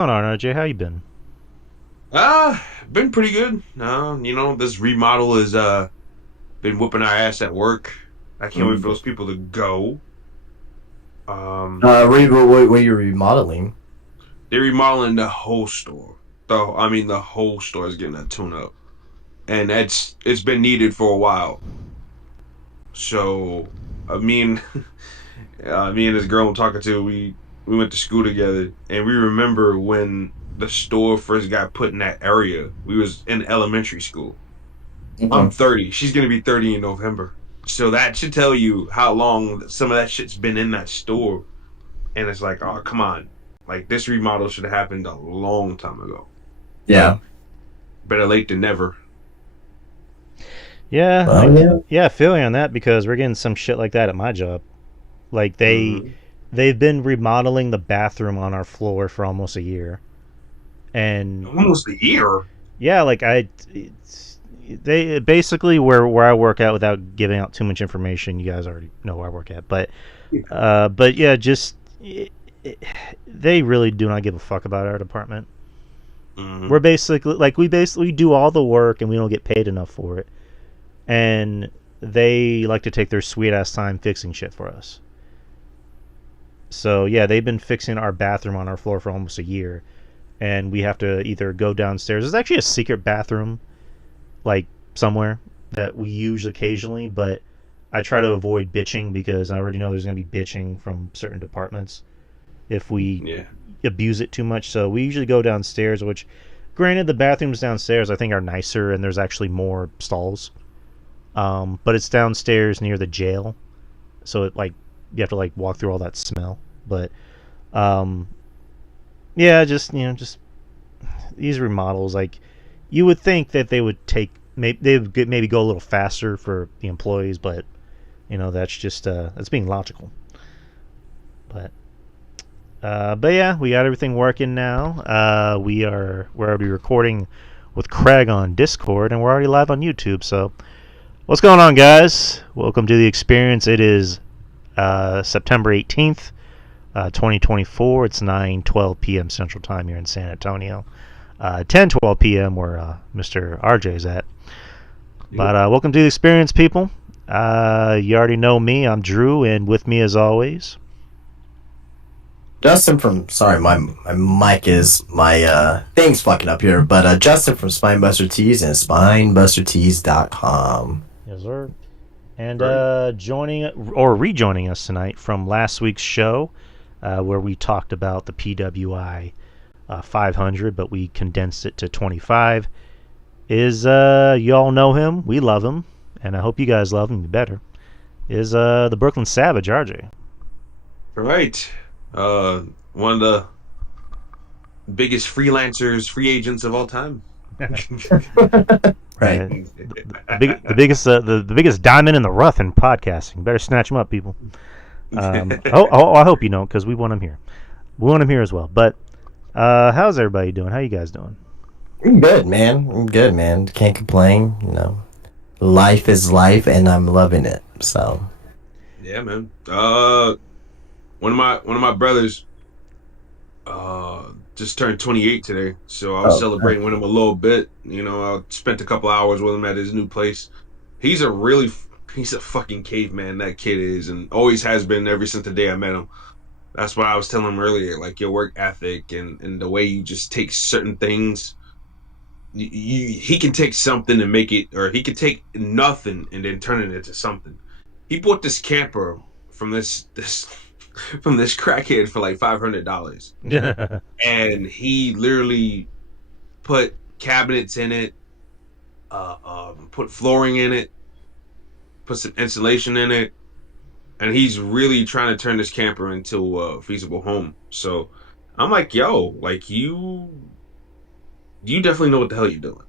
Going on, RJ? How you been? Been pretty good. This remodel has been whooping our ass at work. I can't wait for Mm. those people to go. Um, What you're remodeling? they're remodeling the whole store. The whole store is getting a tune up, and it's been needed for a while. So, me and me and this girl I'm talking to, we went to school together, and we remember when the store first got put in that area. We was in elementary school. I'm Mhm. 30. She's gonna be 30 in November. So that should tell you how long some of that shit's been in that store. And it's like, oh, come on. Like this remodel should have happened a long time ago. But Yeah. better late than never. Yeah, Well, yeah. yeah, I feel you on that because we're getting some shit like that at my job. Like Hmm. they've been remodeling the bathroom on our floor for almost a year, and Almost a year. yeah, they basically where I work at without giving out too much information. You guys already know where I work at, but yeah, it, they really do not give a fuck about our department. Hmm. We're basically like we basically do all the work and we don't get paid enough for it. And they like to take their sweet ass time fixing shit for us. So yeah, they've been fixing our bathroom on our floor for almost a year, and we have to either go downstairs. There's actually a secret bathroom, like somewhere that we use occasionally, but I try to avoid bitching because I already know there's gonna be bitching from certain departments if we Yeah. abuse it too much. So we usually go downstairs, which, granted, the bathrooms downstairs I think are nicer and there's actually more stalls. But it's downstairs near the jail, so you have to like walk through all that smell. But um, yeah, just these remodels, like you would think that they would take maybe go a little faster for the employees, but that's just that's being logical. But but yeah, we got everything working now. We're already recording with Craig on Discord, and we're already live on YouTube. So what's going on, guys? Welcome to the experience. It is September 18th, 2024. It's 9:12 p.m. Central Time here in San Antonio. 10:12 p.m. where Mr. RJ is at. Yep. But welcome to the experience, people. You already know me. I'm Drew, and with me, as always. Justin from sorry, my mic is my thing's fucking up here, but Justin from Spinebuster Tees and spinebustertees.com. Yes, sir. And Right. joining or rejoining us tonight from last week's show, where we talked about the PWI 500, but we condensed it to 25, is y'all know him, we love him, and I hope you guys love him better. Is the Brooklyn Savage, RJ? Right. Uh, one of the biggest freelancers, free agents of all time. Right. The biggest diamond in the rough in podcasting. Better snatch him up, people. I hope you know because we want him here. We want him here as well. But how's everybody doing? How you guys doing? I'm good, man. I'm good, man. Can't complain. Life is life, and I'm loving it. So, Yeah, man. One of my brothers just turned 28 today, so I was oh, celebrating with him a little bit. I spent a couple hours with him at his new place. He's a really he's a fucking caveman, that kid is, and always has been ever since the day I met him. That's what I was telling him earlier, like your work ethic and the way you just take certain things. He can take something and make it, or he can take nothing and then turn it into something. He bought this camper from this from this crackhead for like $500, and he literally put cabinets in it, put flooring in it, put some insulation in it, and he's really trying to turn this camper into a feasible home. So I'm like, yo, like you definitely know what the hell you're doing.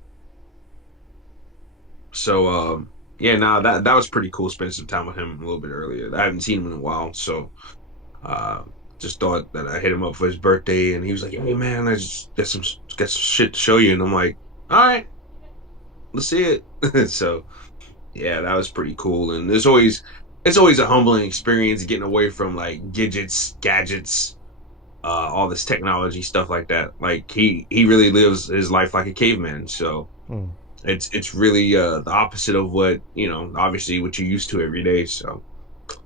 So yeah, nah, that was pretty cool spending some time with him a little bit earlier. I haven't seen him in a while, so uh just thought that I hit him up for his birthday, and he was like, hey man, I just got some shit to show you, and I'm like, all right, let's see it. So yeah, that was pretty cool. And it's always a humbling experience getting away from like gadgets, all this technology stuff like that. Like he really lives his life like a caveman. So Mm. it's really the opposite of what obviously what you're used to every day. So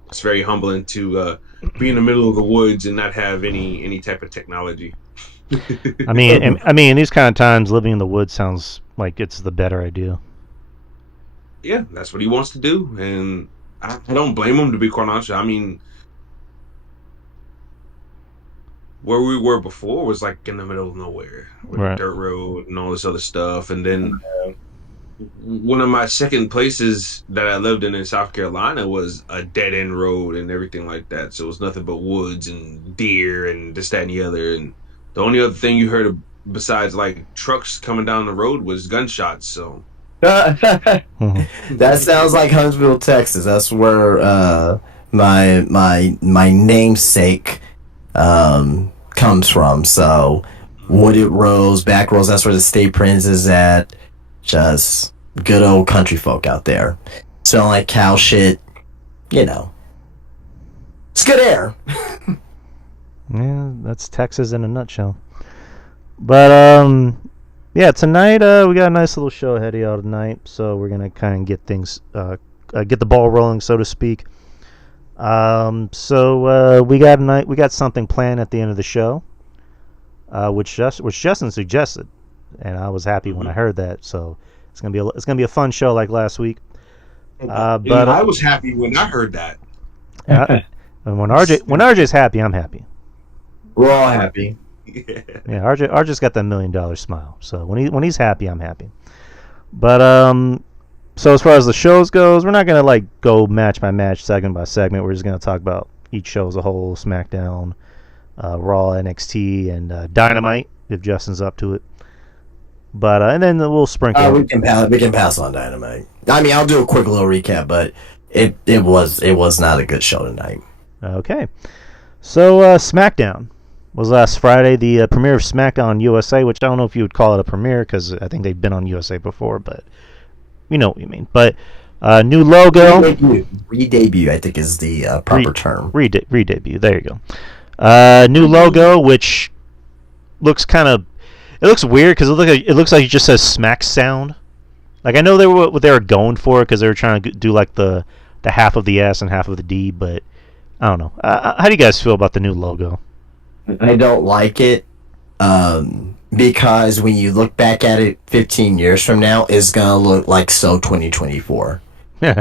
it's very humbling to be in the middle of the woods and not have any type of technology. I mean, in these kind of times, living in the woods sounds like it's the better idea. Yeah, that's what he wants to do, and I don't blame him, to be quite honest. I mean, where we were before was like in the middle of nowhere with a Right. dirt road and all this other stuff. And then one of my second places that I lived in South Carolina was a dead end road and everything like that. So it was nothing but woods and deer and this, that, and the other. And the only other thing you heard of, besides like trucks coming down the road was gunshots. So Mhm. That sounds like Huntsville, Texas. That's where my namesake comes from. So Wooded Rose, Back Rose, that's where the state prince is at. Just good old country folk out there. Smell like cow shit, you know. It's good air. Yeah, that's Texas in a nutshell. But yeah, tonight we got a nice little show ahead of y'all tonight, so we're gonna kind of get things, get the ball rolling, so to speak. So we got something planned at the end of the show, which Justin suggested, and I was happy when I heard that. So it's gonna be a fun show like last week. and But I was happy when I heard that. and when RJ's happy, I'm happy. We're all happy. Yeah. Yeah, RJ's got that $1 million smile. So when he's happy, I'm happy. But so as far as the shows goes, we're not gonna like go match by match, segment by segment. We're just gonna talk about each show as a whole: SmackDown, Raw, NXT, and Dynamite if Justin's up to it. But and then we'll sprinkle. We can pass on Dynamite. I mean, I'll do a quick little recap, but it was not a good show tonight. Okay, so SmackDown was last Friday, the premiere of SmackDown USA, which I don't know if you would call it a premiere because I think they've been on USA before, but you know what you mean. But new logo, Re-debut, I think is the proper term. Re-debut. There you go. New logo, which looks it looks weird because it looks like it just says Smack Sound. Like I know what they were going for because they were trying to do like the half of the S and half of the D, but I don't know. How do you guys feel about the new logo? I don't like it because when you look back at it 15 years from now, it's gonna look like so 2024. You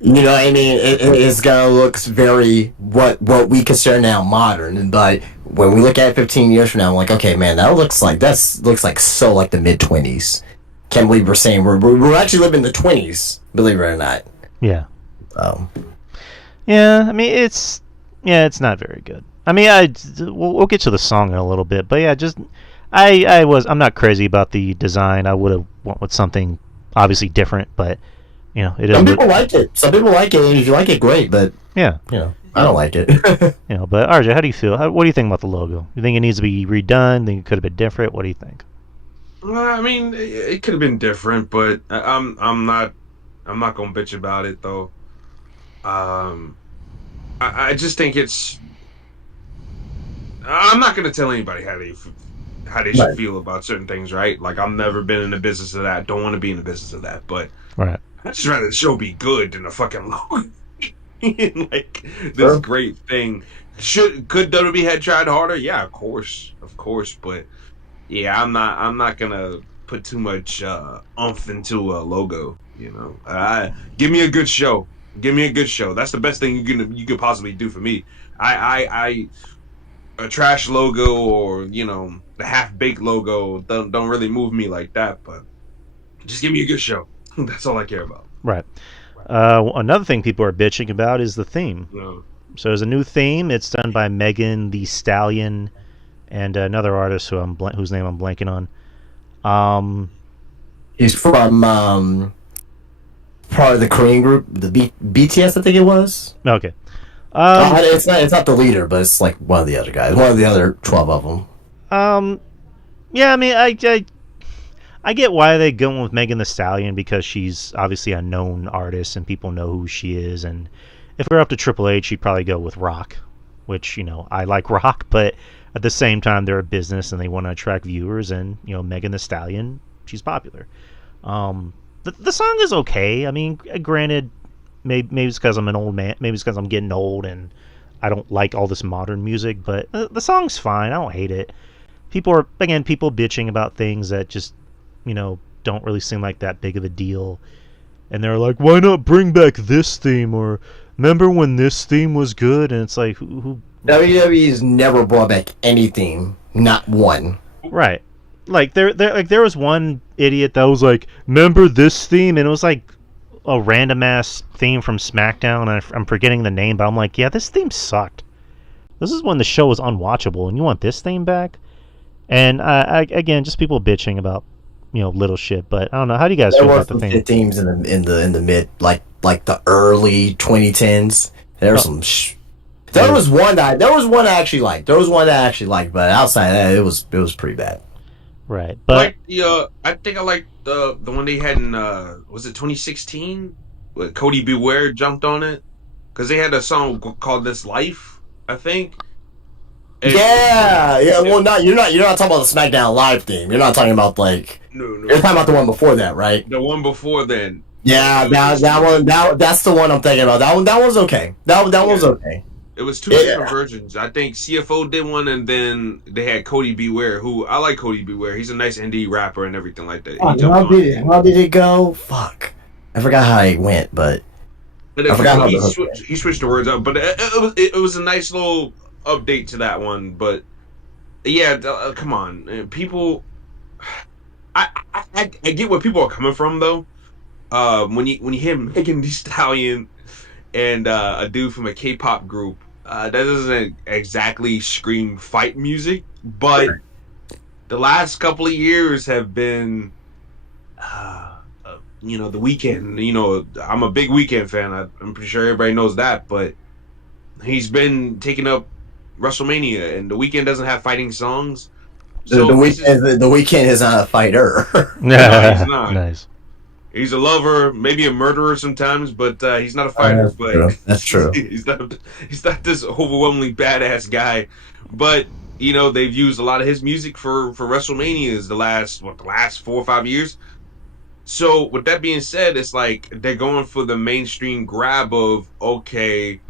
know what I mean? It's gonna look very what we consider now modern, but when we look at it 15 years from now, I'm like, okay, man, that looks like so like the mid 20s. Can't believe we're saying we're actually living in the 20s, believe it or not. Yeah. Um, Yeah, I mean it's not very good. I mean we'll get to the song in a little bit, but yeah, just I'm not crazy about the design. I would have went with something obviously different, but you know, it is. Some people like it. Some people like it, and if you like it, great. But yeah, you know, I don't like it. you know. But RJ, how do you feel? What do you think about the logo? You think it needs to be redone? Think it could have been different? What do you think? I mean, it could have been different, but I'm not gonna bitch about it though. I just think it's. I'm not gonna tell anybody how they should Right. feel about certain things, right? Like I've never been in the business of that. Don't want to be in the business of that, but Right. I just rather the show be good than a fucking logo. Like this Sure. great thing. Could WWE had tried harder? Yeah, of course, but yeah, I'm not gonna put too much umph into a logo. You know, give me a good show. Give me a good show. That's the best thing you could possibly do for me. I a trash logo or the half baked logo don't really move me like that. But just give me a good show. That's all I care about. Right. Another thing people are bitching about is the theme. You know? So there's a new theme. It's done by Megan Thee Stallion and another artist whose name I'm blanking on. He's from part of the Korean group, the BTS, I think it was. Okay. It's not the leader, but it's like one of the other guys, one of the other 12 of them. Yeah, I mean, I get why they're going with Megan Thee Stallion because she's obviously a known artist and people know who she is. And if we're up to Triple H, she'd probably go with Rock. which I like rock, but at the same time they're a business and they want to attract viewers, and Megan Thee Stallion, she's popular. The song is okay. I mean, granted, maybe it's because I'm an old man, maybe it's because I'm getting old and I don't like all this modern music, but the song's fine. I don't hate it. People bitching about things that just don't really seem like that big of a deal, and they're like, why not bring back this theme, or remember when this theme was good? And it's like, who WWE's never brought back anything, not one. Right. Like there was one idiot that was like, remember this theme, and it was like a random ass theme from SmackDown, and I'm forgetting the name, but I'm like, yeah, this theme sucked. This is when the show was unwatchable, and you want this theme back? And again, just people bitching about little shit. But I don't know. How do you guys feel about the theme? There were themes in the mid, like the early 2010s. There was There was one that I actually liked. But outside of that, it was pretty bad. Right, but I think I liked the one they had in was it 2016? With Cody Beware jumped on it because they had a song called "This Life," I think. And Yeah. Well, you're not talking about the SmackDown Live theme. You're not talking about no, you're talking about the one before that, right? the one before then. Yeah, that's the one I'm thinking about. That one's okay. That was okay. It was two different versions. I think CFO did one, and then they had Cody Beware, who I like. Cody Beware, he's a nice indie rapper and everything like that. How did it go? Fuck, I forgot how it went, but I forgot how he switched the words up. But it was a nice little update to that one. But yeah, come on, people. I get where people are coming from though. When you hear Megan Thee Stallion and a dude from a K-pop group, that doesn't exactly scream fight music, but the last couple of years have been, the Weeknd. I'm a big Weeknd fan. I'm pretty sure everybody knows that, but he's been taking up WrestleMania, and the Weeknd doesn't have fighting songs. So the Weeknd is not a fighter. No, he's not. Nice. He's a lover, maybe a murderer sometimes, but he's not a fighter. That's true. He's not this overwhelmingly badass guy. But they've used a lot of his music for WrestleManias the last 4 or 5 years. So with that being said, it's like they're going for the mainstream grab of, okay,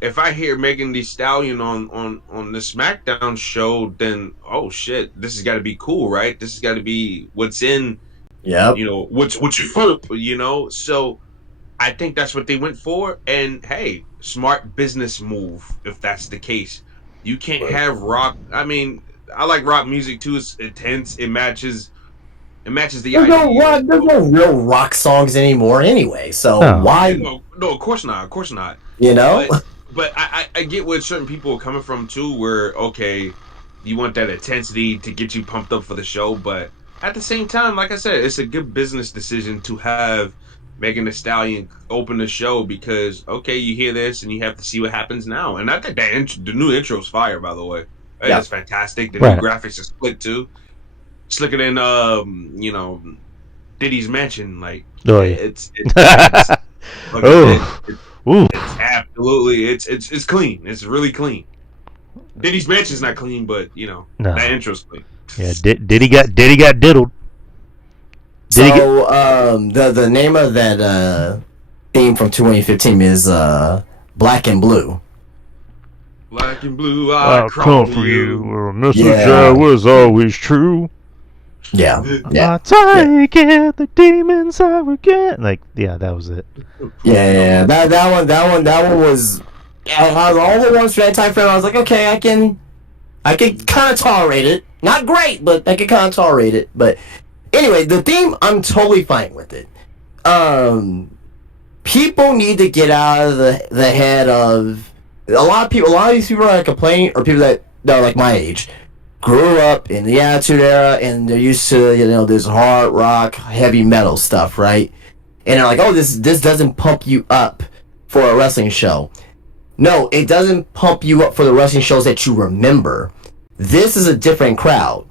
if I hear Megan Thee Stallion on the SmackDown show, then oh shit, this has got to be cool, right? This has got to be what's in. Yeah. What's your so I think that's what they went for, and hey, smart business move if that's the case. You can't have rock. I mean, I like rock music too. It's intense. It matches the There's no real rock songs anymore anyway. So why? No, of course not. But I get where certain people are coming from too. Where okay, you want that intensity to get you pumped up for the show, but at the same time, like I said, it's a good business decision to have Megan Thee Stallion open the show because, okay, you hear this and you have to see what happens now. And I think the new intro is fire, by the way. It's fantastic. The new graphics are slick, too. Slicker than, Diddy's Mansion. Like, it's absolutely, it's clean. It's really clean. Diddy's Mansion's not clean, but, that intro's clean. Yeah, Diddy got diddled. The name of that theme from 2015 is Black and Blue. Black and Blue, I come for you. Mr. was always true. Yeah. I take it, the demons I forget. That was it. Yeah. That one was. All the ones for that time frame, I was like, okay, I can kind of tolerate it. Not great, but I can kind of tolerate it. But anyway, the theme, I'm totally fine with it. People need to get out of the head of a lot of these people that are complaining, or people that are like my age, grew up in the Attitude Era, and they're used to this hard rock, heavy metal stuff, right? And they're like, oh, this doesn't pump you up for a wrestling show. No, it doesn't pump you up for the wrestling shows that you remember. This is a different crowd.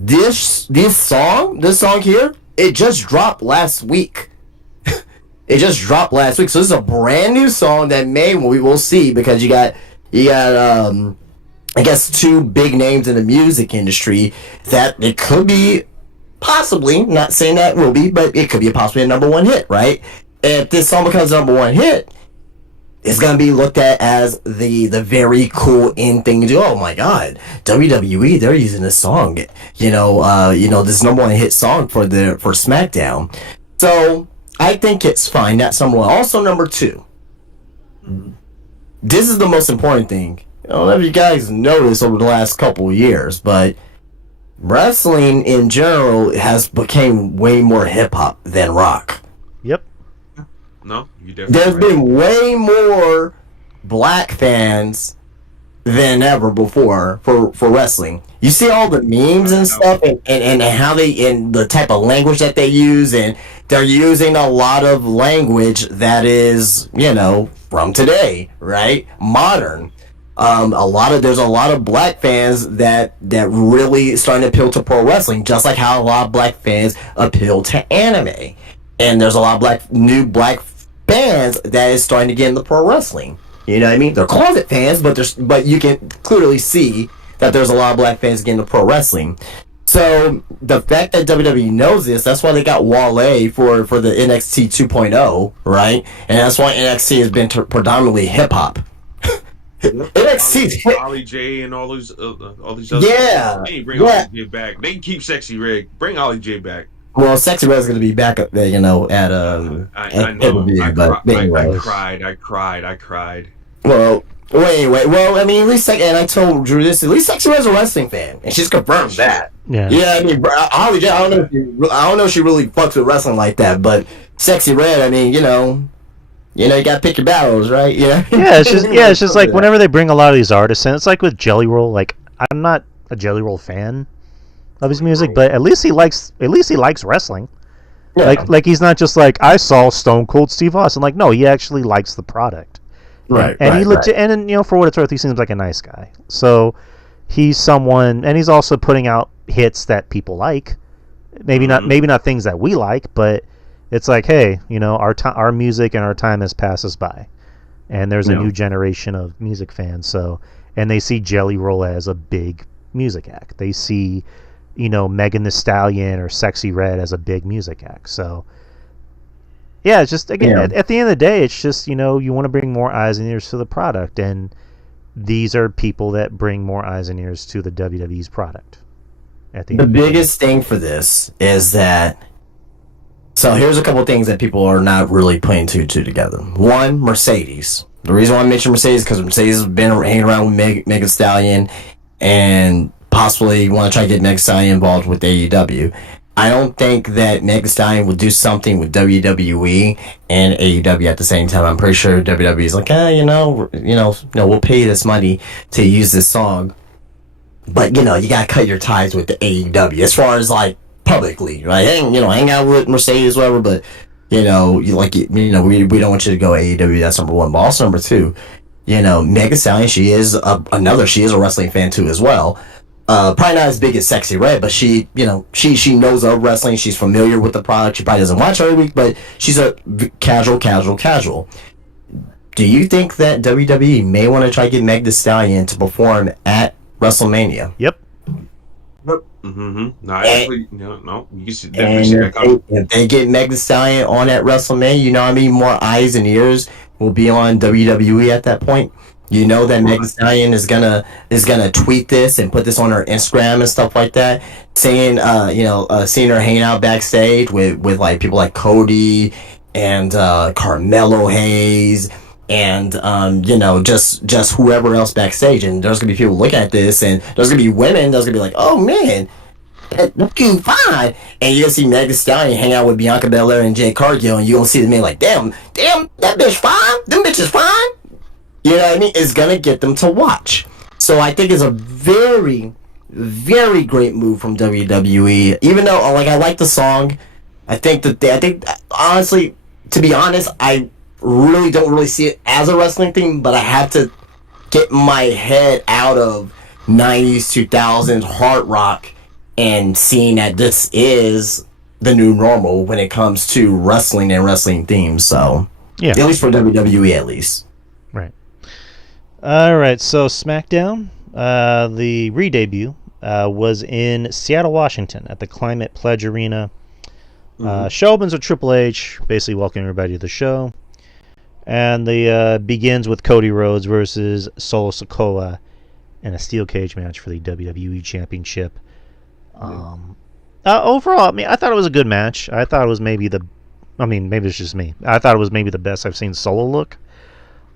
This song here, it just dropped last week. So this is a brand new song that we will see, because you got You got I guess two big names in the music industry that it could be possibly, not saying that will be, but it could be possibly a number one hit, right? If this song becomes a number one hit, it's gonna be looked at as the very cool in thing to do. Oh my god, WWE, they're using this song, this number one hit song for SmackDown. So I think it's fine. That's number one. Also, number two, this is the most important thing. I don't know if you guys noticed over the last couple of years, but wrestling in general has become way more hip hop than rock. Yep. No, you definitely. There's been way more black fans than ever before for wrestling. You see all the memes and stuff, and how and the type of language that they use, and they're using a lot of language that is, from today, right? Modern. There's a lot of black fans that really starting to appeal to pro wrestling, just like how a lot of black fans appeal to anime. And there's a lot of new black fans that is starting to get into pro wrestling. You know what I mean? They're closet fans, but you can clearly see that there's a lot of black fans getting into pro wrestling. So the fact that WWE knows this, that's why they got Wale for the NXT 2.0, right? And that's why NXT has been predominantly hip hop. NXT, Ollie J and all these other. Yeah, they bring Ollie J back. They can keep Sexy Red. Bring Ollie J back. Well, Sexy Red's going to be back up there, at I know. I cried. Well, anyway, I mean, at least, and I told Drew this. At least Sexy Red's a wrestling fan, and she's confirmed that. Yeah. Yeah, I mean, Holly J. I don't know if she really fucks with wrestling like that, but Sexy Red, I mean, you got to pick your battles, right? Yeah. Yeah, it's just like whenever they bring a lot of these artists in, it's like with Jelly Roll. Like, I'm not a Jelly Roll fan of his music, but at least he likes wrestling. Yeah. Like he's not just like, I saw Stone Cold Steve Austin. Like, no, he actually likes the product. Right. And he legit, and for what it's worth, he seems like a nice guy. So he's someone, and he's also putting out hits that people like. Maybe not things that we like, but it's like, hey, our music and our time has passed us by, and there's a new generation of music fans. So, and they see Jelly Roll as a big music act. They see, Megan Thee Stallion or Sexy Red as a big music act. So, yeah, it's just, again, at the end of the day, it's just, you want to bring more eyes and ears to the product, and these are people that bring more eyes and ears to the WWE's product. The biggest thing for this is that, so here's a couple of things that people are not really putting two together. One, Mercedes. The reason why I mention Mercedes is because Mercedes has been hanging around with Megan Thee Stallion, and possibly want to try to get Megan Thee Stallion involved with AEW. I don't think that Megan Thee Stallion would do something with WWE and AEW at the same time. I'm pretty sure WWE is like, we'll pay you this money to use this song, but you gotta cut your ties with the AEW as far as like publicly, right? Hang out with Mercedes, whatever, but we don't want you to go AEW. That's number one. But also number two, Megan Thee Stallion, she is a wrestling fan too as well. Probably not as big as Sexy Red, but she knows of wrestling. She's familiar with the product. She probably doesn't watch every week, but she's a casual. Do you think that WWE may want to try to get Megan Thee Stallion to perform at WrestleMania? Yep. Mm-hmm. No. You should definitely see that coming. If they get Megan Thee Stallion on at WrestleMania, more eyes and ears will be on WWE at that point. That Megan Thee Stallion is gonna tweet this and put this on her Instagram and stuff like that, saying, seeing her hanging out backstage with like people like Cody and Carmelo Hayes and just whoever else backstage, and there's gonna be people looking at this, and there's gonna be women that's gonna be like, oh man, looking fine, and you're gonna see Megan Thee Stallion hang out with Bianca Belair and Jade Cargill, and you're gonna see the men like, damn, that bitch fine, them bitches fine. You know what I mean? It's gonna get them to watch. So I think it's a very, very great move from WWE. Even though, I like the song, I think honestly, to be honest, I really don't see it as a wrestling thing. But I have to get my head out of 90s, 2000s hard rock and seeing that this is the new normal when it comes to wrestling and wrestling themes. So, yeah, at least for WWE, at least. Right. All right, so SmackDown, the re-debut was in Seattle, Washington, at the Climate Pledge Arena. Show opens with Triple H, basically welcoming everybody to the show, and the begins with Cody Rhodes versus Solo Sikoa in a steel cage match for the WWE Championship. Overall, I mean, I thought it was a good match. I thought it was maybe maybe it's just me. I thought it was maybe the best I've seen Solo look.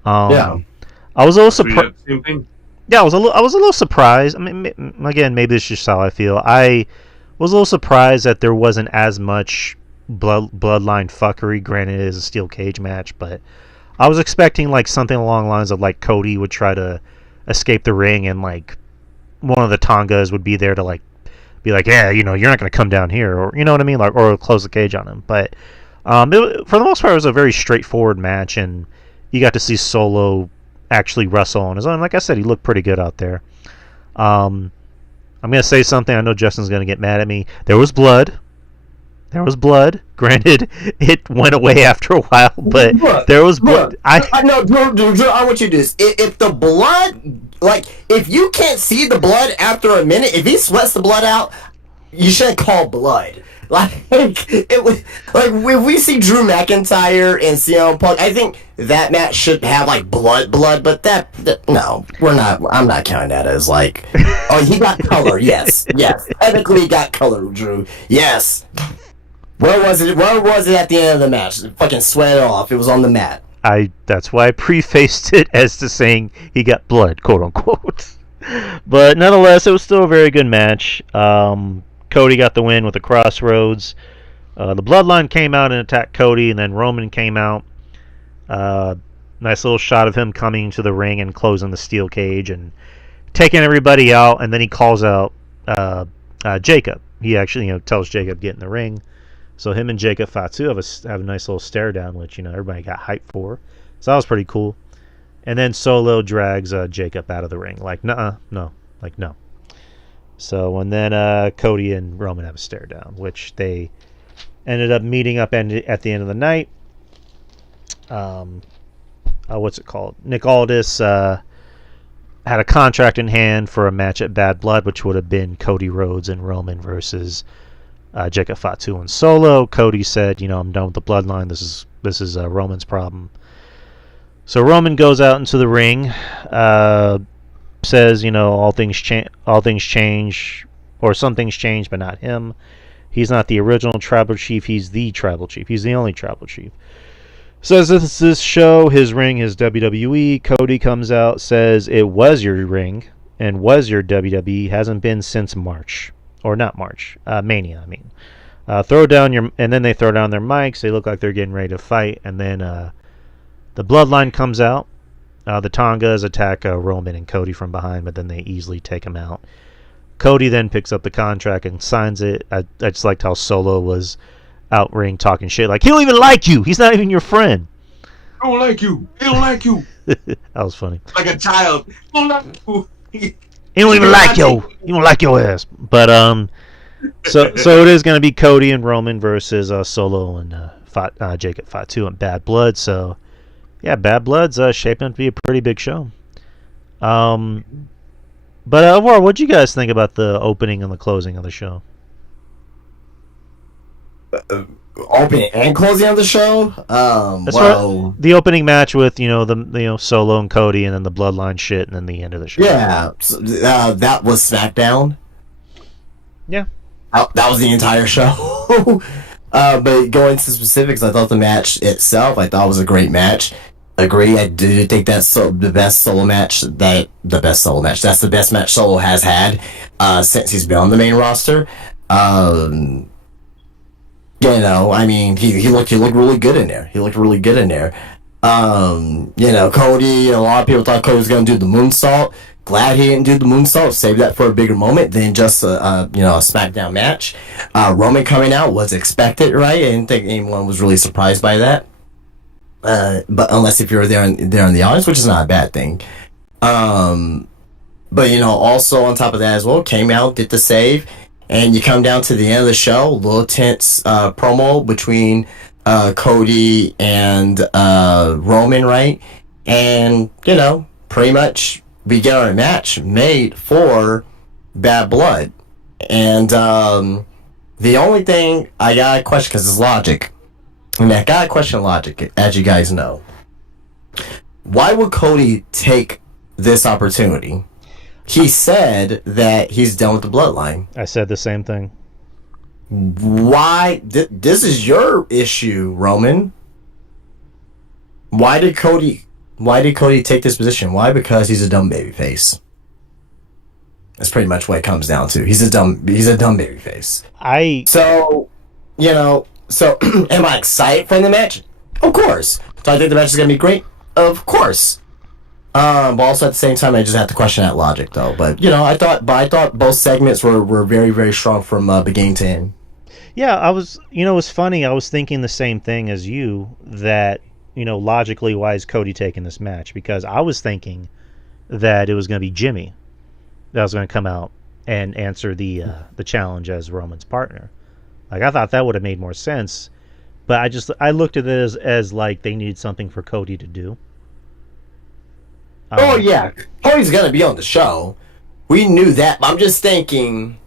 Yeah. I was a little surprised. Same thing. Yeah, I was a little surprised. I mean, again, maybe it's just how I feel. I was a little surprised that there wasn't as much bloodline fuckery. Granted, it is a steel cage match, but I was expecting like something along the lines of like Cody would try to escape the ring, and like one of the Tongas would be there to like be like, yeah, you know, you're not going to come down here, or you know what I mean, like, or close the cage on him. But for the most part, it was a very straightforward match, and you got to see Solo actually wrestle on his own. Like I said, he looked pretty good out there. I'm going to say something. I know Justin's going to get mad at me. There was blood. Granted, it went away after a while, but there was blood. I know, Drew, I want you to do this. If the blood, like, if you can't see the blood after a minute, if he sweats the blood out, you shouldn't call blood. Like, it was like if we see Drew McIntyre and CM Punk, I think that match should have like blood, but that no, we're not. I'm not counting that as like, oh, he got color. Yes, technically he got color, Drew. Yes. Where was it? Where was it at the end of the match? It fucking sweat off. It was on the mat. That's why I prefaced it as to saying he got blood, quote unquote. But nonetheless, it was still a very good match. Cody got the win with the Crossroads. The Bloodline came out and attacked Cody, and then Roman came out. Nice little shot of him coming to the ring and closing the steel cage and taking everybody out. And then he calls out Jacob. He actually, tells Jacob get in the ring. So him and Jacob Fatu have a nice little stare down, which everybody got hyped for. So that was pretty cool. And then Solo drags Jacob out of the ring, like no. So, and then Cody and Roman have a stare down, which they ended up meeting up at the end of the night. What's it called? Nick Aldis had a contract in hand for a match at Bad Blood, which would have been Cody Rhodes and Roman versus Jacob Fatu and Solo. Cody said, I'm done with the bloodline. This is Roman's problem. So Roman goes out into the ring. Says, all things change, or some things change, but not him. He's not the original tribal chief. He's the tribal chief. He's the only tribal chief. Says this show, his ring is WWE. Cody comes out, says it was your ring and was your WWE. Hasn't been since March, or not March, Mania. I mean, and then they throw down their mics. They look like they're getting ready to fight, and then the Bloodline comes out. The Tongas attack Roman and Cody from behind, but then they easily take him out. Cody then picks up the contract and signs it. I just liked how Solo was out ring talking shit. Like, he don't even like you. He's not even your friend. I don't like you. He don't like you. That was funny. Like a child. He don't like you. He don't even like you. He don't like your ass. But so it is going to be Cody and Roman versus Solo and Jacob Fatu and Bad Blood. So. Yeah, Bad Blood's shaping up to be a pretty big show. But overall, what do you guys think about the opening and the closing of the show? Opening and closing of the show? The opening match with the Solo and Cody, and then the Bloodline shit, and then the end of the show. Yeah, that was SmackDown. Yeah, that was the entire show. But going to specifics, I thought the match itself, I thought was a great match. Agree, I do think that's the best solo match. That's the best match Solo has had since he's been on the main roster. I mean, he looked really good in there. Cody, a lot of people thought Cody was going to do the moonsault. Glad he didn't do the moonsault. Save that for a bigger moment than just a SmackDown match. Roman coming out was expected, right? I didn't think anyone was really surprised by that. But unless if you're there in the audience, which is not a bad thing. But also on top of that as well, came out, did the save, and you come down to the end of the show, a little tense promo between Cody and Roman, right? And pretty much we get our match made for Bad Blood. And the only thing I got a question, because it's logic. And I got a question logic, as you guys know. Why would Cody take this opportunity? He said that he's done with the bloodline. I said the same thing. Why? This is your issue, Roman. Why did Cody take this position? Why? Because he's a dumb babyface. That's pretty much what it comes down to. He's a dumb babyface. So am I excited for the match? Of course. Do I think the match is gonna be great? Of course. But also at the same time, I just have to question that logic, though. But I thought both segments were very, very strong from beginning to end. Yeah, it was funny. I was thinking the same thing as you, that logically, why is Cody taking this match? Because I was thinking that it was going to be Jimmy that was going to come out and answer the challenge as Roman's partner. Like, I thought that would have made more sense, but I looked at it as like they needed something for Cody to do. Oh yeah, Cody's gonna be on the show. We knew that, but I'm just thinking.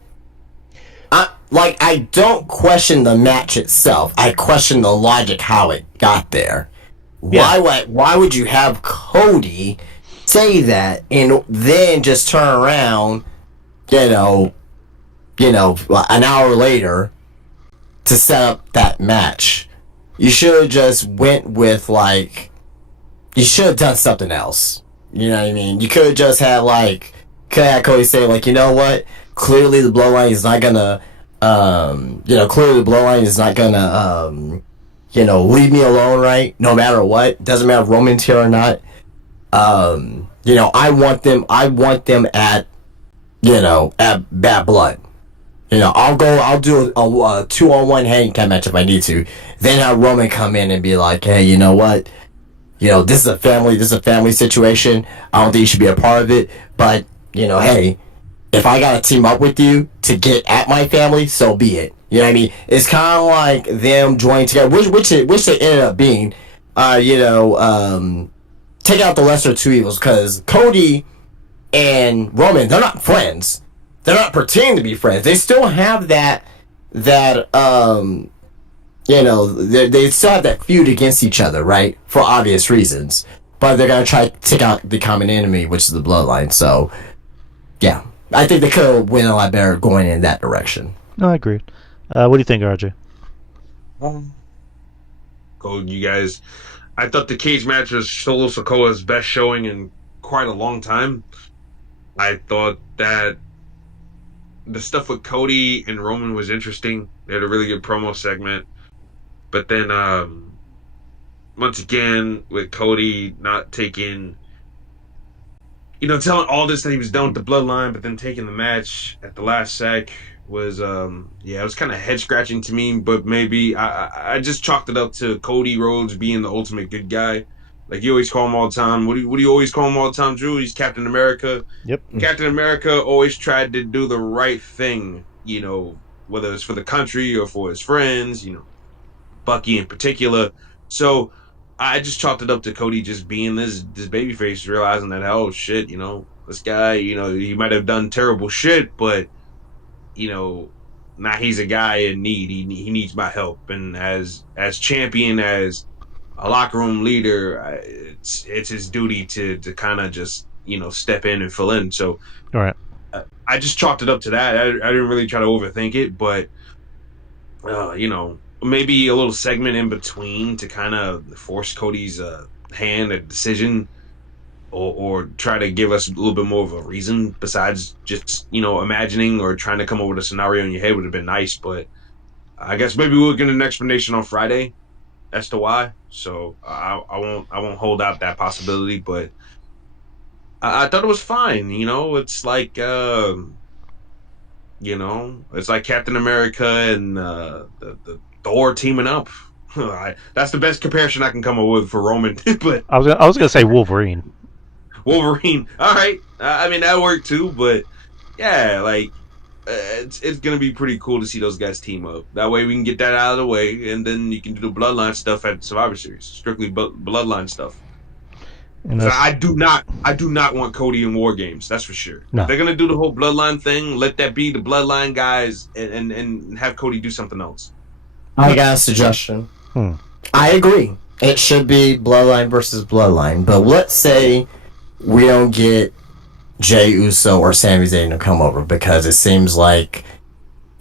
I don't question the match itself. I question the logic how it got there. Yeah. Why would you have Cody say that and then just turn around, an hour later to set up that match? You should have just went with you should have done something else. You know what I mean? You could have just had Cody say you know what? Clearly the bloodline is not gonna leave me alone, right? No matter what. Doesn't matter if Roman's here or not. I want them at Bad Blood. I'll do a 2-on-1 handicap match if I need to. Then have Roman come in and be like, hey, you know what? This is a family situation. I don't think you should be a part of it. But, hey, if I gotta team up with you to get at my family, so be it. You know what I mean? It's kind of like them joining together, which they ended up being. Take out the lesser of two evils, because Cody and Roman, they're not friends. They're not pretending to be friends. They still have they still have that feud against each other, right? For obvious reasons. But they're going to try to take out the common enemy, which is the bloodline. So, yeah. I think they could have went a lot better going in that direction. No, I agree. What do you think, RJ? Go, you guys. I thought the cage match was Solo Sikoa's best showing in quite a long time. I thought that the stuff with Cody and Roman was interesting. They had a really good promo segment. But then, once again, with Cody not taking, telling all this that he was done with the bloodline, but then taking the match at the last sec was, it was kind of head scratching to me. But maybe I just chalked it up to Cody Rhodes being the ultimate good guy. Like you always call him all the time. What do you always call him all the time, Drew? He's Captain America. Yep. Captain America always tried to do the right thing, whether it's for the country or for his friends, Bucky in particular. So I just chalked it up to Cody just being this babyface, realizing that, oh shit, this guy, he might have done terrible shit, but now he's a guy in need. He needs my help, and as champion, as a locker room leader, it's his duty to kind of just step in and fill in. So, all right, I just chalked it up to that. I didn't really try to overthink it, but maybe a little segment in between to kind of force Cody's hand, a decision, or try to give us a little bit more of a reason besides just imagining or trying to come up with a scenario in your head would have been nice. But I guess maybe we'll get an explanation on Friday as to why. So I won't hold out that possibility, but I thought it was fine. It's like it's like Captain America and the Thor teaming up. That's the best comparison I can come up with for Roman. But I was gonna say Wolverine. Wolverine. All right. I mean that worked too, but yeah, it's gonna be pretty cool to see those guys team up. That way we can get that out of the way, and then you can do the bloodline stuff at Survivor Series, strictly bloodline stuff. And I do not want Cody in War Games. That's for sure. No. If they're gonna do the whole Bloodline thing, let that be the Bloodline guys, and have Cody do something else. I got a suggestion. I agree. It should be Bloodline versus Bloodline, but let's say we don't get Jey Uso or Sami Zayn to come over because it seems like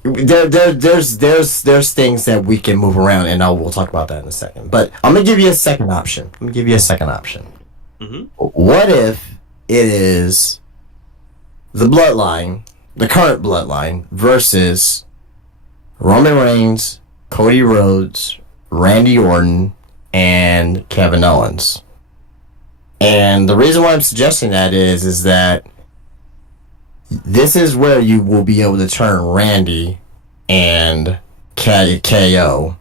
there's things that we can move around, and we'll talk about that in a second. But I'm gonna give you a second option. Mm-hmm. What if it is the Bloodline, the current Bloodline, versus Roman Reigns, Cody Rhodes, Randy Orton, and Kevin Owens? And the reason why I'm suggesting that is that this is where you will be able to turn Randy and KO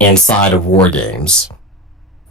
inside of War Games.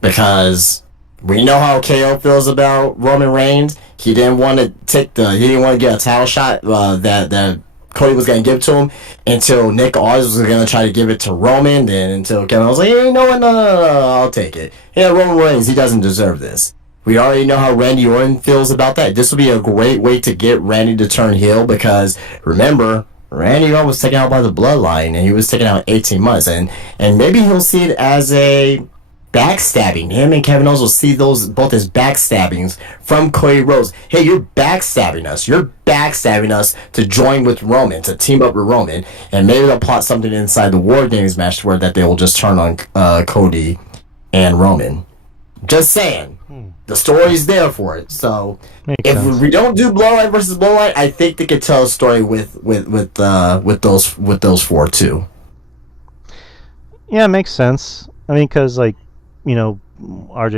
Because we know how KO feels about Roman Reigns. He didn't want to get a title shot that Cody was going to give to him until Nick Aldis was going to try to give it to Roman. Then until Kevin was like, hey, no, I'll take it. Yeah, Roman Reigns, he doesn't deserve this. We already know how Randy Orton feels about that. This will be a great way to get Randy to turn heel because, remember, Randy Orton was taken out by the Bloodline, and he was taken out 18 months. And maybe he'll see it as a backstabbing. Him and Kevin Owens will see those both as backstabbings from Cody Rhodes. Hey, you're backstabbing us. You're backstabbing us to join with Roman, to team up with Roman. And maybe they'll plot something inside the War Games match where that they will just turn on Cody and Roman. Just saying. The story's there for it. So if we don't do Bloodline versus Bloodline, I think they could tell a story with those four too. Yeah, it makes sense. I mean, because RJ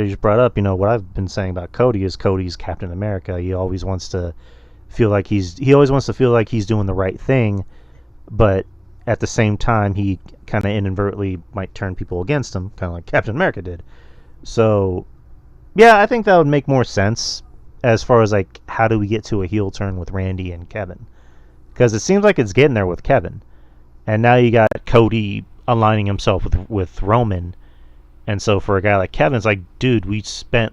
just brought up, what I've been saying about Cody is Cody's Captain America. He always wants to feel like he's doing the right thing, but at the same time, he kind of inadvertently might turn people against him, kind of like Captain America did. So, yeah, I think that would make more sense as far as how do we get to a heel turn with Randy and Kevin? Because it seems like it's getting there with Kevin, and now you got Cody aligning himself with Roman, and so for a guy like Kevin, it's like, dude, we spent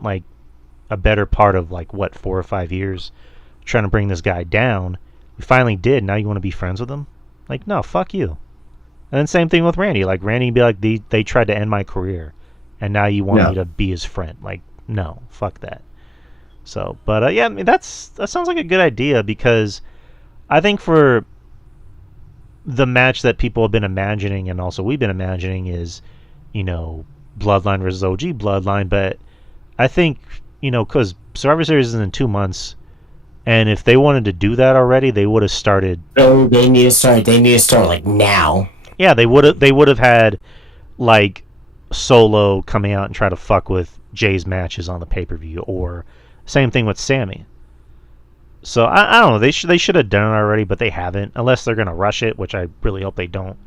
a better part of 4 or 5 years trying to bring this guy down. We finally did. Now you want to be friends with him? No, fuck you. And then same thing with Randy. Randy would be they tried to end my career, and now you want me to be his friend? No, fuck that. So, but yeah, I mean, that sounds like a good idea because I think for the match that people have been imagining and also we've been imagining is, Bloodline versus OG Bloodline. But I think, because Survivor Series is in 2 months, and if they wanted to do that already, they would have started. Oh, they need to start now. Yeah, they would have had Solo coming out and try to fuck with Jay's matches on the pay-per-view, or same thing with Sammy. So I don't know, they should have done it already, but they haven't, unless they're gonna rush it, which I really hope they don't.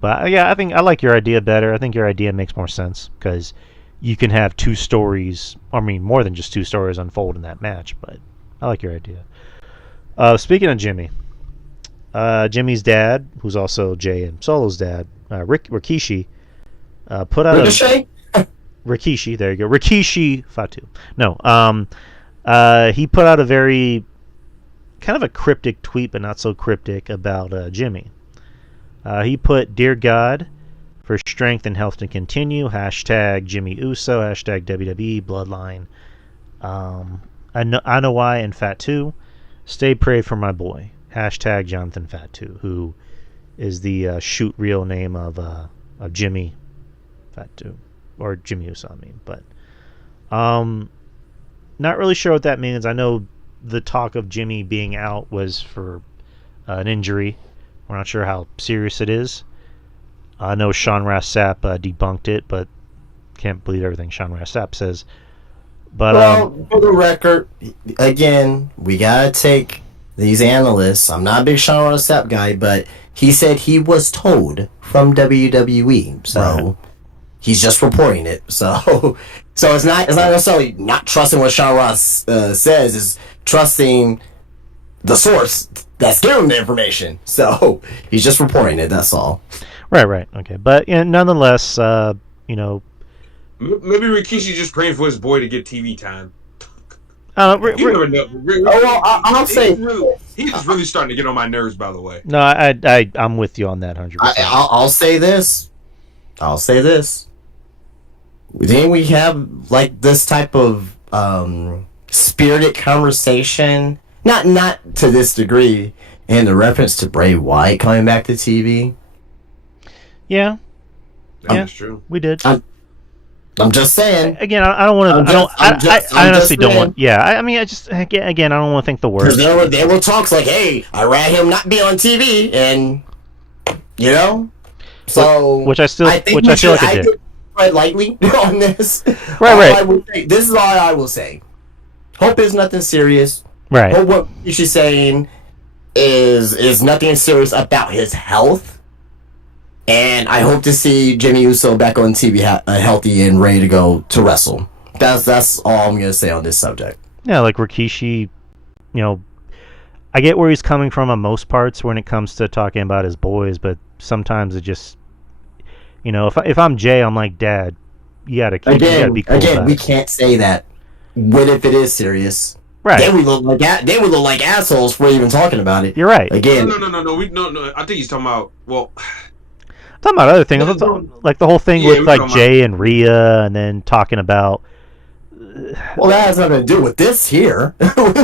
But yeah, I think I like your idea better. I think your idea makes more sense because you can have 2 stories, more than just 2 stories unfold in that match. But I like your idea. Speaking of Jimmy, Jimmy's dad, who's also Jay and Solo's dad, Rikishi, put out Rikishi, there you go. Rikishi Fatu. No, he put out a very kind of a cryptic tweet, but not so cryptic, about Jimmy. He put, "Dear God, for strength and health to continue. Hashtag Jimmy Uso. Hashtag WWE Bloodline. I know why and Fatu. Stay prayed for my boy. Hashtag Jonathan Fatu," who is the shoot real name of Jimmy Fatu. Or Jimmy Uso, but not really sure what that means. I know the talk of Jimmy being out was for an injury. We're not sure how serious it is. I know Sean Ross Sapp debunked it, but can't believe everything Sean Ross Sapp says. But for the record, again, we gotta take these analysts. I'm not a big Sean Ross Sapp guy, but he said he was told from WWE, so. Right. He's just reporting it, so it's not necessarily not trusting what Sean Ross says. Is trusting the source that's giving him the information. So he's just reporting it. That's all. Right. Okay, but nonetheless, Maybe Rikishi's just praying for his boy to get TV time. You Ri- never know. Oh well, I'll say. He's really starting to get on my nerves. By the way. no, I'm with you on that 100%. I'll say this. I'll say this. Then we have like this type of spirited conversation, not to this degree, in the reference to Bray Wyatt coming back to TV. Yeah, That's true. we did. I'm just saying. Again, I don't want to. I honestly don't want. Yeah, I mean, I just again, I don't want to think the worst. There were talks like, "Hey, I rather him not be on TV," and you know, so which I feel like I did. Quite lightly on this. Right. This is all I will say. Hope is nothing serious. Right. Hope what she's saying is nothing serious about his health. And I hope to see Jimmy Uso back on TV healthy and ready to go to wrestle. That's all I'm going to say on this subject. Yeah, like Rikishi, I get where he's coming from on most parts when it comes to talking about his boys, but sometimes it just, if I'm Jay, I'm like, Dad, you gotta be cool. Again, we can't say that. What if it is serious? Right. They would look like assholes for even talking about it. You're right. Again. No. I think he's talking about talking about other things, like the whole thing with like Jay and Rhea, and then talking about. Well, that has nothing to do with this here.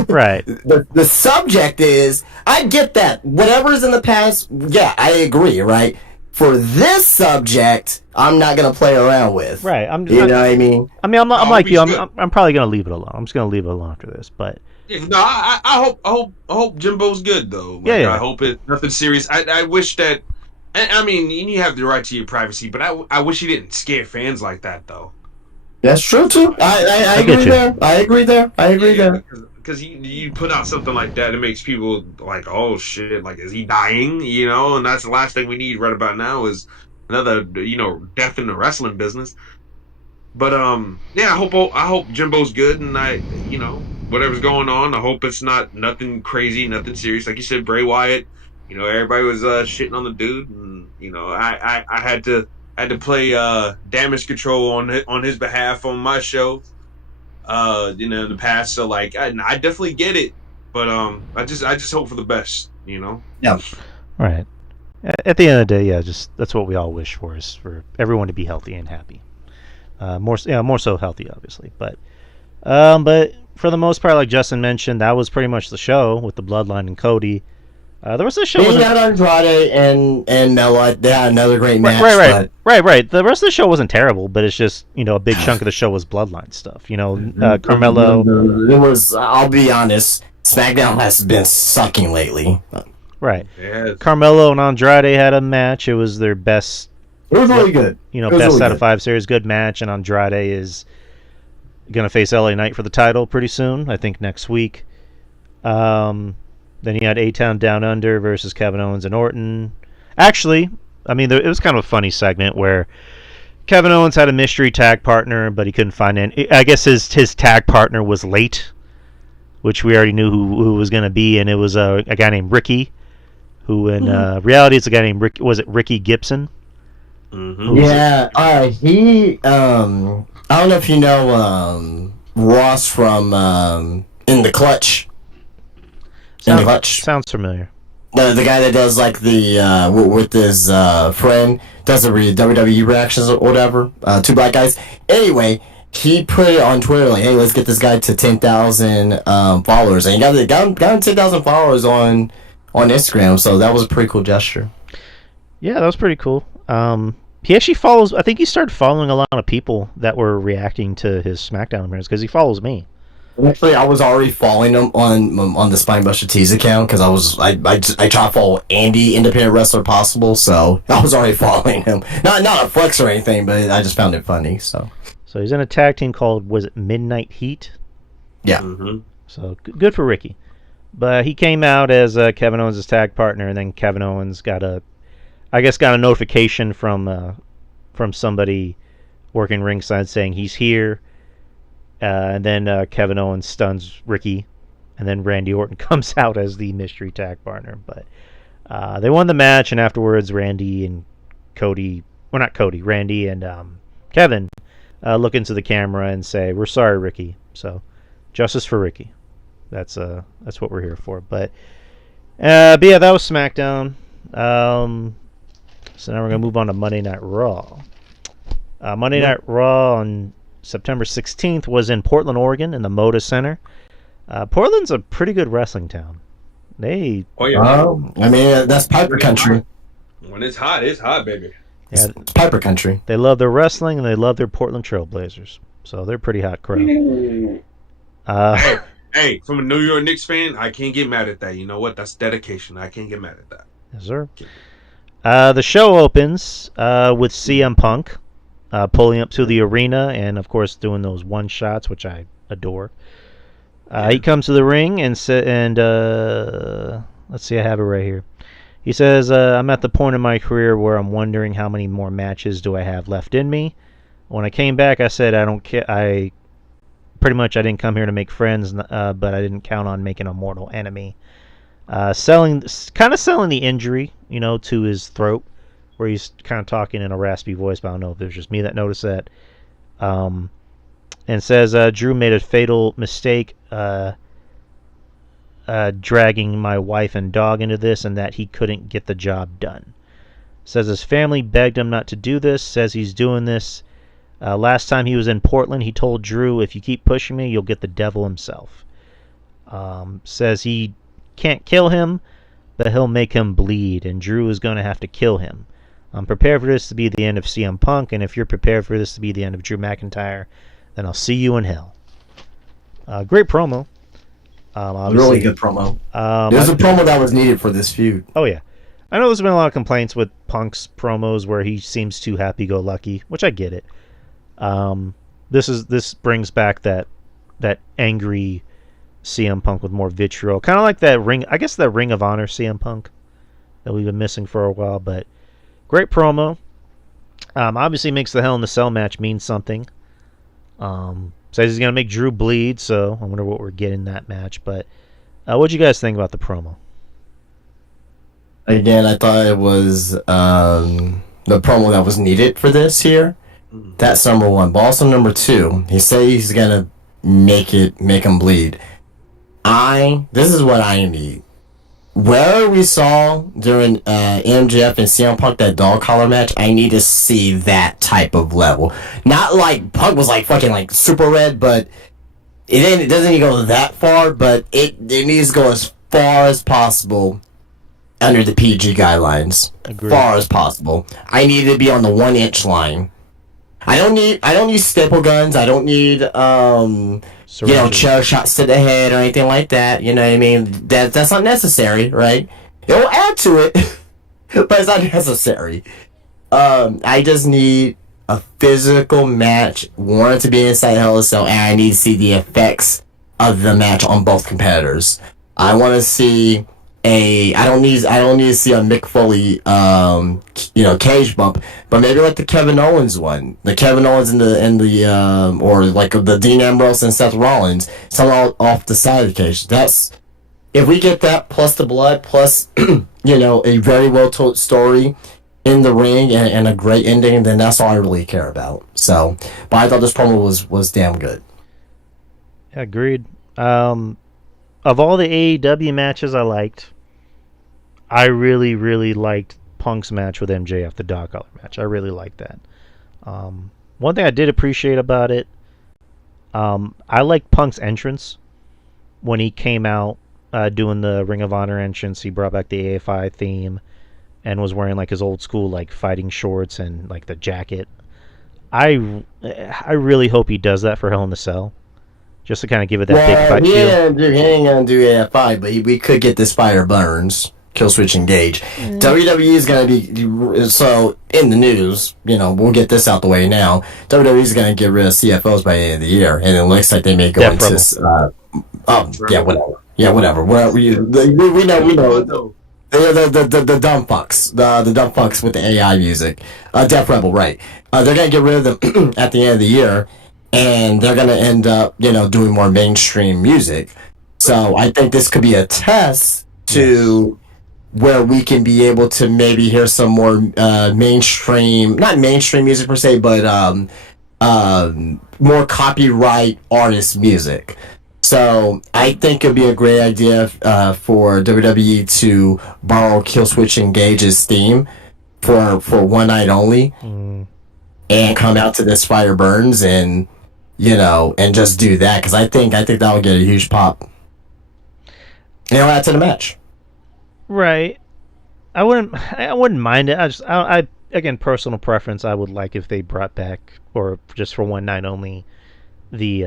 Right. The subject is, I get that. Whatever's in the past, yeah, I agree, right? For this subject, I'm not going to play around with. Right. You know what I mean? I'm like you. I'm probably going to leave it alone. I'm just going to leave it alone after this, but. Yeah, no, I hope Jimbo's good, though. Like, yeah. I hope it's nothing serious. I wish that. I mean, you have the right to your privacy, but I wish he didn't scare fans like that, though. That's true too. I agree there. I agree there. Because you put out something like that, it makes people like, oh shit, like is he dying? And that's the last thing we need right about now is another death in the wrestling business. But yeah, I hope Jimbo's good, and whatever's going on, I hope it's nothing crazy, nothing serious. Like you said, Bray Wyatt. Everybody was shitting on the dude, and I had to play damage control on his behalf on my show, in the past. So like, I definitely get it, but I just hope for the best, Yeah. Right. At the end of the day, yeah, just that's what we all wish for, is for everyone to be healthy and happy. More so healthy, obviously, but for the most part, like Justin mentioned, that was pretty much the show with the Bloodline and Cody. The rest of the show wasn't... had Andrade and Mella. They had another great match. Right. The rest of the show wasn't terrible, but it's just, a big chunk of the show was Bloodline stuff. Carmelo. It was, I'll be honest, SmackDown has been sucking lately. Right. Yes. Carmelo and Andrade had a match. It was their best. It was really good. Best really out of 5 series. Good match, and Andrade is going to face LA Knight for the title pretty soon. I think next week. Then you had A-Town Down Under versus Kevin Owens and Orton. Actually, I mean, it was kind of a funny segment where Kevin Owens had a mystery tag partner, but he couldn't find any. I guess his tag partner was late, which we already knew who was going to be, and it was a guy named Ricky, who in reality is a guy named Ricky Gibson? Mm-hmm. Yeah, he. I don't know if you know Ross from In the Clutch. Sounds familiar. The guy that does like the with his friend does the WWE reactions or whatever. 2 black guys. Anyway, he put it on Twitter like, "Hey, let's get this guy to 10,000 followers," and he got him 10,000 followers on Instagram. So that was a pretty cool gesture. Yeah, that was pretty cool. He actually follows. I think he started following a lot of people that were reacting to his SmackDown appearance because he follows me. Actually, I was already following him on the Spinebuster Tees account because I try to follow Andy, independent wrestler possible. So I was already following him. Not a flex or anything, but I just found it funny. So he's in a tag team called, was it Midnight Heat? Yeah. Mm-hmm. So good for Ricky. But he came out as Kevin Owens' tag partner, and then Kevin Owens got a notification from somebody working ringside saying he's here. And then Kevin Owens stuns Ricky, and then Randy Orton comes out as the mystery tag partner. But they won the match, and afterwards Randy and Kevin look into the camera and say, "We're sorry, Ricky." So, justice for Ricky. That's what we're here for. But yeah, that was SmackDown. So now we're gonna move on to Monday Night Raw. Monday Night Raw on September 16th was in Portland, Oregon, in the Moda Center. Portland's a pretty good wrestling town. I mean, that's Piper country. When it's hot, baby. Yeah, it's Piper country. They love their wrestling and they love their Portland Trailblazers. So they're a pretty hot crowd. Hey, from a New York Knicks fan, I can't get mad at that. You know what? That's dedication. I can't get mad at that. Yes, sir. The show opens with CM Punk pulling up to the arena and, of course, doing those one shots, which I adore. He comes to the ring and let's see, I have it right here. He says, "I'm at the point in my career where I'm wondering how many more matches do I have left in me. When I came back, I said I don't care. I didn't come here to make friends, but I didn't count on making a mortal enemy." Selling the injury, to his throat, where he's kind of talking in a raspy voice. But I don't know if it was just me that noticed that. And says Drew made a fatal mistake dragging my wife and dog into this, and that he couldn't get the job done. Says his family begged him not to do this. Says he's doing this. Last time he was in Portland, he told Drew, "If you keep pushing me, you'll get the devil himself." Says he can't kill him, but he'll make him bleed, and Drew is going to have to kill him. I'm prepared for this to be the end of CM Punk, and if you're prepared for this to be the end of Drew McIntyre, then I'll see you in hell. Great promo. Really good promo. There's a promo that was needed for this feud. Oh, yeah. I know there's been a lot of complaints with Punk's promos where he seems too happy-go-lucky, which I get it. This brings back that angry CM Punk with more vitriol. Kind of like that Ring of Honor CM Punk that we've been missing for a while, but great promo. Obviously makes the Hell in the Cell match mean something. Says he's going to make Drew bleed, so I wonder what we're getting in that match. But what'd you guys think about the promo? Again, I thought it was the promo that was needed for this here. That's number one. But also number two, he said he's going to make him bleed. This is what I need. Where we saw during MJF and CM Punk that dog collar match, I need to see that type of level. Not like Punk was like fucking like super red, but it doesn't even go that far. But it needs to go as far as possible under the PG guidelines. Agreed. Far as possible. I need to be on the 1 inch line. I don't need staple guns. I don't need chair shots to the head or anything like that. You know what I mean? That's not necessary, right? It will add to it, but it's not necessary. I just need a physical match. Want it to be inside Hell in a Cell, and I need to see the effects of the match on both competitors. I want to see I don't need to see a Mick Foley cage bump, but maybe like the Kevin Owens one, the Kevin Owens or like the Dean Ambrose and Seth Rollins, something off the side of the cage. That's if we get that plus the blood plus a very well told story in the ring and a great ending, then that's all I really care about. So, but I thought this promo was damn good. Agreed. Of all the AEW matches I liked, I really, really liked Punk's match with MJF, the dog collar match. I really liked that. One thing I did appreciate about it, I liked Punk's entrance when he came out doing the Ring of Honor entrance. He brought back the AFI theme and was wearing like his old school like fighting shorts and like the jacket. I really hope he does that for Hell in the Cell. Just to kind of give it that big fight feel. He ain't gonna do AFI, but we could get this Spider Burns, Killswitch Engage. WWE is gonna be so in the news. We'll get this out the way now. WWE is gonna get rid of CFOs by the end of the year, and it looks like they may go into whatever. We know. The dumb fucks, the dumb fucks with the AI music, Def Rebel, right? They're gonna get rid of them at the end of the year. And they're going to end up, doing more mainstream music. So I think this could be a test to where we can be able to maybe hear some more mainstream, not mainstream music per se, but more copyright artist music. So I think it'd be a great idea for WWE to borrow Killswitch Engage's theme for one night only, and come out to this Fire Burns and and just do that, because I think that would get a huge pop. And it'll add to the match. Right. I wouldn't mind it. I again, personal preference. I would like if they brought back, or just for one night only, the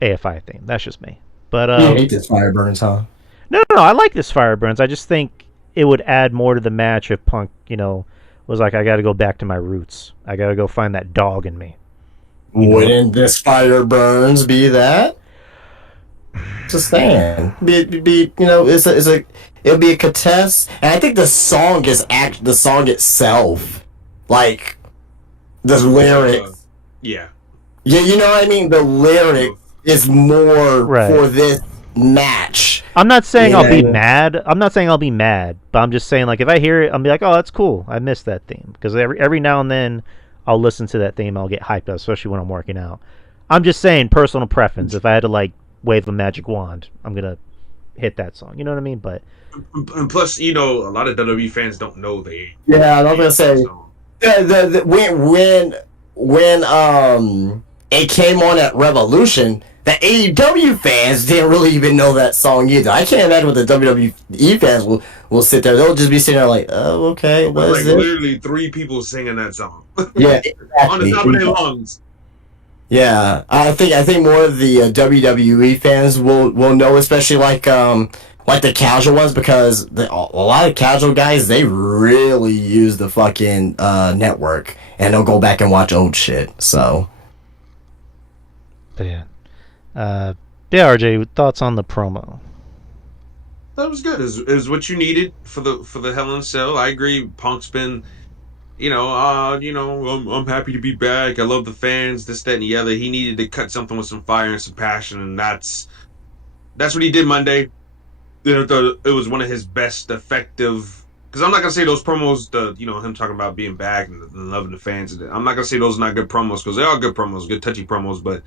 AFI theme. That's just me. But you hate this Fire Burns, huh? No. I like this Fire Burns. I just think it would add more to the match if Punk, was like, I got to go back to my roots. I got to go find that dog in me. Wouldn't this Fire Burns be that? Just saying. It'll be a contest, and I think the song the song itself, like the lyrics. Yeah. Yeah, you know what I mean? The lyric is more for this match. I'm not saying I'll be mad. But I'm just saying, like, if I hear it, I'll be like, oh, that's cool. I missed that theme. Because every now and then I'll listen to that theme. I'll get hyped up, especially when I'm working out. I'm just saying, personal preference. If I had to, like, wave a magic wand, I'm going to hit that song. You know what I mean? But and plus, a lot of WWE fans don't know they. Yeah, I was going to say, when it came on at Revolution, the AEW fans didn't really even know that song either. I can't imagine what the WWE fans will sit there. They'll just be sitting there like, oh, okay, what is this? Literally 3 people singing that song. Yeah, exactly. On the top of their lungs. Yeah, I think more of the WWE fans will know, especially like the casual ones, because a lot of casual guys, they really use the fucking network, and they'll go back and watch old shit. So. Yeah. RJ, thoughts on the promo? That was good. It was what you needed for the Hell in a Cell. I agree. Punk's been, I'm happy to be back. I love the fans. This, that, and the other. He needed to cut something with some fire and some passion, and that's what he did Monday. It was one of his best effective. Because I'm not gonna say those promos, him talking about being back and loving the fans. I'm not gonna say those are not good promos, because they are good promos, good touchy promos, but.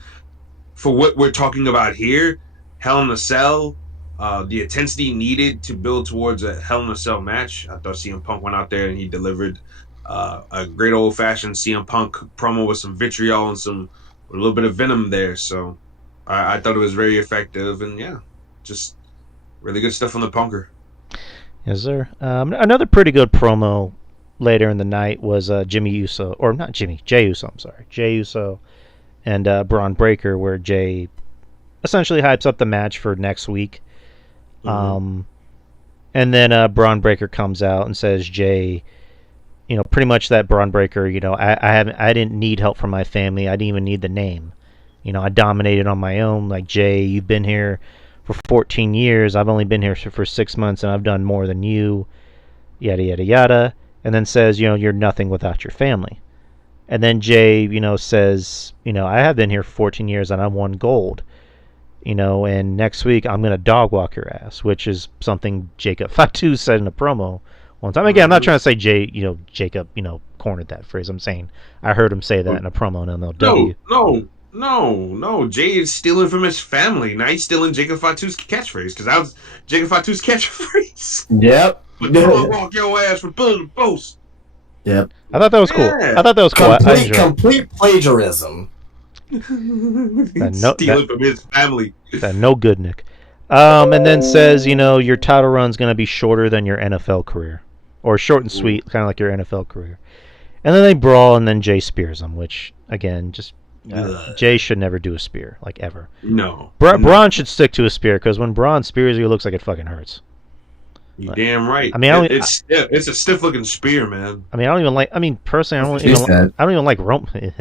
For what we're talking about here, Hell in a Cell, the intensity needed to build towards a Hell in a Cell match. I thought CM Punk went out there and he delivered a great old-fashioned CM Punk promo with some vitriol and a little bit of venom there. So I thought it was very effective, and yeah, just really good stuff on the Punker. Yes, sir. Another pretty good promo later in the night was Jey Uso. I'm sorry. Jey Uso and Braun Breaker, where Jay essentially hypes up the match for next week. Mm-hmm. And then Braun Breaker comes out and says, Jay, pretty much that Braun Breaker, I didn't need help from my family. I didn't even need the name. I dominated on my own. Like, Jay, you've been here for 14 years. I've only been here for 6 months, and I've done more than you. Yada, yada, yada. And then says, you're nothing without your family. And then Jay, says, I have been here for 14 years and I won gold. And next week I'm going to dog walk your ass, which is something Jacob Fatu said in a promo one time. Again, I'm not trying to say Jacob, cornered that phrase. I'm saying I heard him say that in a promo in MLW. No. Jay is stealing from his family. Now he's stealing Jacob Fatu's catchphrase, because that was Jacob Fatu's catchphrase. Yep. Dog walk your ass for pulling the post. Yep. I thought that was cool. Yeah. I thought that was cool. Complete plagiarism. Stealing from his family. No good, Nick. And then says, your title run's going to be shorter than your NFL career. Or short and sweet, kind of like your NFL career. And then they brawl, and then Jay spears him, which, again, just... Jay should never do a spear, like, ever. No. Braun should stick to a spear, because when Braun spears you, it looks like it fucking hurts. You're damn right. I mean, it's a stiff looking spear, man. I mean, I don't even like. I mean, personally, I don't even like Roman.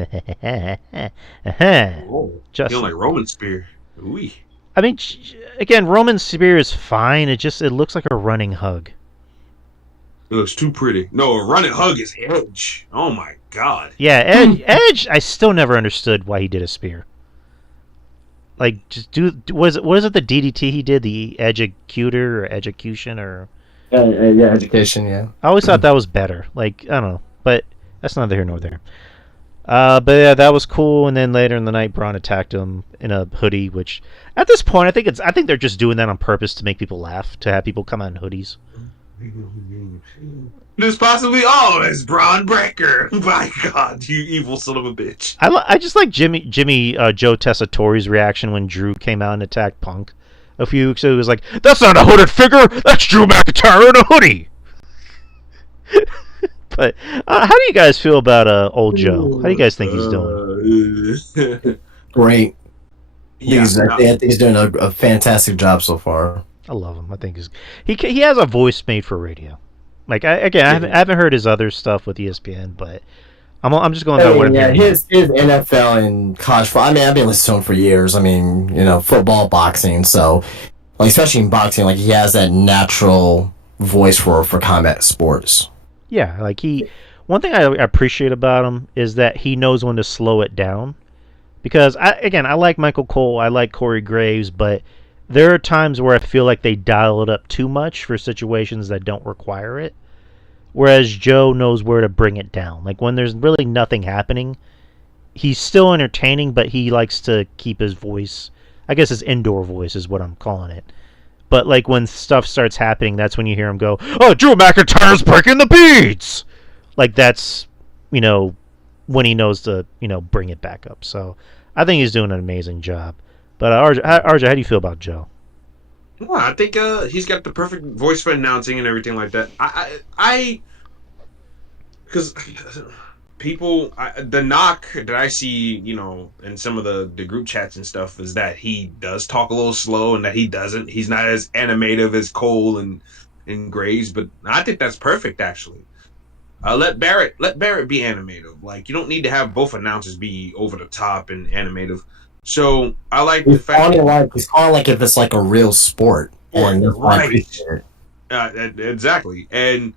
You don't like Roman spear? Ooh. I mean, again, Roman spear is fine. It looks like a running hug. It looks too pretty. No, a running hug is Edge. Oh my god. Yeah, Edge. I still never understood why he did a spear. Like, just what is it the DDT he did, the Edgecutor or Edgecution or... Yeah, education, yeah. I always thought that was better. Like, I don't know, but that's neither here nor there. But yeah, that was cool. And then later in the night, Braun attacked him in a hoodie, which at this point, I think they're just doing that on purpose to make people laugh, to have people come out in hoodies. There's possibly it's Braun Breaker. My God, you evil son of a bitch. I just like Jimmy Joe Tessatore's reaction when Drew came out and attacked Punk a few weeks ago. He was like, "That's not a hooded figure. That's Drew McIntyre in a hoodie." But how do you guys feel about old Joe? How do you guys think he's doing? Great. Yeah, I think he's doing a fantastic job so far. I love him. I think he has a voice made for radio. Like I haven't heard his other stuff with ESPN, but I'm just going by what I'm hearing. His NFL and college football. I mean, I've been listening to him for years. I mean, football, boxing. So, like, especially in boxing, like he has that natural voice for combat sports. Yeah, like one thing I appreciate about him is that he knows when to slow it down. Because I like Michael Cole, I like Corey Graves, but there are times where I feel like they dial it up too much for situations that don't require it. Whereas Joe knows where to bring it down. Like when there's really nothing happening, he's still entertaining, but he likes to keep his voice. I guess his indoor voice is what I'm calling it. But like when stuff starts happening, that's when you hear him go, "Oh, Drew McIntyre's breaking the beats!" Like that's, when he knows to, bring it back up. So I think he's doing an amazing job. But RJ, how do you feel about Joe? Well, I think he's got the perfect voice for announcing and everything like that. Because people, the knock that I see, in some of the group chats and stuff is that he does talk a little slow and that he's not as animative as Cole and Graves, but I think that's perfect actually. Let Barrett be animative. Like you don't need to have both announcers be over the top and animative. So I like the fact he's calling like if it's like a real sport or right. Exactly, and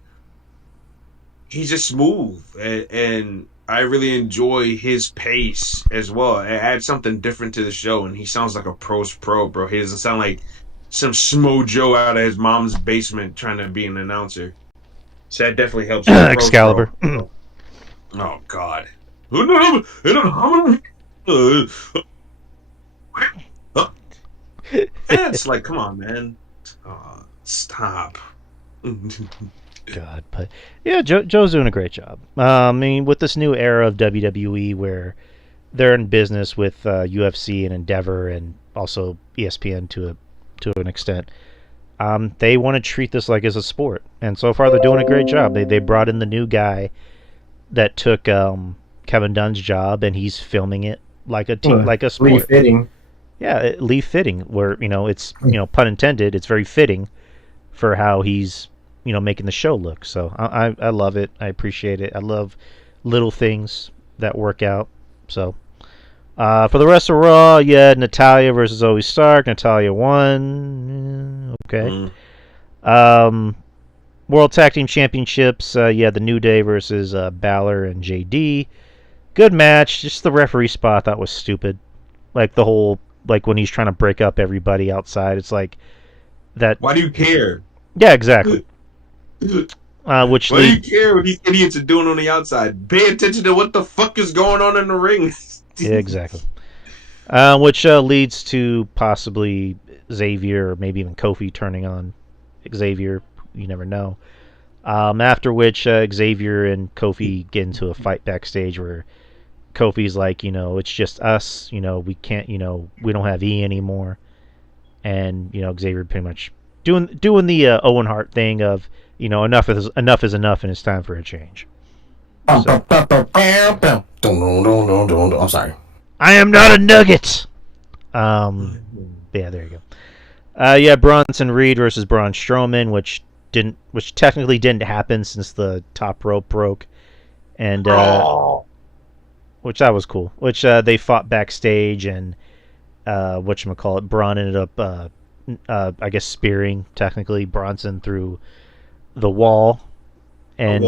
he's just smooth, and I really enjoy his pace as well. It adds something different to the show, and he sounds like a pro's pro, bro. He doesn't sound like some Smo Joe out of his mom's basement trying to be an announcer. So that definitely helps. Excalibur. Oh God. It's like, come on, man. Stop. God, but yeah, Joe's doing a great job. I mean, with this new era of WWE where they're in business with UFC and Endeavor and also ESPN to an extent, they want to treat this like it's a sport, and so far they're doing a great job. They brought in the new guy that took Kevin Dunn's job, and he's filming it like a team, like a sport. Lee Fitting. Yeah, Lee Fitting, where it's pun intended, it's very fitting for how he's making the show look. So I love it. I appreciate it. I love little things that work out. So for the rest of Raw, you had Natalya versus Zoe Stark. Natalya won. Okay. World Tag Team Championships. You had the New Day versus Balor and JD. Good match. Just the referee spot I thought was stupid. Like the whole, like when he's trying to break up everybody outside. It's like that. Why do you care? Yeah, exactly. Why do you care what these idiots are doing on the outside? Pay attention to what the fuck is going on in the ring. Yeah, exactly. Which leads to possibly Xavier or maybe even Kofi turning on Xavier. You never know. After which Xavier and Kofi get into a fight backstage where Kofi's like, it's just us. We can't. We don't have E anymore. And Xavier pretty much doing the Owen Hart thing of enough is enough and it's time for a change. So. I'm sorry. I am not a nugget. Yeah, there you go. Yeah, Bronson Reed versus Braun Strowman, which technically didn't happen since the top rope broke, and which that was cool. Which they fought backstage, and whatchamacallit, Braun ended up I guess spearing technically Bronson through the wall, and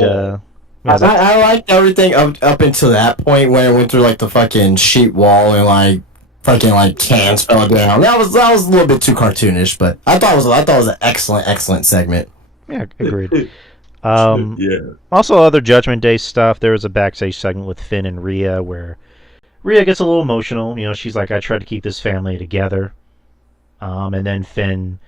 I liked everything up until that point when it went through like the fucking sheet wall and like fucking like cans fell down. That was a little bit too cartoonish, but I thought it was an excellent segment. Yeah, agreed. Yeah. Also, other Judgment Day stuff. There was a backstage segment with Finn and Rhea where Rhea gets a little emotional. You know, she's like, I tried to keep this family together. And then Finn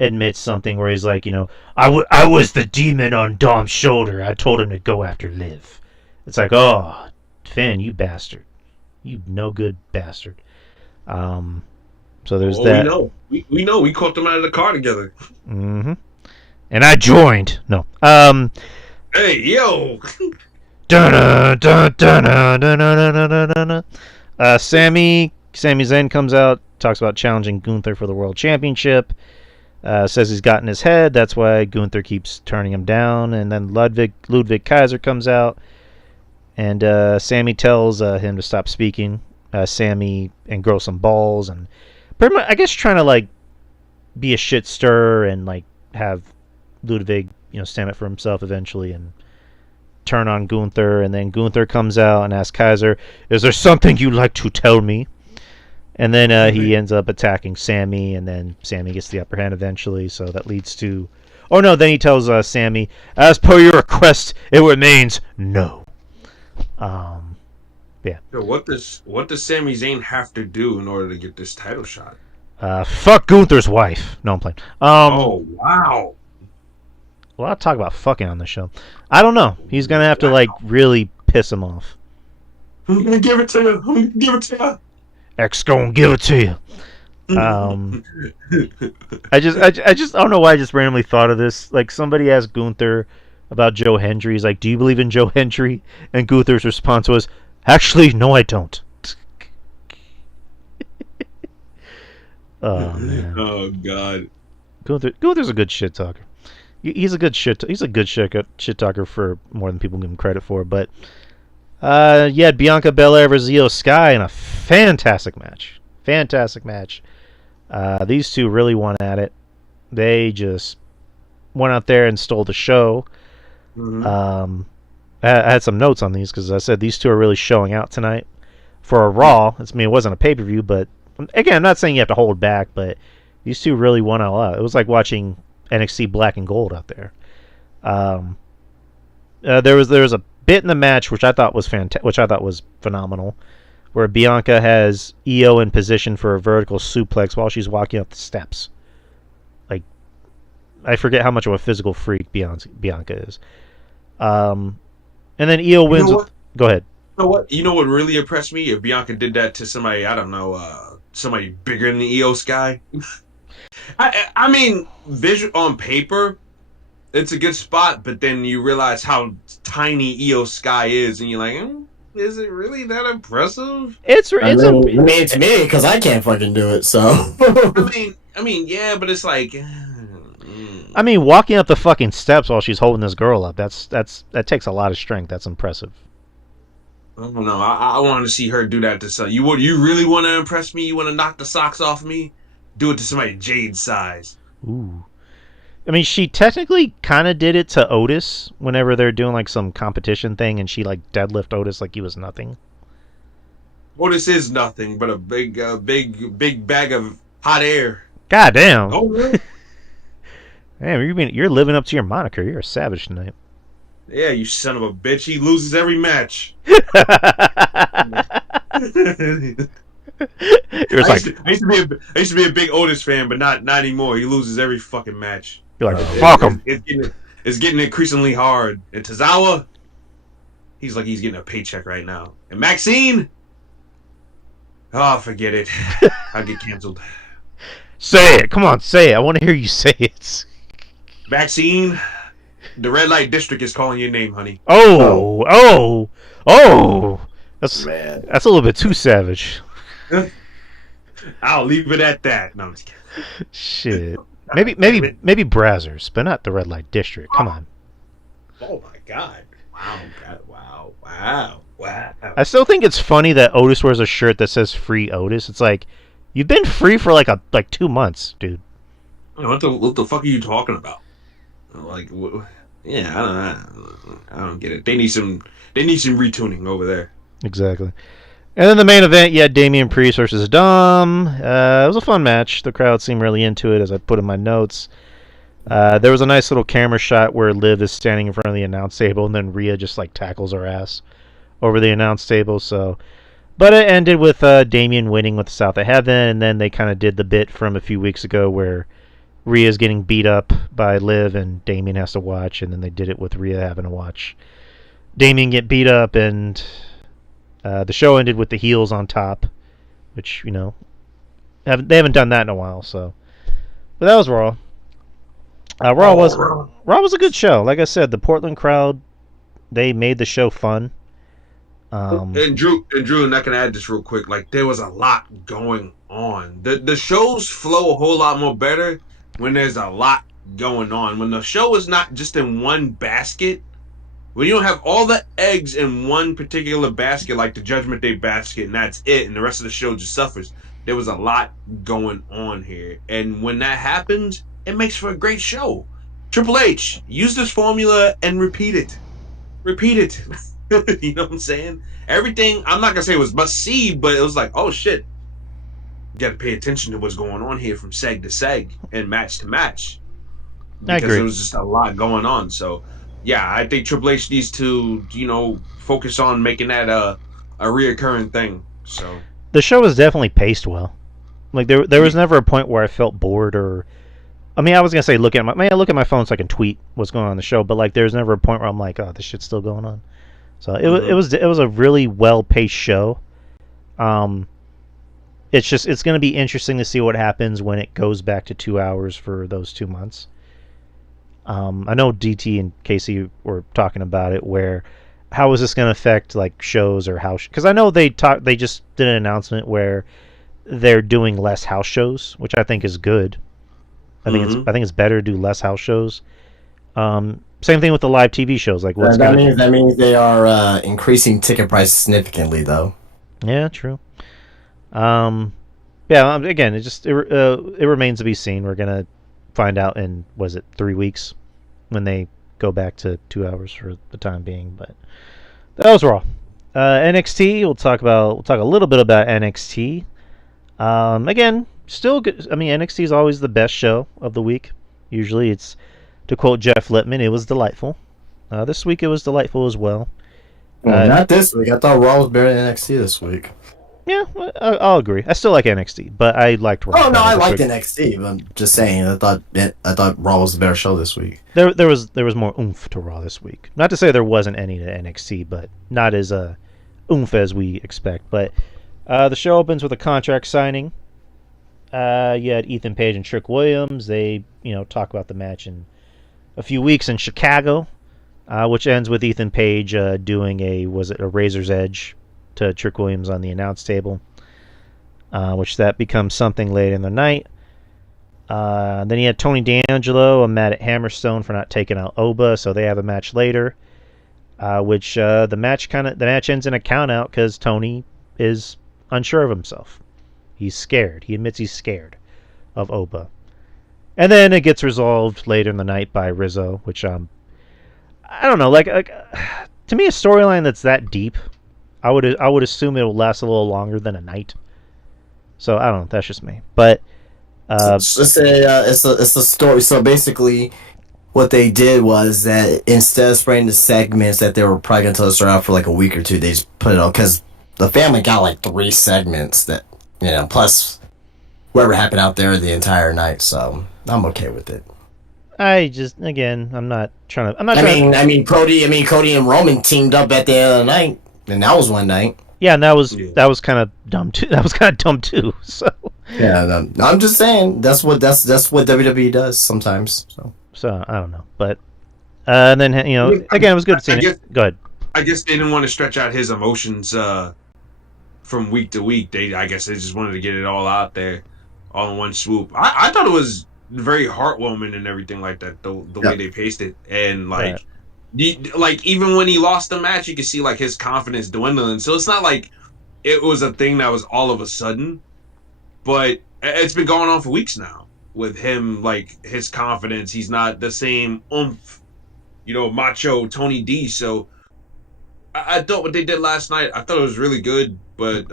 admits something where he's like, you know, I was the demon on Dom's shoulder. I told him to go after Liv. It's like, oh, Finn, you bastard. You no good bastard. So there's that. We know. We caught them out of the car together. Mm-hmm. And I joined. No. Hey, yo. Sami Zayn comes out, talks about challenging Gunther for the World Championship. Says he's got in his head. That's why Gunther keeps turning him down. And then Ludwig Kaiser comes out, and Sami tells him to stop speaking. Sami and grow some balls, and pretty much, I guess, trying to like be a shit stirrer and like have Ludwig, you know, stand up for himself eventually and turn on Gunther. And then Gunther comes out and asks Kaiser, "Is there something you'd like to tell me?" And then he ends up attacking Sami, and then Sami gets the upper hand eventually. So that leads to, oh no, then he tells Sami, "As per your request, it remains no." Yeah. Yo, what does Sami Zayn have to do in order to get this title shot? Fuck Gunther's wife. No, I'm playing. Oh wow. Well, I'll talk about fucking on the show. I don't know. He's gonna have to like really piss him off. I'm gonna give it to you. I'm gonna give it to you. X gonna give it to you. I just don't know why I just randomly thought of this. Like, somebody asked Gunther about Joe Hendry. He's like, "Do you believe in Joe Hendry?" And Gunther's response was, "Actually, no, I don't." Oh man. Oh god. Gunther's a good shit talker. He's a good shit talker for more than people give him credit for. But you had Bianca Belair versus Io Sky in a fantastic match. These two really went at it. They just went out there and stole the show. Mm-hmm. I had some notes on these because I said these two are really showing out tonight for a Raw. It wasn't a pay-per-view, but again, I'm not saying you have to hold back, but these two really went all out. It was like watching NXT Black and Gold out there. There was a bit in the match which I thought was phenomenal, where Bianca has Io in position for a vertical suplex while she's walking up the steps. Like, I forget how much of a physical freak Bianca is. And then Io wins. Go ahead. You know what really impressed me? If Bianca did that to somebody, I don't know, somebody bigger than the Io Sky. I mean, visual on paper, it's a good spot, but then you realize how tiny Io Sky is, and you're like, is it really that impressive? It's to me because I can't fucking do it. So I mean, yeah, but it's like, I mean, walking up the fucking steps while she's holding this girl up, that takes a lot of strength. That's impressive. I don't know. I want to see her do that to somebody. You really want to impress me? You want to knock the socks off me? Do it to somebody Jade's size. Ooh. I mean, she technically kind of did it to Otis whenever they're doing like some competition thing, and she like deadlift Otis like he was nothing. Otis is nothing but a big bag of hot air. God damn. Oh, really? Man, you're living up to your moniker. You're a savage tonight. Yeah, you son of a bitch. He loses every match. I used to be a big Otis fan, but not anymore. He loses every fucking match. You're like, fuck him. It's getting increasingly hard. And Tozawa, he's like he's getting a paycheck right now. And Maxine, oh, forget it. I'll get canceled. Say it. Come on, say it. I want to hear you say it. Maxine, the red light district is calling your name, honey. Oh. That's a little bit too savage. I'll leave it at that. No, I'm just kidding. Shit. Maybe Brazzers, but not the red light district. Come on. Oh my god. Wow. I still think it's funny that Otis wears a shirt that says "Free Otis." It's like, you've been free for like 2 months, dude. What the fuck are you talking about? Like, yeah, I don't get it. They need some retuning over there. Exactly. And then the main event, you had Damian Priest versus Dom. It was a fun match. The crowd seemed really into it, as I put in my notes. There was a nice little camera shot where Liv is standing in front of the announce table, and then Rhea just like tackles her ass over the announce table. So, but it ended with Damien winning with South of Heaven, and then they kind of did the bit from a few weeks ago where Rhea's getting beat up by Liv, and Damien has to watch, and then they did it with Rhea having to watch Damien get beat up, and the show ended with the heels on top, which they haven't done that in a while. So, but that was Raw. Raw was a good show. Like I said, the Portland crowd, they made the show fun. And Drew, and I can add this real quick. Like, there was a lot going on. The shows flow a whole lot more better when there's a lot going on. When the show is not just in one basket, when you don't have all the eggs in one particular basket, like the Judgment Day basket, and that's it, and the rest of the show just suffers. There was a lot going on here, and when that happens, it makes for a great show. Triple H, use this formula and repeat it. Repeat it. You know what I'm saying? Everything, I'm not going to say it was must see, but it was like, oh shit. You got to pay attention to what's going on here from seg to seg and match to match. Because there was just a lot going on. So, yeah, I think Triple H needs to, focus on making that a reoccurring thing. So the show was definitely paced well. Like, there was never a point where I felt bored or... I mean, I was gonna say look at my phone so I can tweet what's going on in the show, but like, there's never a point where I'm like, oh, this shit's still going on. So it was a really well paced show. It's gonna be interesting to see what happens when it goes back to 2 hours for those 2 months. I know DT and Casey were talking about it. How is this gonna affect like shows or house? Because I know they just did an announcement where they're doing less house shows, which I think is good. I think it's better to do less house shows. Same thing with the live TV shows. Like that means they are increasing ticket prices significantly, though. Yeah, true. Again, it remains to be seen. We're gonna find out in 3 weeks when they go back to 2 hours for the time being. But that was Raw. NXT. We'll talk a little bit about NXT. Again. Still good. I mean, NXT is always the best show of the week. Usually it's, to quote Jeff Lippman, it was delightful. This week it was delightful as well. Not this week. I thought Raw was better than NXT this week. Yeah, I'll agree. I still like NXT, but I liked Raw. Oh, no, I liked NXT, but I'm just saying, I thought Raw was the better show this week. There was more oomph to Raw this week. Not to say there wasn't any to NXT, but not as oomph as we expect. But the show opens with a contract signing. You had Ethan Page and Trick Williams. They, talk about the match in a few weeks in Chicago, which ends with Ethan Page doing a Razor's Edge to Trick Williams on the announce table, which that becomes something late in the night. Then you had Tony D'Angelo and mad at Hammerstone for not taking out Oba, so they have a match later, which the match ends in a count out because Tony is unsure of himself. He's scared. He admits he's scared of Oba. And then it gets resolved later in the night by Rizzo, which I don't know, like to me a storyline that's that deep, I would assume it'll last a little longer than a night. So I don't know, that's just me. But it's a story. So basically what they did was that instead of spreading the segments that they were probably going to start out for like a week or two, they just put it on because the family got like 3 segments that, plus whatever happened out there the entire night. So I'm okay with it. I'm not trying to. I mean, Cody and Roman teamed up at the end of the night, and that was one night. Yeah, and that was kind of dumb too. That was kind of dumb too. So yeah, I'm just saying that's what WWE does sometimes. So I don't know, but and then again, it was good seeing it. Go ahead. I guess they didn't want to stretch out his emotions from week to week. I guess they just wanted to get it all out there, all in one swoop. I thought it was very heartwarming and everything like that. The way they paced it, and like even when he lost the match, you could see like his confidence dwindling. So it's not like it was a thing that was all of a sudden, but it's been going on for weeks now with him. Like his confidence, he's not the same oomph, macho Tony D. So I thought what they did last night, I thought it was really good, but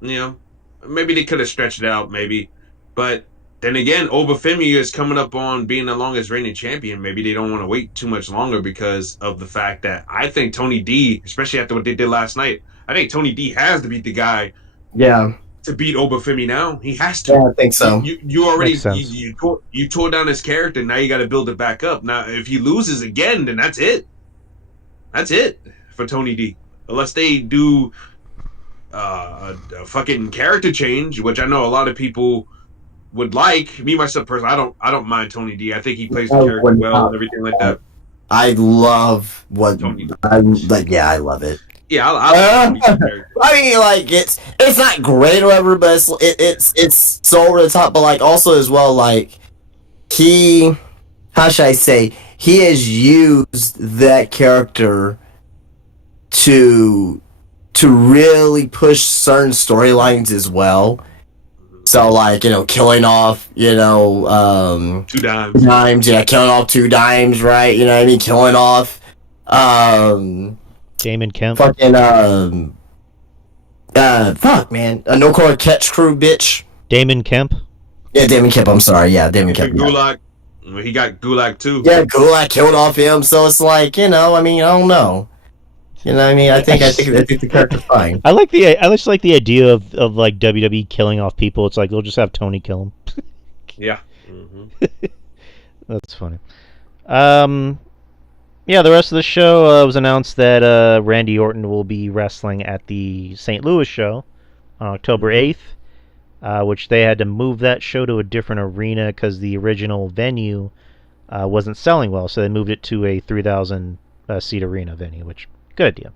maybe they could have stretched it out, maybe. But then again, Obafemi is coming up on being the longest reigning champion. Maybe they don't want to wait too much longer because of the fact that I think Tony D, especially after what they did last night, I think Tony D has to beat the guy Yeah, to beat Obafemi now. He has to. yeah, I think so. You already Makes sense. you tore down his character. Now you got to build it back up. Now if he loses again, then that's it. That's it for Tony D. Unless they do a fucking character change, which I know a lot of people would like. Me myself personally, I don't mind Tony D. I think he plays the I character would well not. and everything like that. I love what Tony. I'm like. Yeah, I love it. Yeah, I like Tony D's character. I mean, like it's not great or whatever, but it's so over the top. But like also as well, like he, how should I say, he has used that character to really push certain storylines as well. So like killing off 2 dimes. dimes, yeah, killing off 2 dimes, right? You know what I mean? Killing off Damon Kemp. fucking fuck man, a no core catch crew bitch. Damon Kemp. Yeah, Damon Kemp. I'm sorry. Yeah, Damon Even Kemp. Yeah. Gulak, he got Gulak too. Yeah, Gulak killed off him, so it's like I mean, I don't know. You know what I mean? I think the character's fine. I just like the idea of like WWE killing off people. It's like they'll just have Tony kill him. Yeah. That's funny. Yeah, the rest of the show was announced that Randy Orton will be wrestling at the St. Louis show on October 8th, which they had to move that show to a different arena because the original venue wasn't selling well, so they moved it to a 3,000 seat arena venue, which good idea.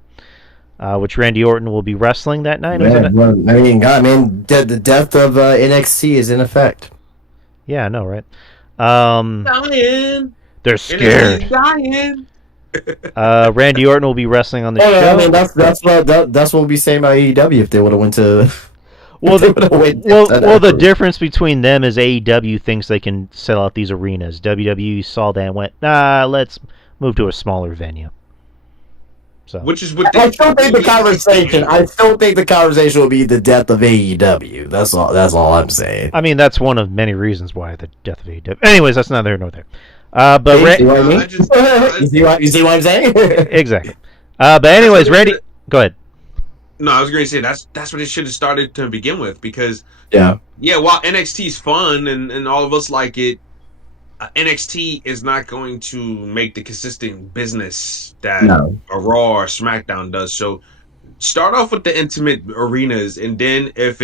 Which Randy Orton will be wrestling that night. The death of NXT is in effect. Yeah, I know, right? Dying. They're scared. Dying. Randy Orton will be wrestling on the Oh, show. yeah, I mean that's what we'll be saying about AEW if they would have went to. Well, if they would've went to that the route. difference between them is AEW thinks they can sell out these arenas. WWE saw that and went, nah, let's move to a smaller venue. So Which is what I still think the conversation will be the death of AEW. That's all I'm saying. I mean, that's one of many reasons why the death of AEW. Anyways, that's neither here nor there. But You see what I mean? I just- You see what I'm saying? exactly. But anyways, Randy, go ahead. No, I was going to say that's what it should have started to begin with because Yeah. while NXT's fun and all of us like it, NXT is not going to make the consistent business that No. a Raw or SmackDown does. So start off with the intimate arenas, and then if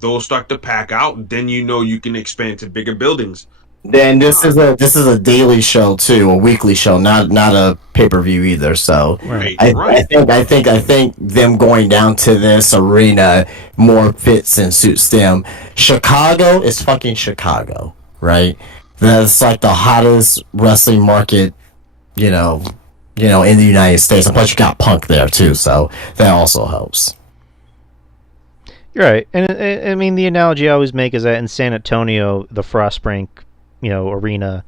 those start to pack out, then you can expand to bigger buildings. Then this is a daily show too, a weekly show, not a pay-per-view either. So Right. I think them going down to this arena more fits and suits them. Chicago is fucking Chicago, right? That's like the hottest wrestling market, in the United States. And plus you got Punk there too, so that also helps. You're right. And I mean, the analogy I always make is that in San Antonio, the Frostbrink, arena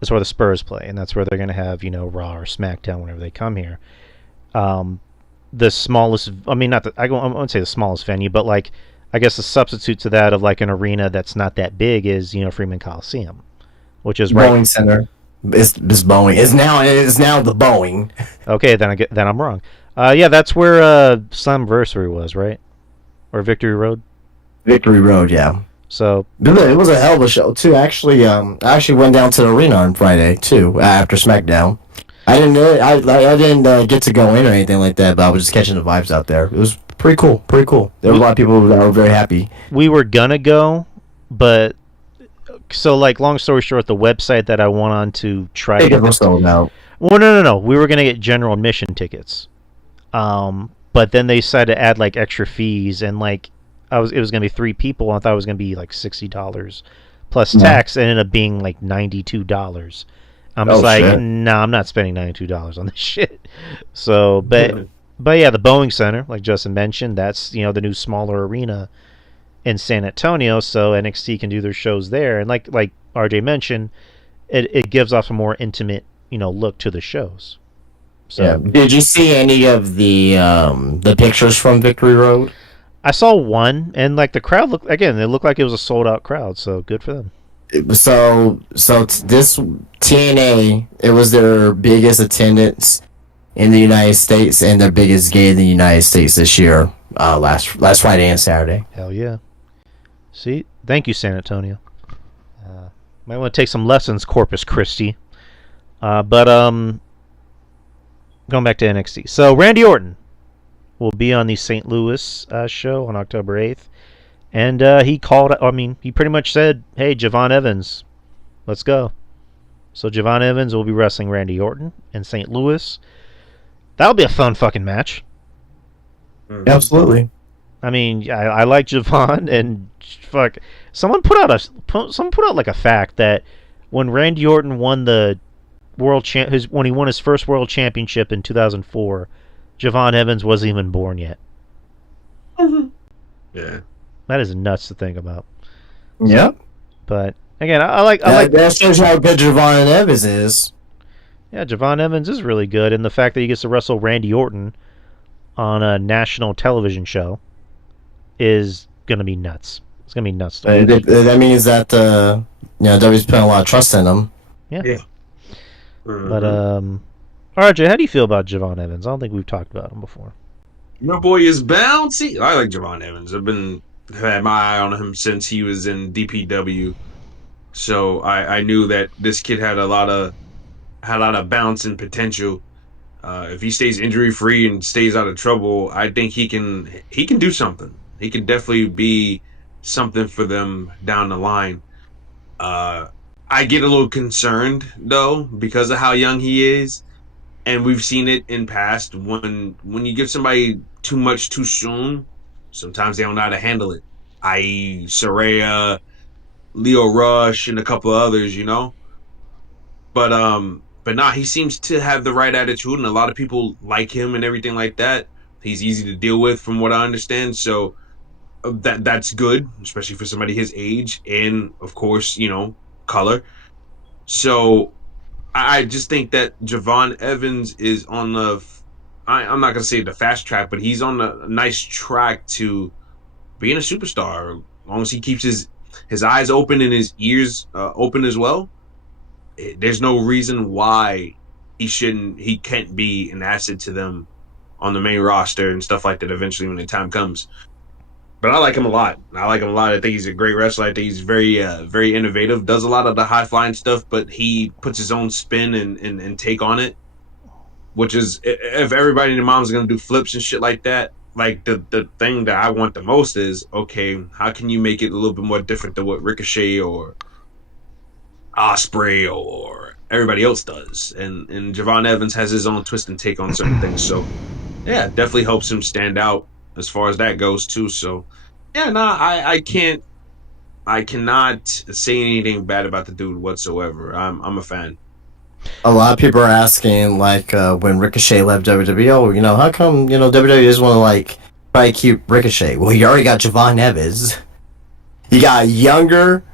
is where the Spurs play, and that's where they're going to have, Raw or SmackDown whenever they come here. The smallest, I mean, I won't say the smallest venue, but like, I guess the substitute to that of like an arena that's not that big is, Freeman Coliseum, which is right. Boeing Center. It's Boeing. It's now the Boeing. Okay, then I'm wrong. Yeah, that's where Slammiversary was, right? Or Victory Road. Victory Road, yeah. So It was a hell of a show too. Actually, I actually went down to the arena on Friday too after SmackDown. I didn't get to go in or anything like that, but I was just catching the vibes out there. It was pretty cool. There were a lot of people that were very happy. we were gonna go, but so like long story short, the website that I went on to try to Tickets get were this, sold out. well, no, we were gonna get general admission tickets, but then they decided to add like extra fees, and like it was gonna be 3 people, and I thought it was gonna be like $60 plus tax, and it ended up being like $92. I'm just like, shit. no, I'm not spending $92 on this shit. So, but yeah, the Boeing Center, like Justin mentioned, that's the new smaller arena in San Antonio, so NXT can do their shows there, and like RJ mentioned, it gives off a more intimate look to the shows. So Yeah. Did you see any of the pictures from Victory Road? I saw one, and like the crowd looked like it was a sold out crowd, so good for them. This TNA, it was their biggest attendance in the United States and their biggest gate in the United States this year. Last Friday and Saturday. Hell yeah. See, thank you, San Antonio. Might want to take some lessons, Corpus Christi. But going back to NXT. So Randy Orton will be on the St. Louis show on October 8th. And he pretty much said, hey, Javon Evans, let's go. So Javon Evans will be wrestling Randy Orton in St. Louis. That'll be a fun fucking match. Absolutely. I mean, I like Javon, and fuck, someone put out like a fact that when Randy Orton won the when he won his first world championship in 2004, Javon Evans wasn't even born yet. Yeah, that is nuts to think about. Yep. But again, I like that shows how good Javon Evans is. Yeah, Javon Evans is really good, and the fact that he gets to wrestle Randy Orton on a national television show is gonna be nuts. It's gonna be nuts. That means that WWE's putting a lot of trust in him. Yeah. Mm-hmm. But RJ, how do you feel about Javon Evans? I don't think we've talked about him before. My boy is bouncy. I like Javon Evans. I've had my eye on him since he was in DPW, so I knew that this kid had a lot of bounce and potential. If he stays injury free and stays out of trouble, I think he can do something. He can definitely be something for them down the line. I get a little concerned though because of how young he is, and we've seen it in past when you give somebody too much too soon, sometimes they don't know how to handle it. I.e., Saraya, Leo Rush, and a couple of others, you know. But nah, he seems to have the right attitude, and a lot of people like him and everything like that. He's easy to deal with, from what I understand. So that's good, especially for somebody his age, and of course, you know, color. So I just think that Javon Evans is on I'm not gonna say the fast track, but he's on a nice track to being a superstar, as long as he keeps his eyes open and his ears open as well. There's no reason why he can't be an asset to them on the main roster and stuff like that eventually when the time comes. But I like him a lot. I think he's a great wrestler. I think he's very very innovative, does a lot of the high flying stuff, but he puts his own spin and take on it, which is, if everybody in the mom's going to do flips and shit like that, like the thing that I want the most is, okay, how can you make it a little bit more different than what Ricochet or Osprey or everybody else does? And Javon Evans has his own twist and take on certain things. So yeah, definitely helps him stand out as far as that goes too. So yeah, I cannot say anything bad about the dude whatsoever. I'm a fan. A lot of people are asking, like, when Ricochet left WWE, oh, you know, how come, you know, WWE doesn't want to, like, try to keep Ricochet? Well, you already got Javon Evans. You got a younger,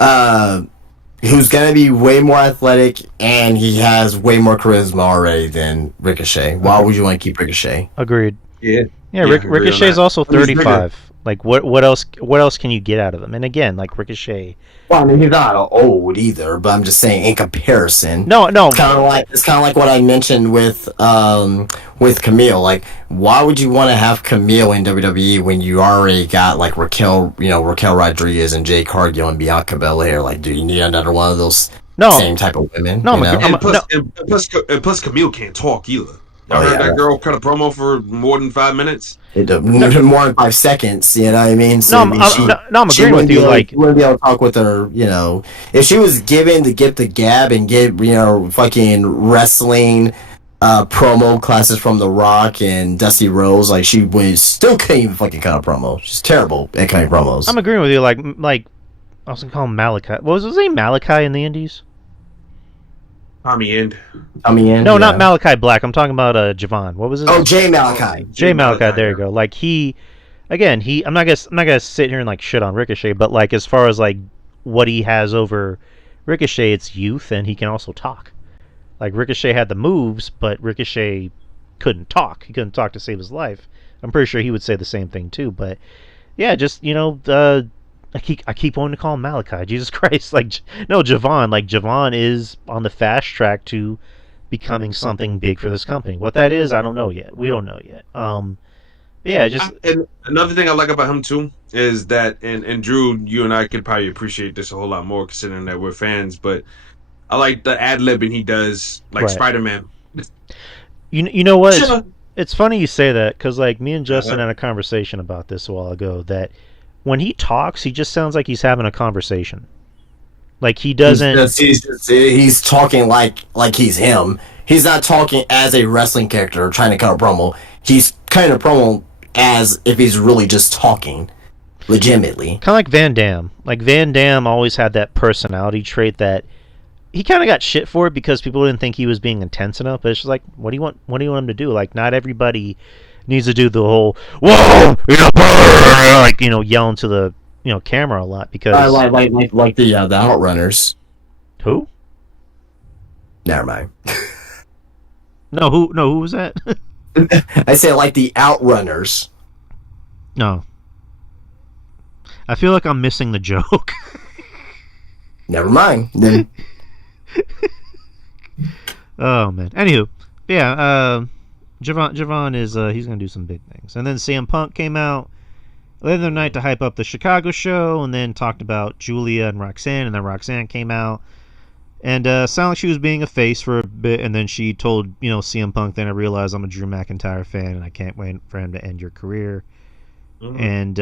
who's going to be way more athletic, and he has way more charisma already than Ricochet. Why would you want to keep Ricochet? Agreed. Yeah. Ricochet's also 35. Like, what else can you get out of him? And again, like, Ricochet. Well, I mean, he's not old either, but I'm just saying, in comparison. No. It's kind of like what I mentioned with Camille. Like, why would you want to have Camille in WWE when you already got, like, Raquel Rodriguez and Jade Cargill and Bianca Belair? Like, do you need another one of those same type of women? No, plus Camille can't talk either. Y'all heard that girl cut a promo for more than 5 minutes? More than 5 seconds, you know what I mean? So, I'm agreeing with you. Like, you wouldn't be able to talk with her, you know. If she was given the gift of gab and get, you know, fucking wrestling promo classes from The Rock and Dusty Rhodes, like, she still couldn't even fucking cut a promo. She's terrible at cutting promos. I'm agreeing with you. Like I was gonna call him Malachi. What was his name? Malachi in the Indies? Tommy End. No, yeah. not Malachi Black. I'm talking about Javon. What was his name? Jay Malachi. Jay Malachi. There you go. Like, I'm not gonna sit here and like shit on Ricochet, but like, as far as like what he has over Ricochet, it's youth, and he can also talk. Like, Ricochet had the moves, but Ricochet couldn't talk. He couldn't talk to save his life. I'm pretty sure he would say the same thing too. But yeah, just, you know, I keep wanting to call him Malachi. Jesus Christ! Like no, Javon. Like Javon is on the fast track to becoming something big for this company. What that is, I don't know yet. We don't know yet. Yeah, just And another thing I like about him too is that, and Drew, you and I could probably appreciate this a whole lot more considering that we're fans. But I like the ad libbing he does, like Right. Spider-Man. you know what? Sure. It's funny you say that because like me and Justin had a conversation about this a while ago. That when he talks, he just sounds like he's having a conversation. Like he doesn't. He's talking like he's him. He's not talking as a wrestling character or trying to cut a promo. He's cutting a promo as if he's really just talking, legitimately. Kind of like Van Damme. Like Van Damme always had that personality trait that he kind of got shit for it because people didn't think he was being intense enough. But it's just like, what do you want? What do you want him to do? Like, not everybody needs to do the whole "whoa," like yelling to the camera a lot because Like the Outrunners. who? Never mind. No, who was that? I say like the Outrunners. No, I feel like I'm missing the joke. Never mind. Then Oh man. Anywho, yeah. Javon is he's gonna do some big things, and then CM Punk came out later the night to hype up the Chicago show, and then talked about Julia and Roxanne, and then Roxanne came out and sounded like she was being a face for a bit, and then she told CM Punk, then I realized I'm a Drew McIntyre fan, and I can't wait for him to end your career. And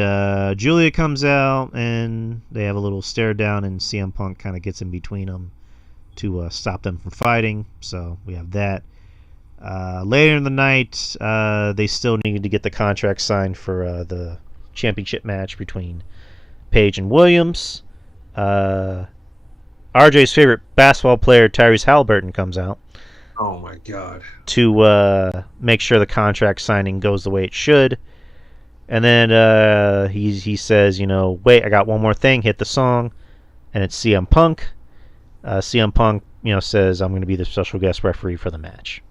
Julia comes out, and they have a little stare down, and CM Punk kind of gets in between them to stop them from fighting. So we have that. Later in the night, they still needed to get the contract signed for the championship match between Paige and Williams. RJ's favorite basketball player, Tyrese Halliburton, comes out Oh my god. to make sure the contract signing goes the way it should. And then he says, wait, I got one more thing. Hit the song, and it's CM Punk. CM Punk, says I'm going to be the special guest referee for the match.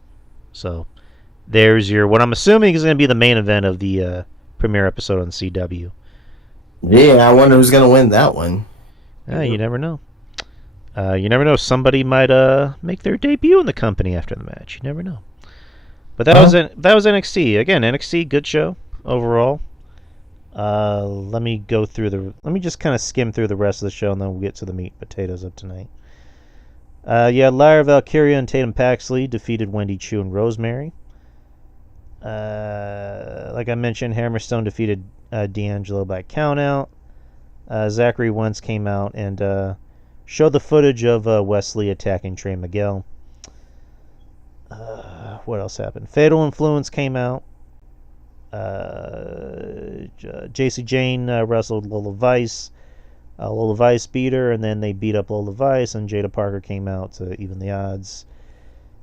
So there's your what I'm assuming is going to be the main event of the premiere episode on CW. yeah, I wonder who's gonna win that one. You never know. You never know. Somebody might make their debut in the company after the match. You never know. But that was NXT. Again, NXT, good show overall. Let me just kind of skim through the rest of the show, and then we'll get to the meat and potatoes of tonight. Lyra Valkyria and Tatum Paxley defeated Wendy Chu and Rosemary. Like I mentioned, Hammerstone defeated D'Angelo by countout. Zachary Wentz came out and showed the footage of Wesley attacking Trey Miguel. What else happened? Fatal Influence came out. JC Jane wrestled Lola Vice. Lola Vice beat her, and then they beat up Lola Vice, and Jada Parker came out to even the odds.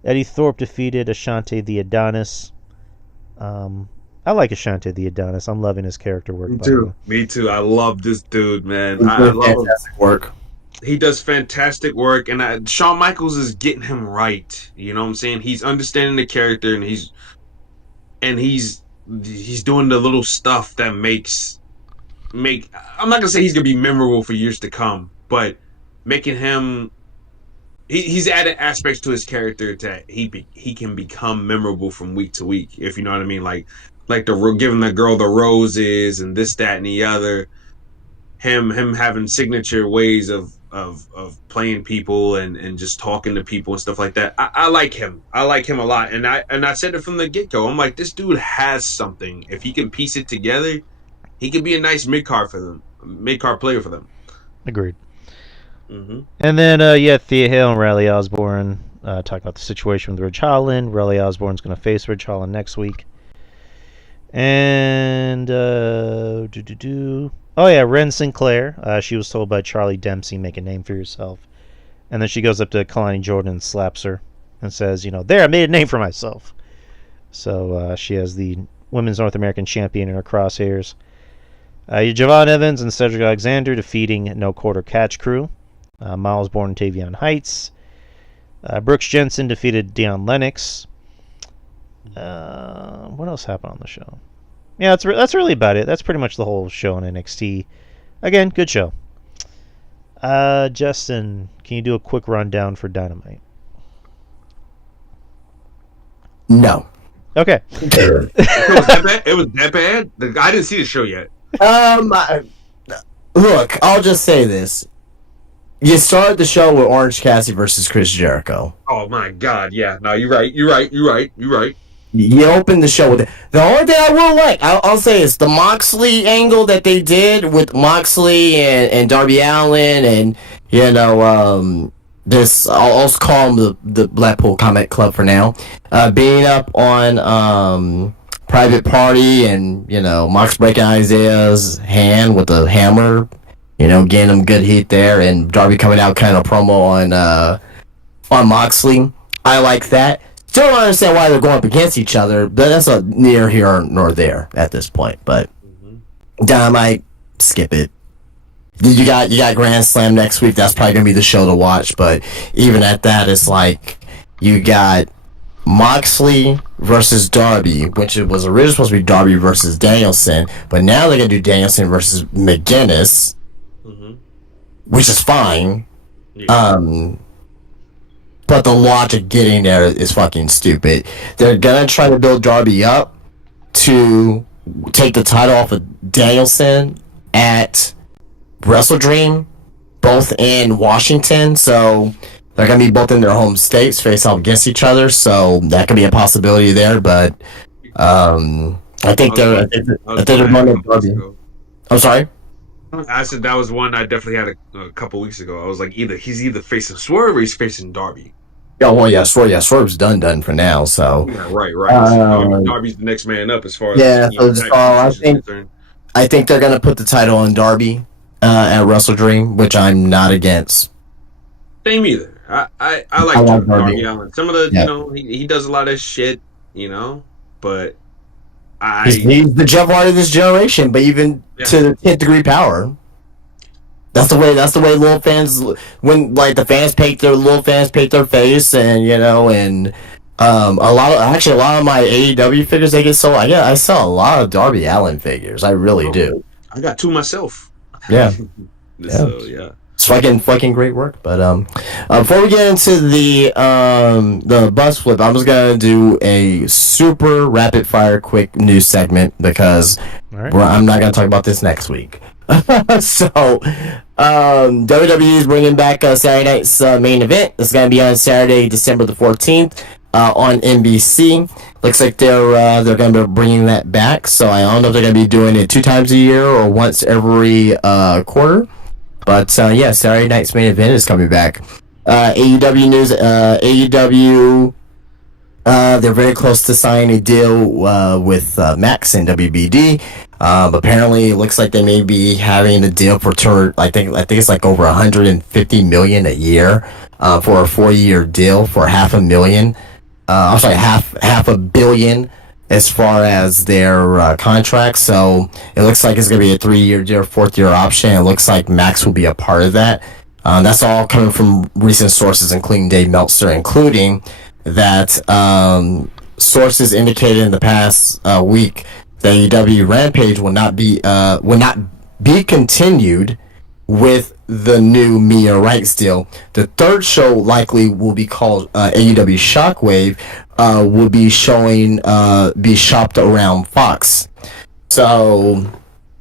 Eddie Thorpe defeated Ashante the Adonis. I like Ashante the Adonis. I'm loving his character work. Me too. I love this dude, man. He's I doing love him. fantastic work. He does fantastic work, and Shawn Michaels is getting him right. You know what I'm saying? He's understanding the character, and he's doing the little stuff that I'm not gonna say he's gonna be memorable for years to come, but making him he's added aspects to his character that he can become memorable from week to week, if you know what I mean. Like the giving the girl the roses and this, that, and the other. Him having signature ways of playing people and just talking to people and stuff like that. I like him. I like him a lot. And I said it from the get-go. I'm like, this dude has something. If he can piece it together, he could be a nice mid-card player for them. Agreed. Mm-hmm. And then, Thea Hale and Riley Osborne talk about the situation with Ridge Holland. Riley Osborne's going to face Ridge Holland next week. And, oh yeah, Ren Sinclair. She was told by Charlie Dempsey, make a name for yourself. And then she goes up to Kalani Jordan and slaps her and says, there, I made a name for myself. So she has the Women's North American Champion in her crosshairs. Javon Evans and Cedric Alexander defeating No Quarter Catch Crew. Miles Bourne and Tavion Heights. Brooks Jensen defeated Deion Lennox. What else happened on the show? Yeah, that's really about it. That's pretty much the whole show on NXT. Again, good show. Justin, can you do a quick rundown for Dynamite? No. Okay. It was that bad? I didn't see the show yet. Look, I'll just say this. You started the show with Orange Cassidy versus Chris Jericho. Oh my god, yeah. No, you're right. You opened the show with it. The only thing I will like, I'll say is the Moxley angle that they did with Moxley and Darby Allin and, this, I'll also call him the Blackpool Combat Club for now, being up on Private Party and, Mox breaking Isaiah's hand with a hammer, getting him good heat there, and Darby coming out kind of promo on Moxley. I like that. Still don't understand why they're going up against each other, but that's not near here nor there at this point. But Dynamite, skip it. You got Grand Slam next week. That's probably gonna be the show to watch. But even at that, it's like you got Moxley versus Darby, which it was originally supposed to be Darby versus Danielson, but now they're gonna do Danielson versus McGuinness, which is fine. Yeah. But the logic getting there is fucking stupid. They're gonna try to build Darby up to take the title off of Danielson at Wrestle Dream, both in Washington. So they're gonna be both in their home states, face off against each other. So that could be a possibility there. But I think they're running Darby. I'm sorry. I said that was one I definitely had a couple weeks ago. I was like, he's either facing Swerve or he's facing Darby. Oh well, yeah, Swerve's done for now. So yeah, right. So Darby's the next man up as far as I think they're gonna put the title on Darby at Wrestle Dream, which I'm not against. Same either. I like Darby Allin. Some of the he does a lot of shit, but he's the Jeff Hardy of this generation, but even to the 10th degree power. That's the way little fans, when like the fans paint their face, and a lot of my AEW figures they get sold. I sell a lot of Darby Allin figures. I really do. I got two myself. Yeah. So yeah. It's fucking great work. But before we get into the bus flip, I'm just gonna do a super rapid fire quick news segment because I'm not gonna talk about this next week. So WWE is bringing back Saturday night's main event. It's gonna be on Saturday, December the 14th, on NBC. Looks like they're gonna be bringing that back. So I don't know if they're gonna be doing it 2 times a year or once every quarter. But Saturday night's main event is coming back. AEW news. AEW. They're very close to signing a deal with Max and WBD. Apparently, it looks like they may be having a deal for I think it's like over $150 million a year for a 4-year deal for $500,000. I'm sorry, half $500 million as far as their contract. So it looks like it's going to be a 3-year deal, 4th-year option. It looks like Max will be a part of that. That's all coming from recent sources, including Dave Meltzer, including that sources indicated in the past week that AEW Rampage will not be continued with the new Mia Rights deal. The 3rd show likely will be called AEW Shockwave. Will be be shopped around Fox. So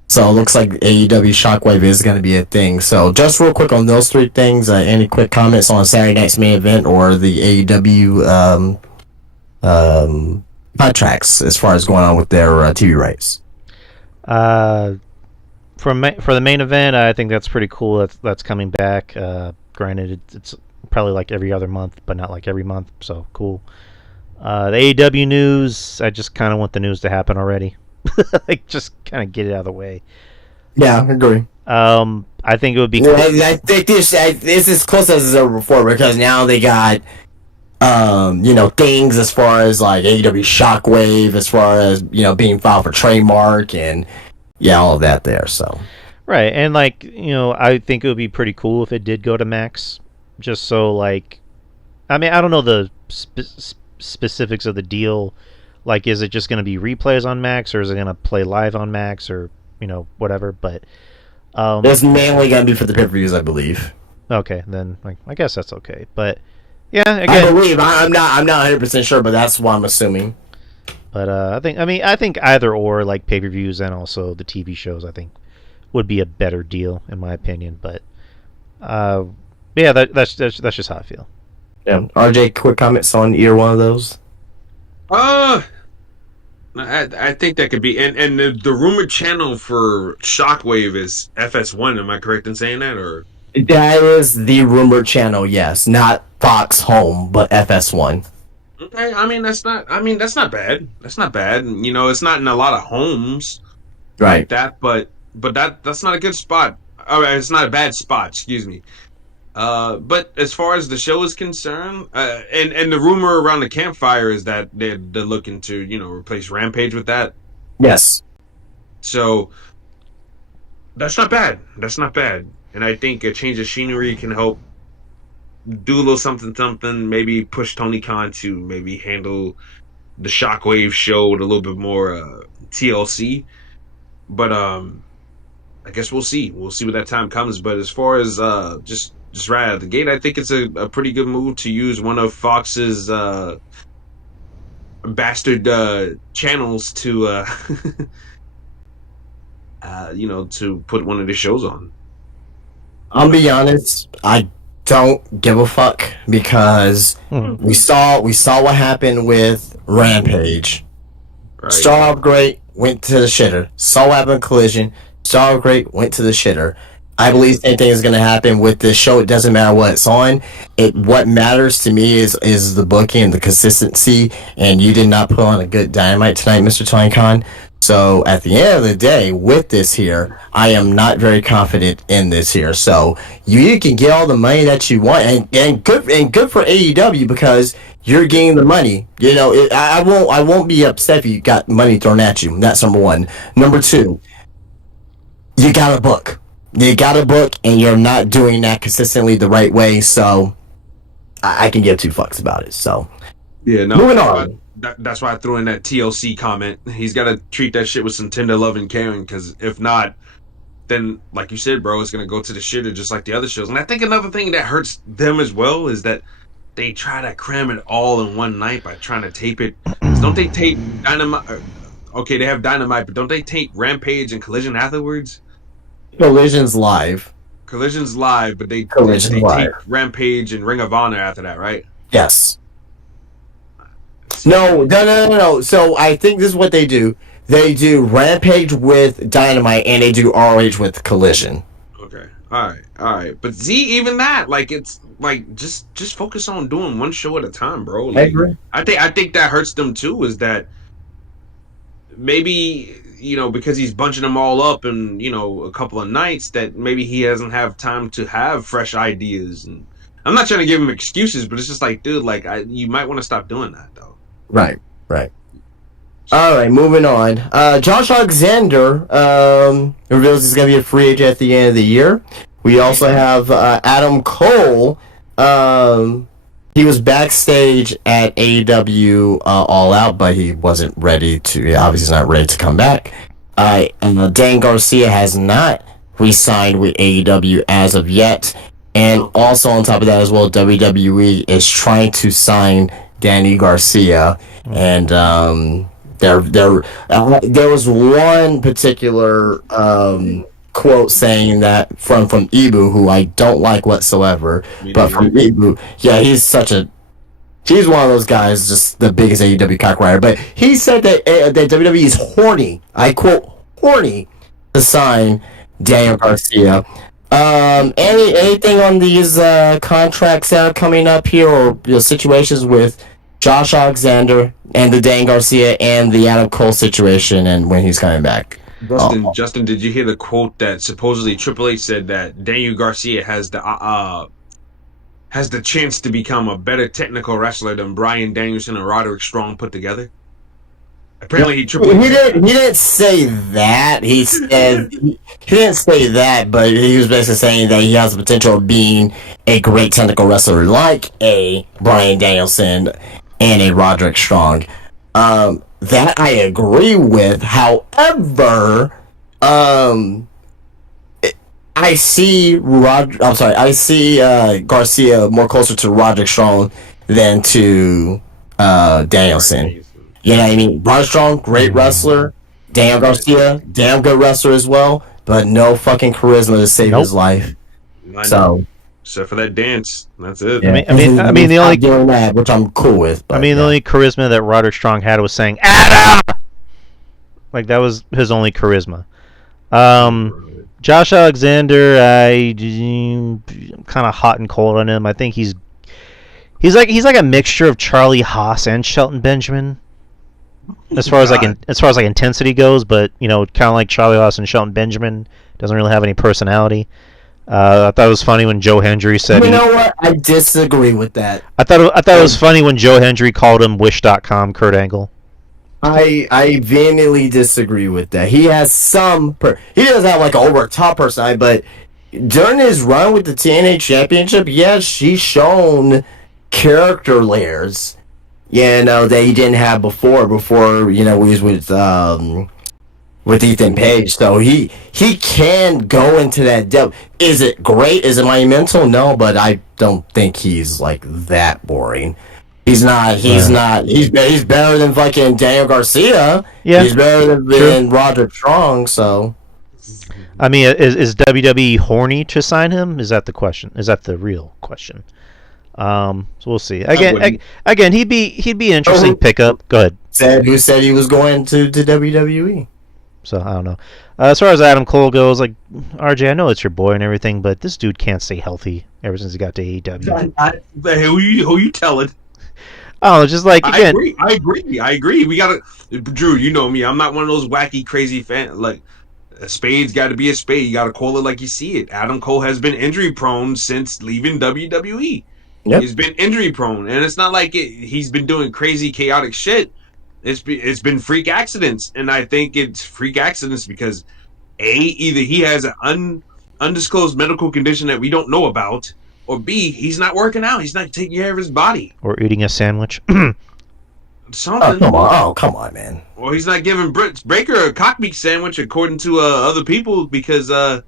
it looks like AEW Shockwave is going to be a thing. So just real quick on those 3 things, any quick comments on Saturday night's main event or the AEW contracts as far as going on with their TV rights? For the main event, I think that's pretty cool. That's coming back. Granted, it's probably like every other month, but not like every month. So cool. The AEW news, I just kind of want the news to happen already. Like, just kind of get it out of the way. Yeah, I agree. I think it would be. I think this is as close as it's ever before because now they got, things as far as like AEW Shockwave, as far as being filed for trademark and all of that there. So. Right, and like I think it would be pretty cool if it did go to Max, just so like, I mean, I don't know the specifics of the deal. Like, is it just going to be replays on Max, or is it going to play live on Max, or whatever? But It's mainly gonna be for the pay-per-views, I believe. Okay, then like, I guess that's okay. But yeah, I again, believe. I'm not 100% sure, but that's what I'm assuming. but I think either or, like pay-per-views and also the TV shows, I think would be a better deal in my opinion. But uh, yeah, that's just how I feel. Yeah. RJ, quick comments on either one of those. I think that could be, and the rumored channel for Shockwave is FS1. Am I correct in saying that, or? That is the rumored channel, yes, not Fox Home, but FS1. Okay, I mean that's not. I mean that's not bad. That's not bad. You know, it's not in a lot of homes Right. like that, but that's not a good spot. It's not a bad spot. Excuse me. But as far as the show is concerned, and the rumor around the campfire is that they're looking to replace Rampage with that. Yes. So that's not bad. That's not bad. And I think a change of scenery can help do a little something. Maybe push Tony Khan to maybe handle the Shockwave show with a little bit more TLC. But I guess we'll see. We'll see when that time comes. But as far as just right out of the gate, I think it's a pretty good move to use one of Fox's bastard channels to to put one of the shows on. I'll be honest, I don't give a fuck because we saw what happened with Rampage. Right. Star Upgrade went to the shitter. Saw what happened with Collision. Star Upgrade went to the shitter. I believe the same thing is going to happen with this show. It doesn't matter what it's on. What matters to me is the booking and the consistency. And you did not put on a good Dynamite tonight, Mr. Tony Khan. So at the end of the day, with this here, I am not very confident in this here. So you can get all the money that you want, and good for AEW because you're getting the money. You know, I won't be upset if you got money thrown at you. That's number one. Number two, you got to book. You got to book, and you're not doing that consistently the right way. So I can give two fucks about it. So yeah, no. Moving on. That's why I threw in that TLC comment. He's got to treat that shit with some tender love and caring, because if not, then like you said, bro, it's gonna go to the shitter just like the other shows. And I think another thing that hurts them as well is that they try to cram it all in one night by trying to tape it. Don't they tape Dynamite? Okay, they have Dynamite, but don't they tape Rampage and Collision afterwards? Collision's live. Collision's live, but they Live. tape Rampage and Ring of Honor after that, right? Yes. No. So I think this is what they do. They do Rampage with Dynamite, and they do ROH with Collision. Okay. All right. But see, even that, like, it's like just focus on doing one show at a time, bro. Like, I agree. I think that hurts them too. Is that maybe because he's bunching them all up in a couple of nights, that maybe he doesn't have time to have fresh ideas. And I'm not trying to give him excuses, but it's just like, dude, like you might want to stop doing that though. Right. All right, moving on. Josh Alexander reveals he's going to be a free agent at the end of the year. We also have Adam Cole. He was backstage at AEW All Out, but he wasn't ready to. Obviously, he's not ready to come back. Dan Garcia has not re-signed with AEW as of yet, and also on top of that as well, WWE is trying to sign Danny Garcia, and there was one particular quote saying that from Ibu, who I don't like whatsoever, but from Ibu, yeah, he's one of those guys, just the biggest AEW cockwriter. But he said that WWE is horny, I quote, horny to sign Daniel Garcia. Anything on these contracts that are coming up here, or situations with Josh Alexander and the Dan Garcia and the Adam Cole situation and when he's coming back? Justin, did you hear the quote that supposedly Triple H said that Daniel Garcia has the chance to become a better technical wrestler than Bryan Danielson and Roderick Strong put together? Apparently, he didn't say that. He said he didn't say that, but he was basically saying that he has the potential of being a great technical wrestler like a Bryan Danielson and a Roderick Strong. That I agree with. However, I see Garcia more closer to Roderick Strong than to Danielson. You know what I mean? Roderick Strong, great wrestler. Daniel Garcia, damn good wrestler as well, but no fucking charisma to save his life. So, except for that dance, that's it. yeah. I mean, the only doing that, which I'm cool with. But, the only charisma that Roderick Strong had was saying "Adam." Like that was his only charisma. Josh Alexander, I'm kind of hot and cold on him. I think he's like a mixture of Charlie Haas and Shelton Benjamin, as far as intensity goes. But kind of like Charlie Haas and Shelton Benjamin, doesn't really have any personality. I thought it was funny when Joe Hendry said. You know what? I disagree with that. I thought it was funny when Joe Hendry called him Wish.com Kurt Angle. I vehemently disagree with that. He has he doesn't have like an over top personality, but during his run with the TNA Championship, yes, he's shown character layers, that he didn't have before. He was with Ethan Page, so he can go into that depth. Is it great? Is it monumental? No, but I don't think he's like that boring. He's not. He's better than fucking Daniel Garcia. Yeah, he's better than Roderick Strong. So, I mean, is WWE horny to sign him? Is that the question? Is that the real question? So we'll see. Again, he'd be an interesting pickup. Go ahead. Who said he was going to WWE? So I don't know. As far as Adam Cole goes, like RJ, I know it's your boy and everything, but this dude can't stay healthy ever since he got to AEW. Who you telling? Oh, just like again. I agree. We gotta, Drew. You know me. I'm not one of those wacky, crazy fans. Like a spade's got to be a spade. You got to call it like you see it. Adam Cole has been injury prone since leaving WWE. Yep. He's been injury prone, and it's not like he's been doing crazy, chaotic shit. It's been freak accidents, and I think it's freak accidents because either he has an undisclosed medical condition that we don't know about, or B, he's not working out. He's not taking care of his body. Or eating a sandwich. Something. Oh, come on, man. Or he's not giving Britt Baker a cockbeak sandwich, according to other people, because they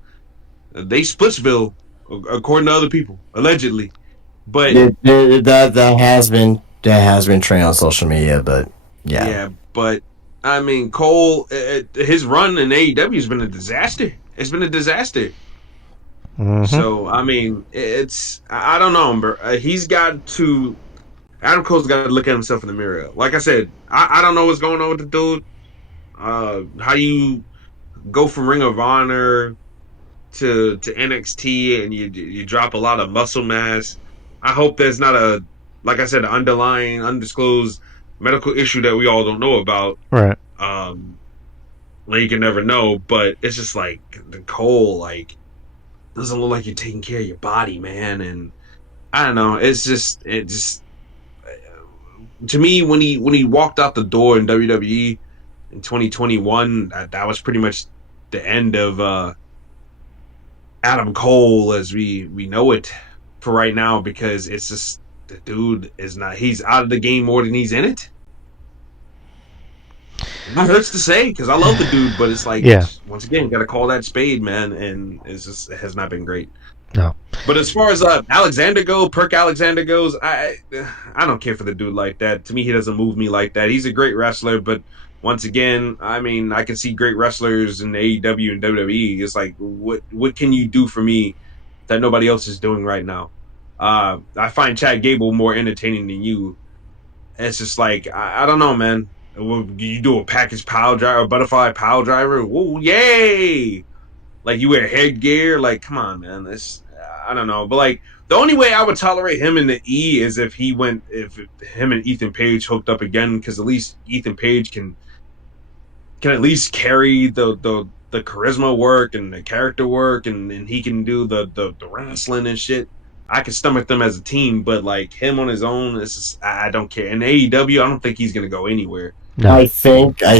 Splitsville, according to other people, allegedly. But that has been trained on social media, but yeah. Yeah, but I mean, Cole, his run in AEW has been a disaster. It's been a disaster. Mm-hmm. So I mean, I don't know, bro. Adam Cole's got to look at himself in the mirror. Like I said, I don't know what's going on with the dude. How you go from Ring of Honor to NXT and you drop a lot of muscle mass. I hope there's not like I said, an underlying, undisclosed medical issue that we all don't know about. Right. You can never know, but it's just like the Cole, like, doesn't look like you're taking care of your body, man. And I don't know. It just to me, when he walked out the door in WWE in 2021, that was pretty much the end of Adam Cole as we know it for right now, because it's just the dude he's out of the game more than he's in it. It hurts to say because I love the dude, but it's like, once again, got to call that spade, man, and it has not been great. No. But as far as Perk Alexander goes, I don't care for the dude like that. To me, he doesn't move me like that. He's a great wrestler, but once again, I mean, I can see great wrestlers in AEW and WWE. It's like, what can you do for me that nobody else is doing right now? I find Chad Gable more entertaining than you. It's just like, I don't know, man. You do a package pile driver, a butterfly pile driver. Whoa, yay! Like you wear headgear. Like, come on, man. I don't know. But like, the only way I would tolerate him in the E is if him and Ethan Page hooked up again, because at least Ethan Page can at least carry the charisma work and the character work, and he can do the wrestling and shit. I can stomach them as a team, but like him on his own, it's just, I don't care. In AEW, I don't think he's gonna go anywhere. No. I think him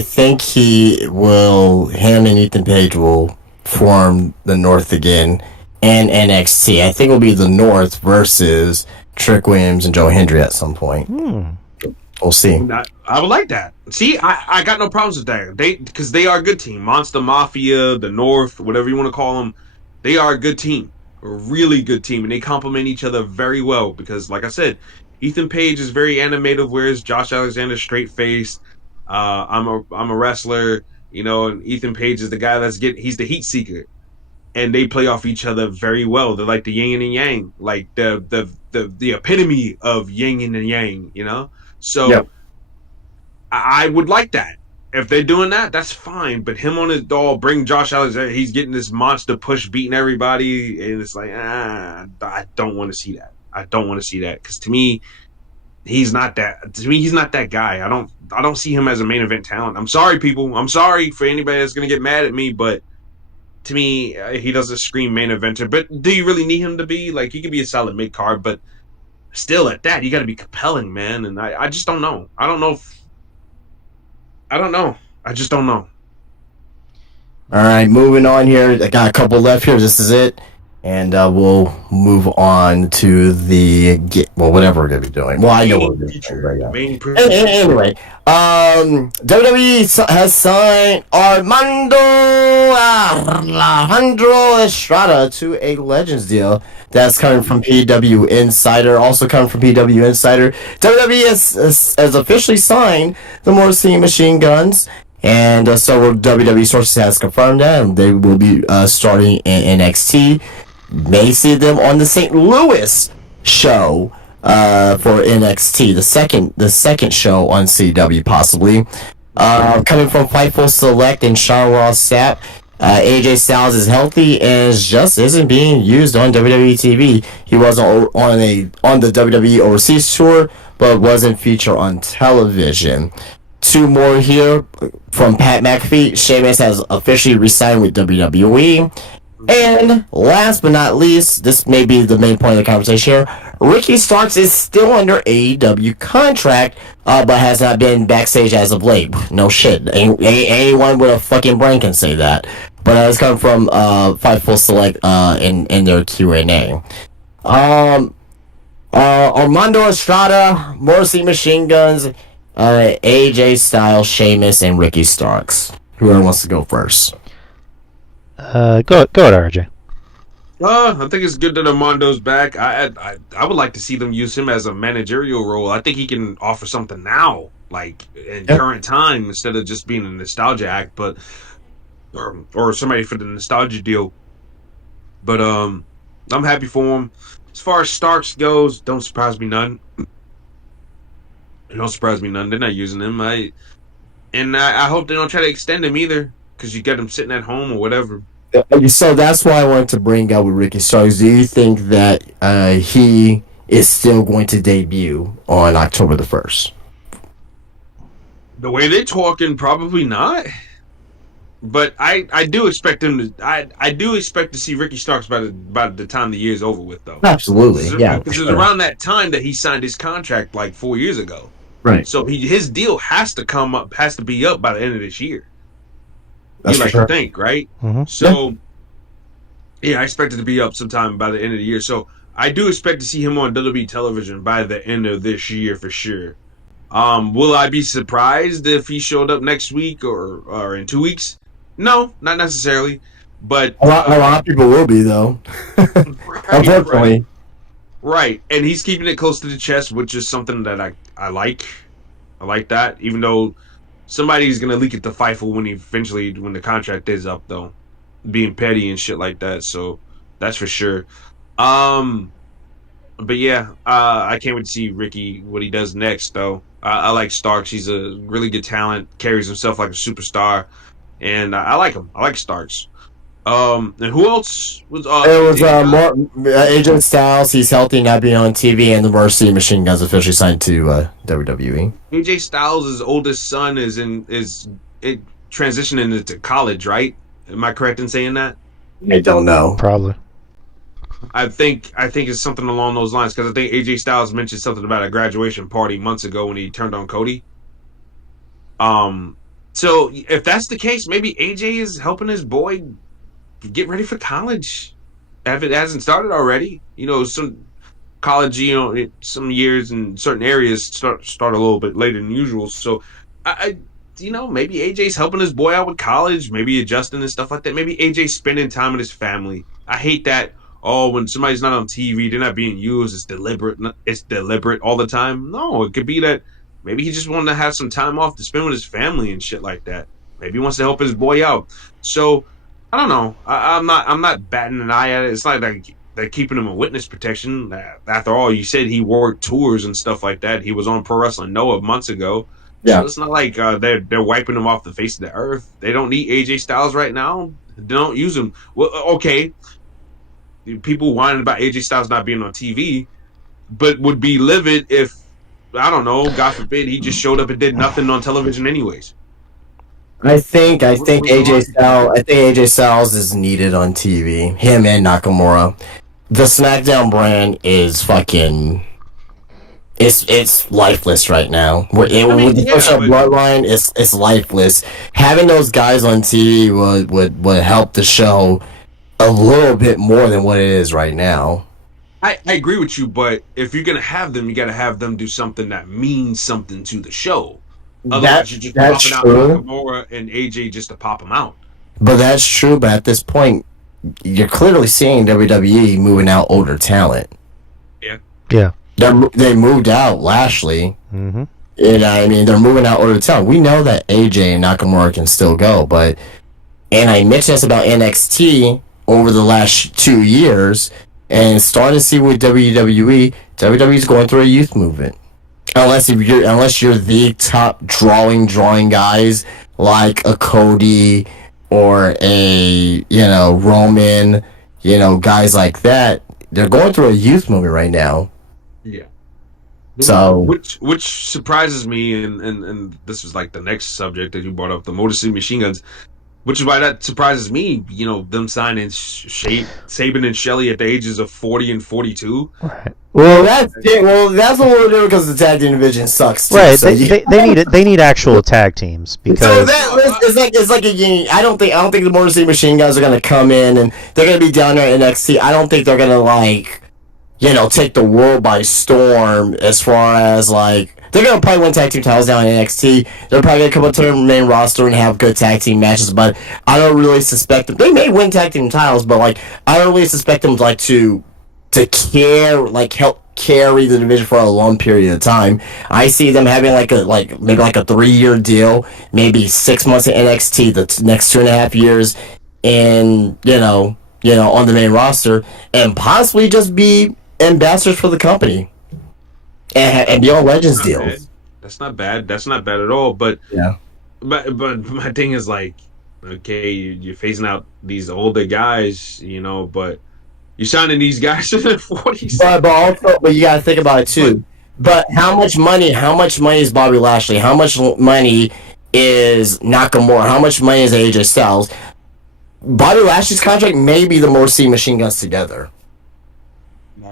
and Ethan Page will form the North again, and NXT. I think it'll be the North versus Trick Williams and Joe Hendry at some point. We'll see. I would like that. See, I got no problems with that. Because they are a good team. Monster Mafia, the North, whatever you want to call them. They are a good team, a really good team, and they complement each other very well. Because, like I said, Ethan Page is very animated, whereas Josh Alexander straight faced. I'm a wrestler, and Ethan Page is the guy he's the heat seeker, and they play off each other very well. They're like the yin and yang, like the epitome of yin and yang. So Yep. I would like that. If they're doing that, that's fine. But him on his doll, bring Josh Alexander. He's getting this monster push, beating everybody, and it's like, I don't want to see that. I don't want to see that because to me, he's not that. To me, he's not that guy. I don't see him as a main event talent. I'm sorry, people. I'm sorry for anybody that's gonna get mad at me, but to me, he doesn't scream main eventer. But do you really need him to be? Like, he could be a solid mid card, but still, at that, you got to be compelling, man. And I just don't know. I don't know. I don't know. I just don't know. All right, moving on here. I got a couple left here. This is it. And we'll move on to whatever we're going to be doing. Well, I know what we're going to be doing right now. Anyway, WWE has signed Armando Alejandro Estrada to a Legends deal. That's coming from PW Insider. Also coming from PW Insider, WWE has officially signed the Morrissey Machine Guns. And several WWE sources has confirmed that, and they will be starting in NXT. May see them on the St. Louis show for NXT, the second show on CW possibly. Coming from Fightful Select and Sean Ross Sapp, AJ Styles is healthy and just isn't being used on WWE TV. He was on the WWE Overseas tour, but wasn't featured on television. Two more here from Pat McAfee. Sheamus has officially re-signed with WWE. And last but not least, this may be the main point of the conversation here, Ricky Starks is still under AEW contract, but has not been backstage as of late. No shit. Anyone with a fucking brain can say that. But it's coming from Fightful Select in their Q&A. Armando Estrada, Morrissey Machine Guns, AJ Styles, Sheamus, and Ricky Starks. Whoever wants to go first. Go ahead, RJ. I think it's good that Armando's back. I would like to see them use him as a managerial role. I think he can offer something now, like in current time, instead of just being a nostalgia act, but or somebody for the nostalgia deal. But I'm happy for him. As far as Starks goes, don't surprise me none. Don't surprise me none. They're not using him. I hope they don't try to extend him either, because you got him sitting at home or whatever. So that's why I wanted to bring up with Ricky Starks. Do you think that he is still going to debut on October the 1st? The way they're talking, probably not. But I do expect him to. I do expect to see Ricky Starks by the time the year's over with, though. Absolutely, yeah. Because it was around that time that he signed his contract, like 4 years ago. Right. So his deal has to be up by the end of this year. That's you like sure. to think, right? Mm-hmm. So, yeah, I expect it to be up sometime by the end of the year. So I do expect to see him on WWE television by the end of this year for sure. Will I be surprised if he showed up next week or in 2 weeks? No, not necessarily. But a lot of people will be, though. Unfortunately. Right. And he's keeping it close to the chest, which is something that I like. I like that, even though somebody's gonna leak it to Fightful when the contract is up, though, being petty and shit like that. So that's for sure. But yeah, I can't wait to see Ricky what he does next, though. I like Starks. He's a really good talent. Carries himself like a superstar, and I like him. I like Starks. And who else was? It was AJ Styles. He's healthy, not being on TV, and the Mercy Machine Guns officially signed to WWE. AJ Styles' oldest son is transitioning into college, right? Am I correct in saying that? I don't know. Probably. I think it's something along those lines, because I think AJ Styles mentioned something about a graduation party months ago when he turned on Cody. So if that's the case, maybe AJ is helping his boy get ready for college, if it hasn't started already. Some college, some years in certain areas start a little bit later than usual. So maybe AJ's helping his boy out with college, maybe adjusting and stuff like that. Maybe AJ's spending time with his family I hate that. Oh, when somebody's not on TV, they're not being used. It's deliberate. It's deliberate all the time. No, it could be that maybe he just wanted to have some time off to spend with his family and shit like that. Maybe he wants to help his boy out. So I don't know. I'm not batting an eye at it. It's like they're keeping him in witness protection. After all, you said he worked tours and stuff like that. He was on Pro Wrestling Noah months ago. Yeah. So it's not like they're wiping him off the face of the earth. They don't need AJ Styles right now. They don't use him. Well, okay, people whining about AJ Styles not being on TV, but would be livid if, I don't know, God forbid, he just showed up and did nothing on television anyways. I think What's the AJ Styles is needed on TV. Him and Nakamura. The SmackDown brand is fucking. It's lifeless right now. With the push up bloodline, it's lifeless. Having those guys on TV would help the show a little bit more than what it is right now. I agree with you, but if you're gonna have them, you gotta have them do something that means something to the show. Otherwise, you're just That's popping out true. Nakamura and AJ just to pop them out. But that's true. But at this point, you're clearly seeing WWE moving out older talent. Yeah. They moved out Lashley. Mm-hmm. You know, I mean, they're moving out older talent. We know that AJ and Nakamura can still go, but and I mentioned this about NXT over the last 2 years, and starting to see with WWE. WWE's going through a youth movement. Unless you're the top drawing guys like a Cody or a Roman, guys like that, they're going through a youth movement right now. Yeah. So which surprises me, and this was like the next subject that you brought up, the Motor City Machine Guns, which is why that surprises me. Them signing Saban and Shelley at the ages of 40 and 42. Right. well, that's a little different because the tag team division sucks too. Right. So They need actual tag teams So because it's like a game. I don't think the Motor City Machine Guys are gonna come in and they're gonna be down there at NXT. I don't think they're gonna take the world by storm as far as they're gonna probably win tag team titles down in NXT. They're probably gonna come up to their main roster and have good tag team matches, but I don't really suspect them. They may win tag team titles, but I don't really suspect them to help carry the division for a long period of time. I see them having maybe a 3-year deal, maybe 6 months in NXT, the next 2.5 years, and on the main roster, and possibly just be ambassadors for the company and be on Legends deals. That's not bad. That's not bad at all. But Yeah. but my thing is okay, you're phasing out these older guys, but you're signing these guys in their 40s. But you gotta think about it too. But how much money is Bobby Lashley? How much money is Nakamura? How much money is AJ Styles? Bobby Lashley's contract may be the Motor City Machine Guns together.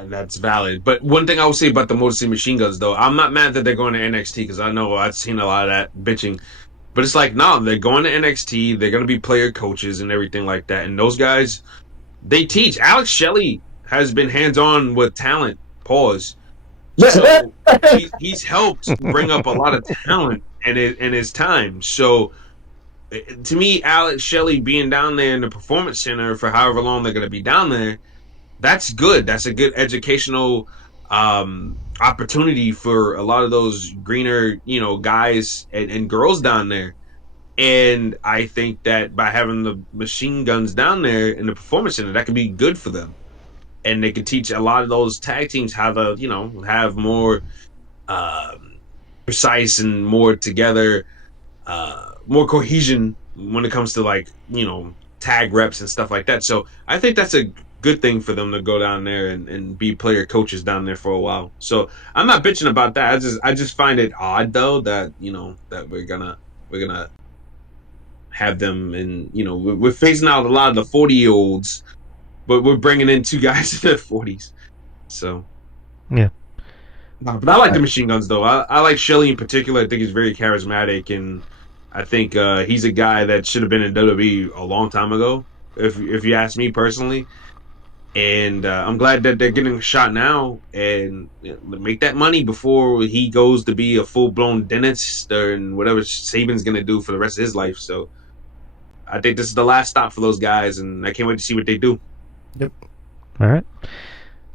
That's valid. But one thing I will say about the Motor City Machine Guns, though, I'm not mad that they're going to NXT because I know I've seen a lot of that bitching. But it's no, they're going to NXT. They're going to be player coaches and everything like that. And those guys, they teach. Alex Shelley has been hands-on with talent. Pause. So he's helped bring up a lot of talent in his time. So to me, Alex Shelley being down there in the Performance Center for however long they're going to be down there, that's good. That's a good educational opportunity for a lot of those greener, guys and girls down there. And I think that by having the machine guns down there in the Performance Center, that could be good for them. And they could teach a lot of those tag teams how to, have more precise and more together, more cohesion when it comes to tag reps and stuff like that. So I think that's a good thing for them to go down there and be player coaches down there for a while. So I'm not bitching about that. I just find it odd though that that we're gonna have them, and we're phasing out a lot of the 40-year-olds, but we're bringing in 2 guys in their 40s. So Yeah. But I like the machine guns though. I like Shelley in particular. I think he's very charismatic, and I think he's a guy that should have been in WWE a long time ago, if you ask me personally. And I'm glad that they're getting a shot now and make that money before he goes to be a full-blown dentist and whatever Saban's going to do for the rest of his life. So I think this is the last stop for those guys, and I can't wait to see what they do. All right.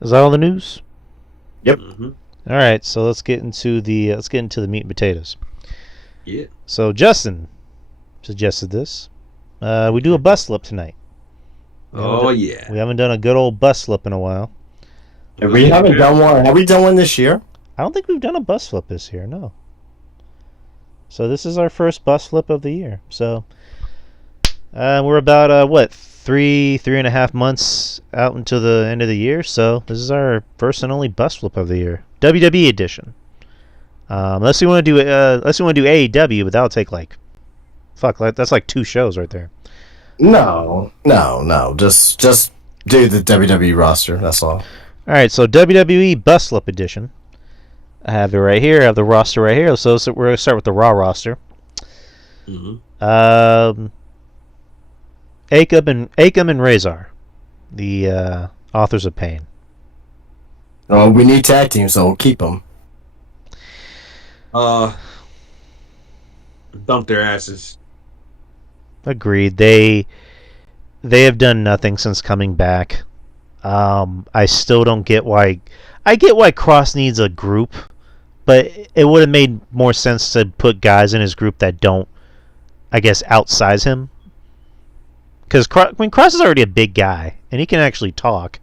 Is that all the news? Yep. Mm-hmm. All right. So let's get into the meat and potatoes. Yeah. So Justin suggested this. We do a bus slip tonight. Oh yeah. We haven't done a good old bus slip in a while. We haven't done one. Have we done one this year? I don't think we've done a bus flip this year, no. So this is our first bus flip of the year. So we're about 3.5 months out into the end of the year. So this is our first and only bus flip of the year, WWE edition. Unless you want to do AEW, but that'll take that's like 2 shows right there. No. Just do the WWE roster. That's all. All right, so WWE bus flip edition. I have it right here. I have the roster right here. So we're gonna start with the Raw roster. Mm-hmm. Akam and Razor, the authors of Pain. Oh, we need tag teams, so we'll keep them. Dump their asses. Agreed. They have done nothing since coming back. I still don't get why. I get why Cross needs a group, but it would have made more sense to put guys in his group that don't, I guess, outsize him. Because Cross is already a big guy, and he can actually talk.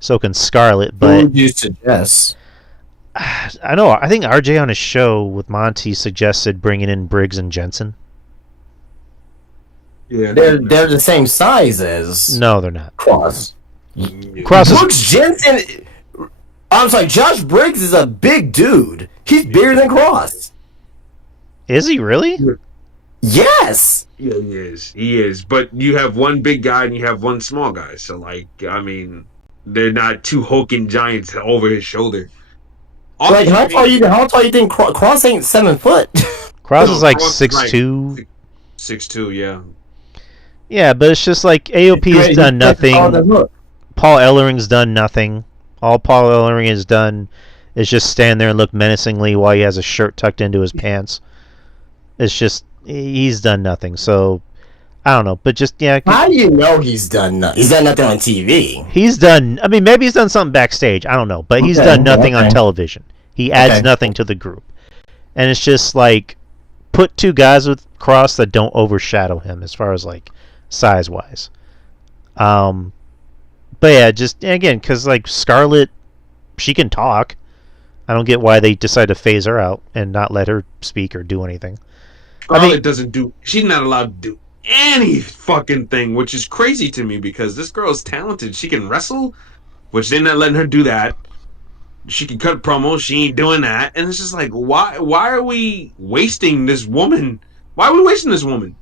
So can Scarlett, but... Who would you suggest? I know. I think RJ on his show with Monty suggested bringing in Briggs and Jensen. Yeah, They're the same size as No, they're not. Cross. Cross is... Brooks Jensen... I'm sorry, Josh Briggs is a big dude. He's bigger than Cross. Is he really? Yes! Yeah, he is. He is. But you have one big guy and you have one small guy. So, they're not 2 hulking giants over his shoulder. Like, how tall you think Cross ain't 7 foot? Cross is like Cross is 6'2". 6'2", yeah. Yeah, but it's just like AOP has done nothing. Paul Ellering's done nothing. All Paul Ellering has done is just stand there and look menacingly while he has a shirt tucked into his pants. It's just, he's done nothing. So, I don't know. But just, yeah. How do you know he's done nothing? He's done nothing on TV. He's done, maybe he's done something backstage. I don't know. But he's done nothing on television. He adds nothing to the group. And it's just like, put 2 guys with Cross that don't overshadow him as far as like size-wise. But yeah, just again, because like Scarlett, she can talk. I don't get why they decide to phase her out and not let her speak or do anything. Scarlett she's not allowed to do any fucking thing, which is crazy to me because this girl is talented. She can wrestle, which they're not letting her do that. She can cut promos. She ain't doing that. And it's just like, why are we wasting this woman? Why are we wasting this woman?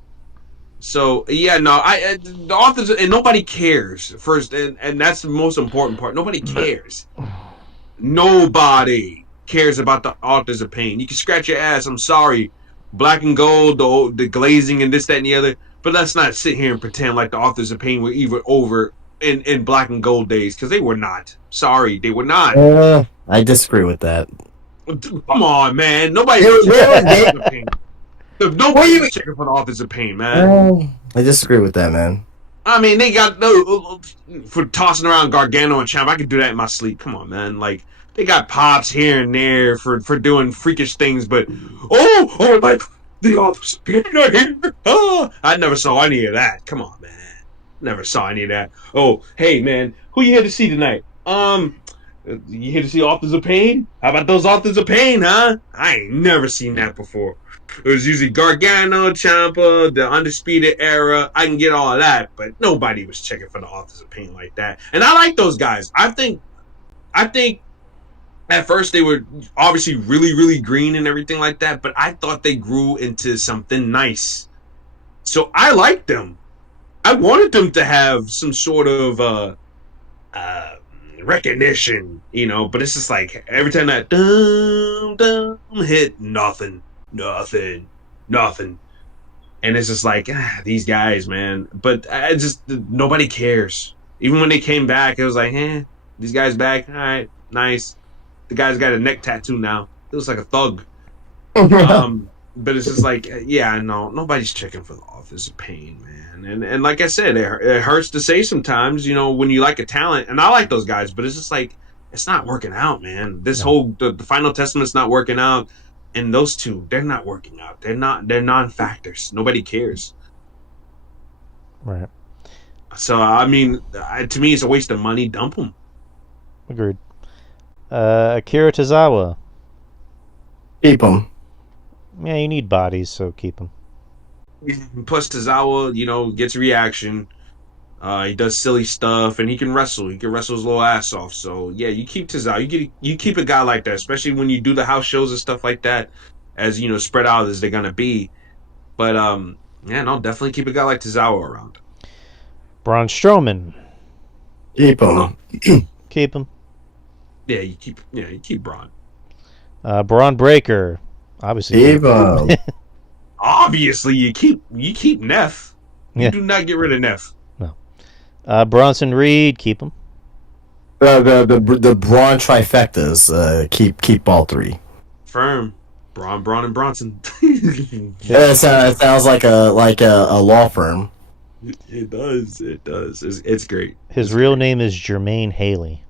So yeah, no, the authors and nobody cares first, and that's the most important part. Nobody cares. Nobody cares about the authors of Pain. You can scratch your ass. I'm sorry, Black and Gold, the glazing and this, that, and the other. But let's not sit here and pretend like the authors of Pain were even over in Black and Gold days, because they were not. Sorry, they were not. I disagree with that. Come on, man. Nobody. Nobody was checking for the authors of Pain, man. I disagree with that, man. I mean, they got for tossing around Gargano and Ciampa. I could do that in my sleep. Come on, man. Like, they got pops here and there for doing freakish things, but like the authors of Pain are here. Oh, I never saw any of that. Come on, man. Never saw any of that. Oh, hey, man, who you here to see tonight? You here to see Authors of Pain? How about those Authors of Pain, huh? I ain't never seen that before. It was usually Gargano, Ciampa, the Undisputed Era. I can get all of that, but nobody was checking for the Authors of Pain like that. And I like those guys. I think at first they were obviously really, really green and everything like that, but I thought they grew into something nice. So I liked them. I wanted them to have some sort of recognition, but it's just like every time that dum hit, nothing. And it's just like, these guys, man. But nobody cares. Even when they came back, it was like, these guys back. All right, nice. The guy's got a neck tattoo now. It looks like a thug. but it's just like, yeah, no, nobody's checking for the Office of Pain, man. And like I said, it hurts to say sometimes, when you like a talent, and I like those guys, but it's just like it's not working out, man. This No. whole the Final Testament's not working out, and those two, they're not working out. They're non-factors. Nobody cares. Right. So I mean, to me, it's a waste of money. Dump them. Agreed. Akira Tozawa. Keep them. Yeah, you need bodies, so keep them. Plus, Tozawa, gets a reaction. He does silly stuff, and he can wrestle. He can wrestle his little ass off. So yeah, you keep Tozawa. You keep a guy like that, especially when you do the house shows and stuff like that. As spread out as they're gonna be. But yeah, no, definitely keep a guy like Tozawa around. Braun Strowman. Keep them. Keep him. Yeah, you keep Braun. Braun Breaker. Obviously. Keep them. Obviously, you keep Neff. You Yeah. do not get rid of Neff. Bronson Reed. Keep him. The Braun trifectas. Keep all three. Firm. Braun, and Bronson. Yeah, it sounds like a law firm. It does. It does. It's great. His real name is Jermaine Haley.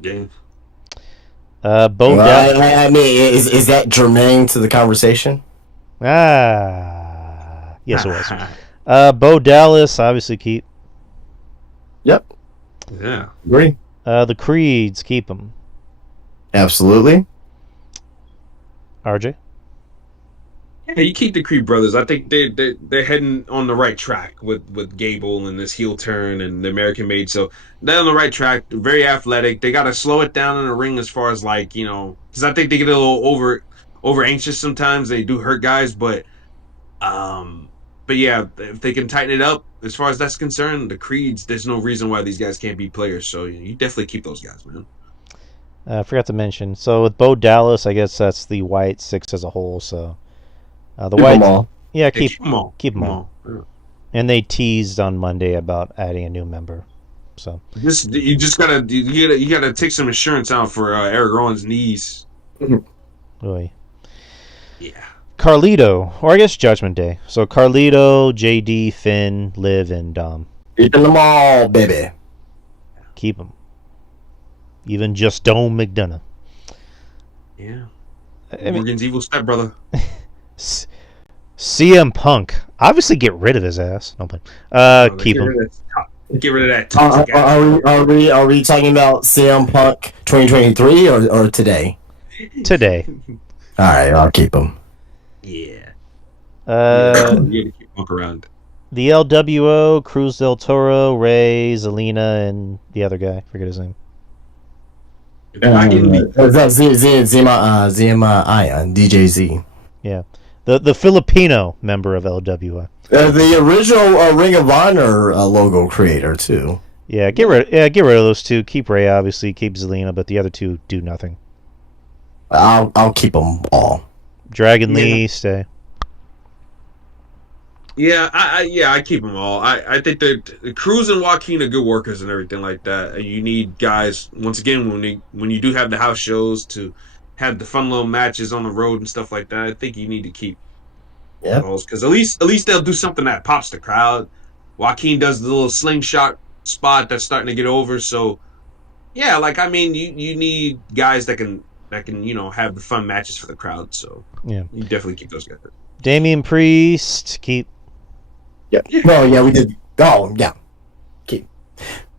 Yeah. Bo Well, Dallas. I mean, is that germane to the conversation? Yes, it was. Bo Dallas. Obviously, keep. Yep. Yeah. Agree. The Creeds. Keep them. Absolutely. RJ. Yeah, you keep the Creed brothers. I think they're heading on the right track with Gable and this heel turn and the American Made. So they're on the right track. They're very athletic. They got to slow it down in the ring as far as because I think they get a little over anxious sometimes. They do hurt guys, but yeah, if they can tighten it up as far as that's concerned, the Creeds, there's no reason why these guys can't be players. So you definitely keep those guys, man. I forgot to mention. So with Bo Dallas, I guess that's the White Six as a whole. So the Keep 'em White. all. Yeah, Yeah, keep them all. keep 'em all. Yeah. And they teased on Monday about adding a new member. So You gotta take some insurance out for Eric Rowan's knees. really. Yeah. Carlito, or I guess Judgment Day. So Carlito, JD, Finn, Liv, and Dom. Keeping them all, baby. Keep them. Even just Dome McDonough. Yeah. I mean, Morgan's evil stepbrother. CM Punk. Obviously, get rid of his ass. No, but keep him. Get rid of that toxic guy. Are we talking about CM Punk 2023 or today? Today. All right, I'll keep him. Yeah. The You gotta keep Punk around. LWO, Cruz del Toro, Ray, Zelina, and the other guy. Forget his name. Not getting beat. Is that Zima Ion, DJZ? Yeah. The Filipino member of LWO. The original Ring of Honor logo creator too. Yeah, get rid of those two. Keep Ray, obviously. Keep Zelina, but the other two do nothing. I'll keep them all. Dragon Lee, stay. Yeah, I keep them all. I think that Cruz and Joaquin are good workers and everything like that. And you need guys once again when you do have the house shows to have the fun little matches on the road and stuff like that. I think you need to keep those because at least they'll do something that pops the crowd. Joaquin does the little slingshot spot that's starting to get over. So yeah, you need guys that can have the fun matches for the crowd. So Yeah. you definitely keep those guys. Damian Priest, keep. Yeah. Well, yeah, we did. Oh, yeah. Keep.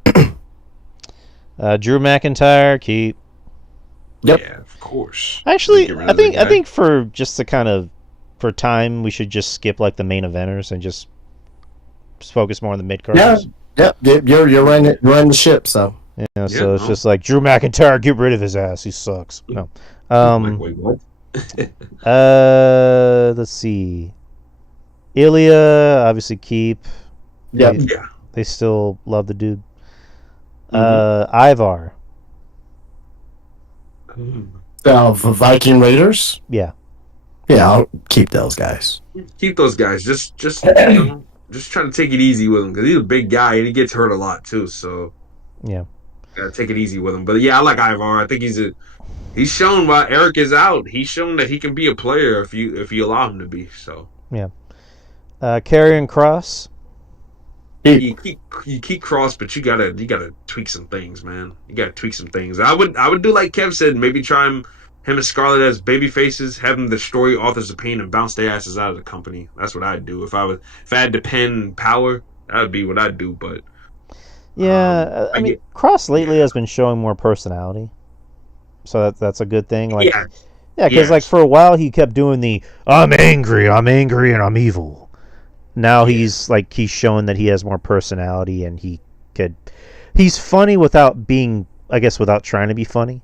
Drew McIntyre, keep. Yep. Yeah, of course. Actually, Get rid I of that guy. think for just the kind of for time, we should just skip like the main eventers and just focus more on the mid carders. Yep. You're running the ship, so. Yeah, so Yeah, it's no. just like Drew McIntyre, get rid of his ass. He sucks. No. Like, wait, what? Let's see. Ilya, obviously keep. Yep. They, Yeah. they still love the dude. Mm-hmm. Ivar. Viking Raiders. Yeah. Yeah, I'll keep those guys. Keep those guys. Just try to take it easy with him because he's a big guy and he gets hurt a lot too. So Yeah. gotta take it easy with him. But yeah, I like Ivar. I think he's He's shown while Eric is out. He's shown that he can be a player if you allow him to be. So Yeah. Karrion Kross. you keep Cross, but you gotta tweak some things, man. You gotta tweak some things. I would do like Kev said, maybe try him and Scarlett as baby faces, have them destroy Authors of Pain and bounce their asses out of the company. That's what I'd do if I had the pen power. That would be what I'd do. But Yeah, I mean, Cross lately has been showing more personality, so that's a good thing. Like, yeah, because like for a while he kept doing the I'm angry, and I'm evil. Now he's showing that he has more personality and he's funny without being, I guess, without trying to be funny.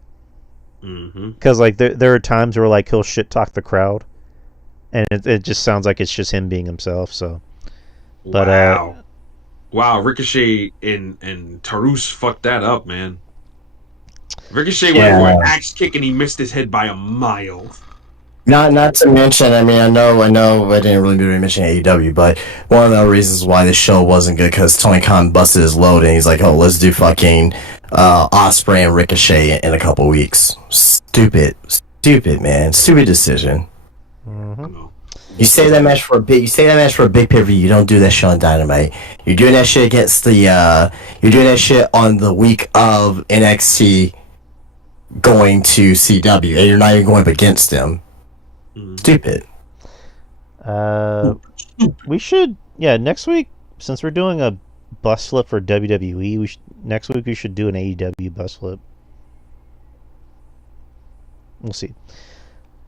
Because like there are times where like he'll shit talk the crowd, and it just sounds like it's just him being himself. So, but wow, Ricochet and Tarus fucked that up, man. Ricochet went for an axe kick and he missed his head by a mile. Not to mention, I mean, I know, I didn't really mention AEW, but one of the reasons why the show wasn't good because Tony Khan busted his load and he's like, oh, let's do fucking Ospreay and Ricochet in a couple weeks. Stupid, man. Stupid decision. Mm-hmm. You say that match for a big pay-per-view. You don't do that shit on Dynamite. You're doing that shit against you're doing that shit on the week of NXT going to CW, and you're not even going up against them. Stupid. We should, next week, since we're doing a bus flip for WWE, next week we should do an AEW bus flip. We'll see.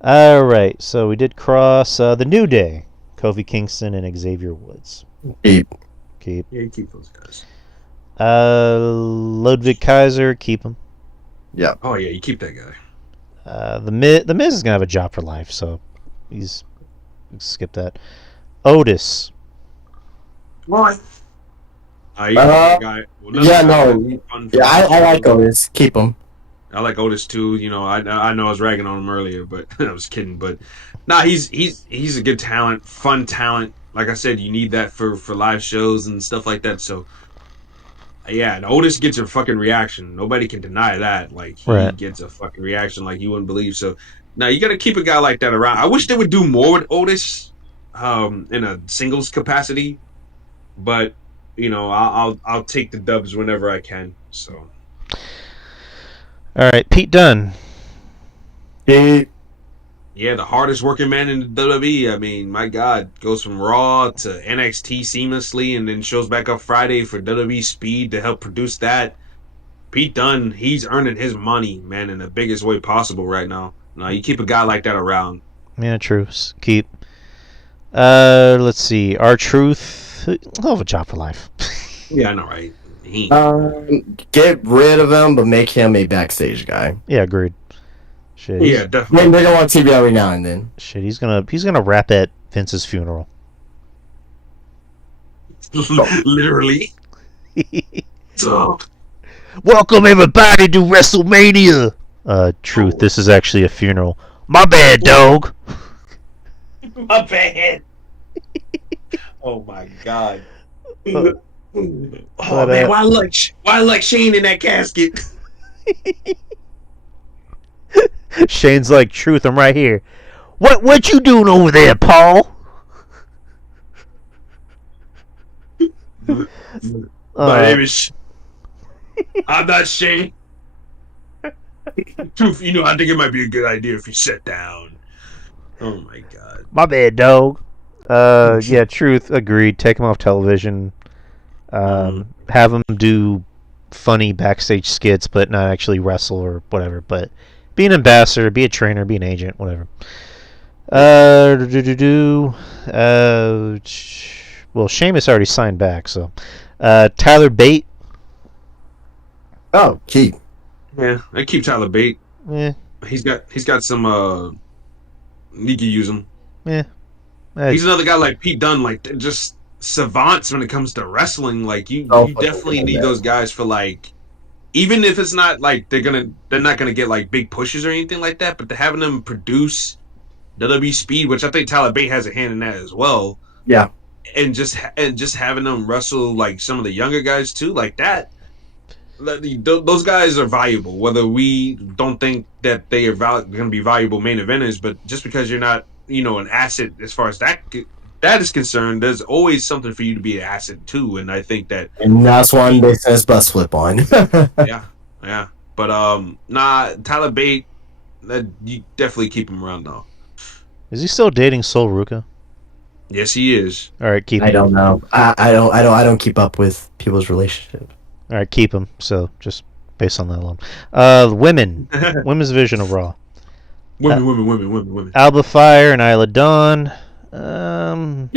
Alright, so we did Cross. The New Day, Kofi Kingston and Xavier Woods. Keep. Yeah, keep those guys. Ludwig Kaiser, keep him. Yeah. Oh yeah, you keep that guy. The Miz is gonna have a job for life, so skip that. Otis. What? I like Otis. Keep him. I like Otis too. You know, I know I was ragging on him earlier, but I was kidding. But he's a good talent, fun talent. Like I said, you need that for live shows and stuff like that. So yeah, and Otis gets a fucking reaction. Nobody can deny that. Like he gets a fucking reaction like you wouldn't believe. So now you got to keep a guy like that around. I wish they would do more with Otis, in a singles capacity. But you know, I'll take the dubs whenever I can. So. All right, Pete Dunne. Yeah, the hardest working man in the WWE. I mean, my God, goes from Raw to NXT seamlessly, and then shows back up Friday for WWE Speed to help produce that. Pete Dunne, he's earning his money, man, in the biggest way possible right now. Now, you keep a guy like that around. Yeah, true. Keep. Let's see. R-Truth, he'll have a job for life. Yeah, I know, right? Get rid of him, but make him a backstage guy. Yeah, agreed. Shit. Yeah, definitely. They go on TV every now and then. Shit, he's gonna rap at Vince's funeral. Literally. So. Welcome everybody to WrestleMania. Truth, this is actually a funeral. My bad, dog. My bad. Oh my God. Oh man, why like Shane in that casket? Shane's like, Truth, I'm right here. What you doing over there, Paul? My name is. I'm not Shane. Truth, you know, I think it might be a good idea if you sit down. Oh my God. My bad, dog. Yeah, Truth, agreed. Take him off television. Have him do funny backstage skits, but not actually wrestle or whatever. But be an ambassador, be a trainer, be an agent, whatever. Well, Sheamus already signed back, so. Tyler Bate. Oh, keep. Yeah, I keep Tyler Bate. Yeah. He's got some. You can use him. Yeah. He's another guy like Pete Dunne, like just savants when it comes to wrestling. Like you definitely need those guys for like, even if it's not like they're not gonna get like big pushes or anything like that, but to having them produce WWE Speed, which I think Tyler Bate has a hand in that as well. Yeah, and just having them wrestle like some of the younger guys too, like that. those guys are valuable. Whether we don't think that they are going to be valuable main eventers, but just because you're not, an asset as far as that is concerned, there's always something for you to be an asset too. And I think that, And that's one they says bus flip on. yeah. But nah, Tyler Bate, you definitely keep him around though. Is he still dating Sol Ruka? Yes, he is. All right, keep him. I don't know. I don't keep up with people's relationship. All right, keep him. So just based on that alone. Women. Women's division of Raw. Women. Alba Fire and Isla Dawn. I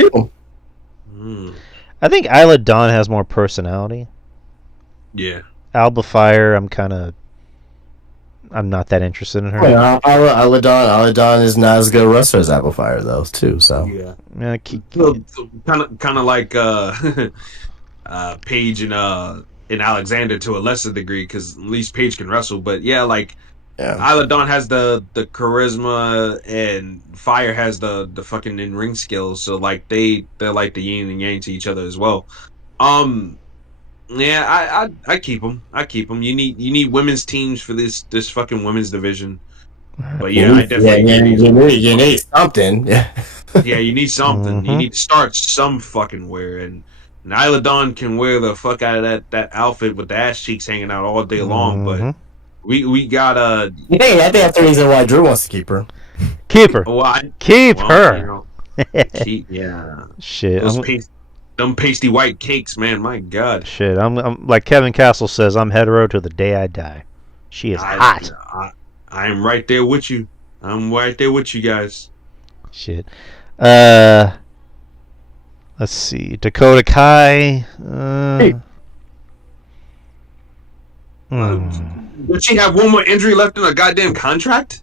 think Isla Dawn has more personality. Yeah. Alba Fire, I'm not that interested in her. Yeah, Isla Dawn is not as good a wrestler as Apple Fire though, too. So Yeah. Yeah, Kind of like Paige and Alexander to a lesser degree, because at least Paige can wrestle. But yeah, like Isla Dawn has the charisma, and Fire has the fucking in ring skills. So like they're like the yin and yang to each other as well. Yeah, I keep them. You need women's teams for this fucking women's division. But yeah, I definitely you need something. Yeah. Yeah, you need something. Mhm. You need to start some fucking wear. And Isla Dawn can wear the fuck out of that outfit with the ass cheeks hanging out all day long. But Mhm. we got I think that's the reason why Drew wants to keep her. Keep her. Keep her. You know, yeah. Shit. Them pasty white cakes, man. My God. Shit. I'm like Kevin Castle says. I'm hetero till the day I die. She is hot. I am right there with you. I'm right there with you guys. Shit. Let's see. Dakota Kai. Does she have one more injury left in her goddamn contract?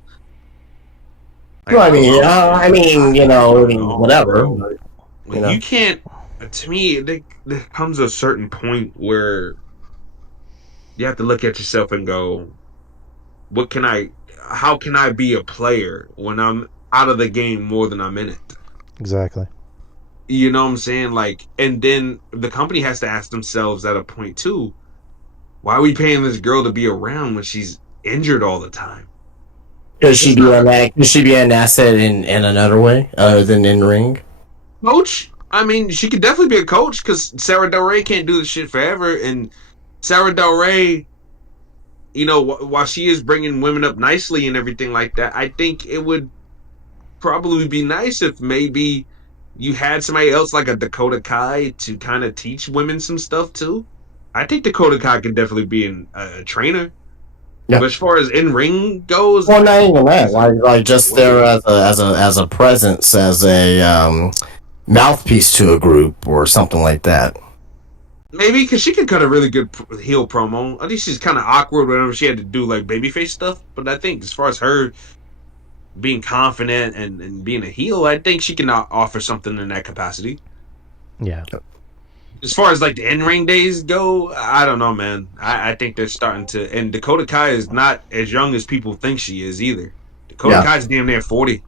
Well, I mean, whatever. You can't. To me, there comes a certain point where you have to look at yourself and go, how can I be a player when I'm out of the game more than I'm in it? Exactly. You know what I'm saying? Like, and then the company has to ask themselves at a point too, why are we paying this girl to be around when she's injured all the time? Could she be an asset in another way other than in ring? Coach? I mean, she could definitely be a coach, because Sarah Del Rey can't do this shit forever. And Sarah Del Rey, while she is bringing women up nicely and everything like that, I think it would probably be nice if maybe you had somebody else like a Dakota Kai to kind of teach women some stuff too. I think Dakota Kai could definitely be a trainer. Yeah. But as far as in ring goes, well, not even that. Like just there as a presence, as a mouthpiece to a group or something like that. Maybe, because she can cut a really good heel promo. I think she's kind of awkward whenever she had to do like babyface stuff. But I think as far as her being confident and being a heel, I think she can offer something in that capacity. Yeah. As far as like the in-ring days go, I don't know, man. I think they're starting to, and Dakota Kai is not as young as people think she is either. Dakota Kai's damn near 40.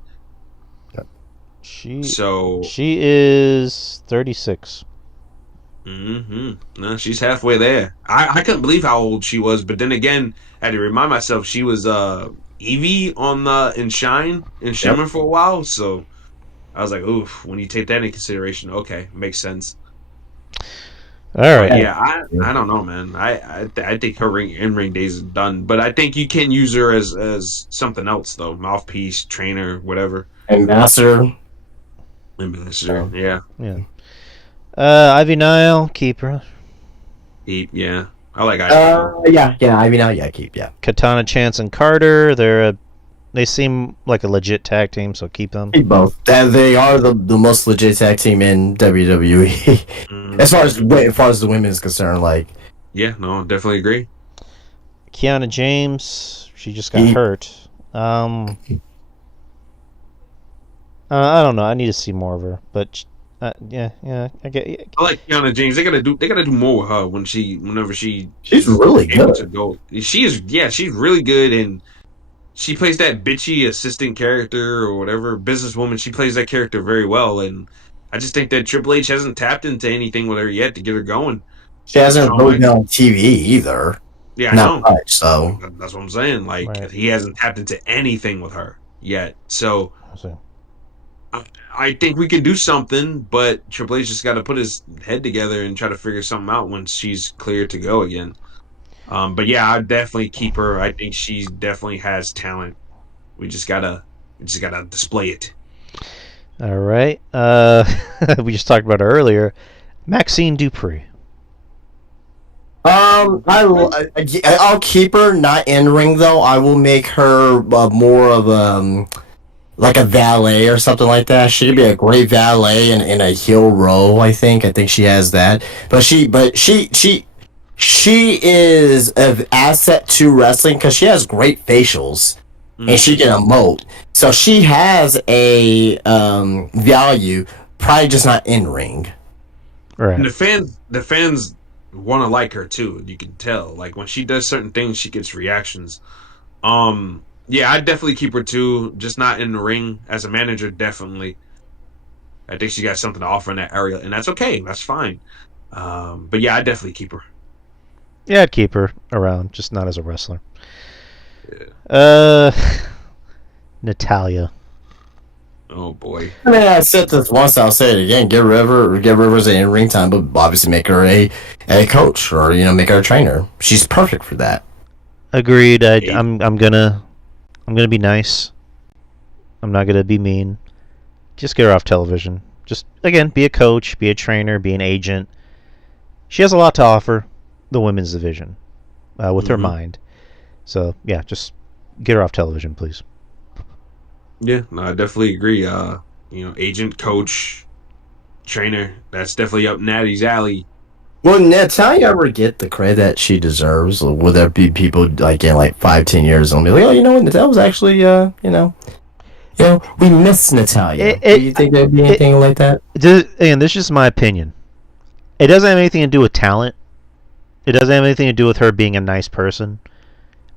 She is 36. No, she's halfway there. I couldn't believe how old she was, but then again, I had to remind myself she was Evie in Shimmer for a while, so I was like, oof, when you take that into consideration, okay, makes sense. All right. But yeah, I don't know, man. I think her in-ring days are done, but I think you can use her as something else though, mouthpiece, trainer, whatever. Ambassador, yeah. Ivy Nile, keep her. Yeah. I like Ivy. Ivy Nile, keep. Katana Chance and Carter, they seem like a legit tag team, so keep them. Keep both. They are the most legit tag team in WWE. As far as the women is concerned, like. Yeah, no, definitely agree. Kiana James, she just got hurt. I don't know. I need to see more of her, but I get. I like Kiana James. They gotta do more with her whenever she's really good to go. She's really good, and she plays that bitchy assistant character or whatever businesswoman. She plays that character very well, and I just think that Triple H hasn't tapped into anything with her yet to get her going. She hasn't really been on TV either. Yeah, I Not know. much. So That's what I'm saying. Like Right. he hasn't tapped into anything with her yet. So So, I think we can do something, but Triple H just got to put his head together and try to figure something out when she's clear to go again. But yeah, I definitely keep her. I think she definitely has talent. We just gotta display it. all right. We just talked about her earlier. Maxine Dupree. I'll keep her not in ring though. I will make her more of like a valet or something like that. She could be a great valet in a heel role. I think she has that. She is an asset to wrestling because she has great facials and she can emote. So she has a value, probably just not in ring. Right. And the fans want to like her too. You can tell. Like when she does certain things, she gets reactions. Yeah, I definitely keep her too. Just not in the ring as a manager. Definitely, I think she got something to offer in that area, and that's okay. That's fine. But yeah, I definitely keep her. Yeah, I'd keep her around, just not as a wrestler. Yeah. Natalia. Oh boy. I mean, I said this once. I'll say it again. Get Rivers in ring time, but obviously make her a coach or make her a trainer. She's perfect for that. Agreed. I'm gonna be nice. I'm not gonna be mean. Just get her off television. Just again, be a coach, be a trainer, be an agent. She has a lot to offer the women's division with her mind. So yeah, just get her off television, please. Yeah, no, I definitely agree. Agent, coach, trainer. That's definitely up Natty's alley. Will Natalia ever get the credit that she deserves? Or will there be people like in like 5-10 years and be like, oh, you know what, that was actually we miss Natalia. Do you think there'd be anything like that? And this is just my opinion. It doesn't have anything to do with talent. It doesn't have anything to do with her being a nice person.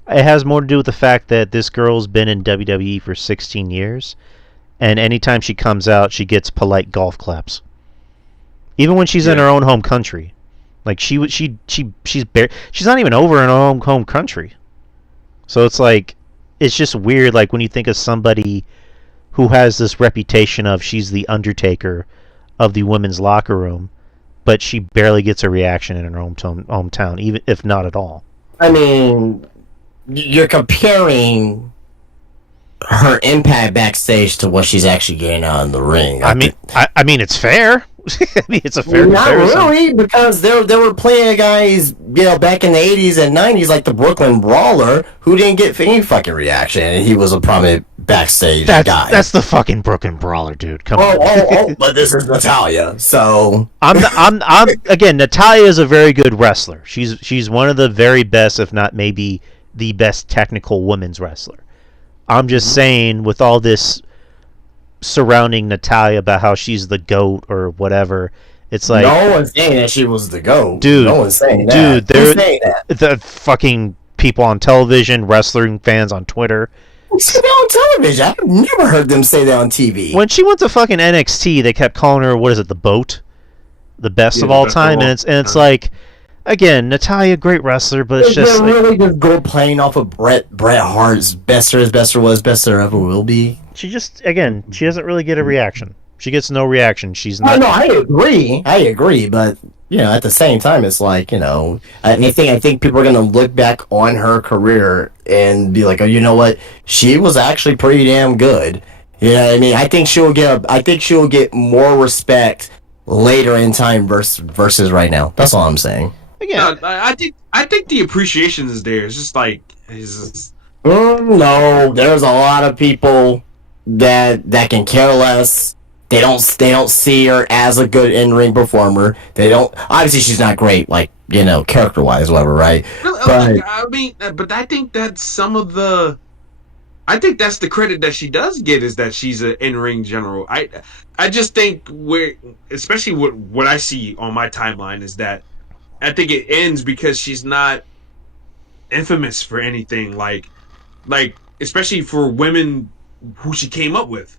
It has more to do with the fact that this girl's been in WWE for 16 years, and anytime she comes out, she gets polite golf claps. Even when she's in her own home country, like she's not even over in her own home country. So it's like, it's just weird. Like when you think of somebody who has this reputation of she's the Undertaker of the women's locker room, but she barely gets a reaction in her hometown, even if not at all. I mean, you're comparing her impact backstage to what she's actually getting out in the ring. I mean, it's fair. I mean, it's a fair comparison. Not really, because there were plenty of guys, back in the 80s and 90s, like the Brooklyn Brawler, who didn't get any fucking reaction, and he was a prominent backstage guy. That's the fucking Brooklyn Brawler, dude. Come on. But this is Natalia, so I'm again. Natalia is a very good wrestler. She's one of the very best, if not maybe the best technical women's wrestler. I'm just saying, with all this surrounding Natalia about how she's the GOAT or whatever, it's like, no one's saying that she was the GOAT. Dude, no one's saying that. Dude, Who's saying that? The fucking people on television, wrestling fans on Twitter. Say that on television. I've never heard them say that on TV. When she went to fucking NXT, they kept calling her, what is it, the BOAT? The best of all time, and it's like, again, Natalia, great wrestler, but it's just like, really just go playing off of Bret Hart's best there was, best there ever will be. She doesn't really get a reaction. She gets no reaction. She's not. No, I agree, but at the same time, it's like, I think people are gonna look back on her career and be like, oh, you know what, she was actually pretty damn good. You know what I mean? I think she'll get more respect later in time versus right now. That's all I'm saying. Again, I think the appreciation is there. It's just like no, there's a lot of people that can care less. They don't see her as a good in-ring performer. They don't. Obviously, she's not great, like character-wise, whatever, right? But I mean, but I think that's I think that's the credit that she does get, is that she's an in-ring general. I just think especially what I see on my timeline is that I think it ends because she's not infamous for anything, like especially for women who she came up with.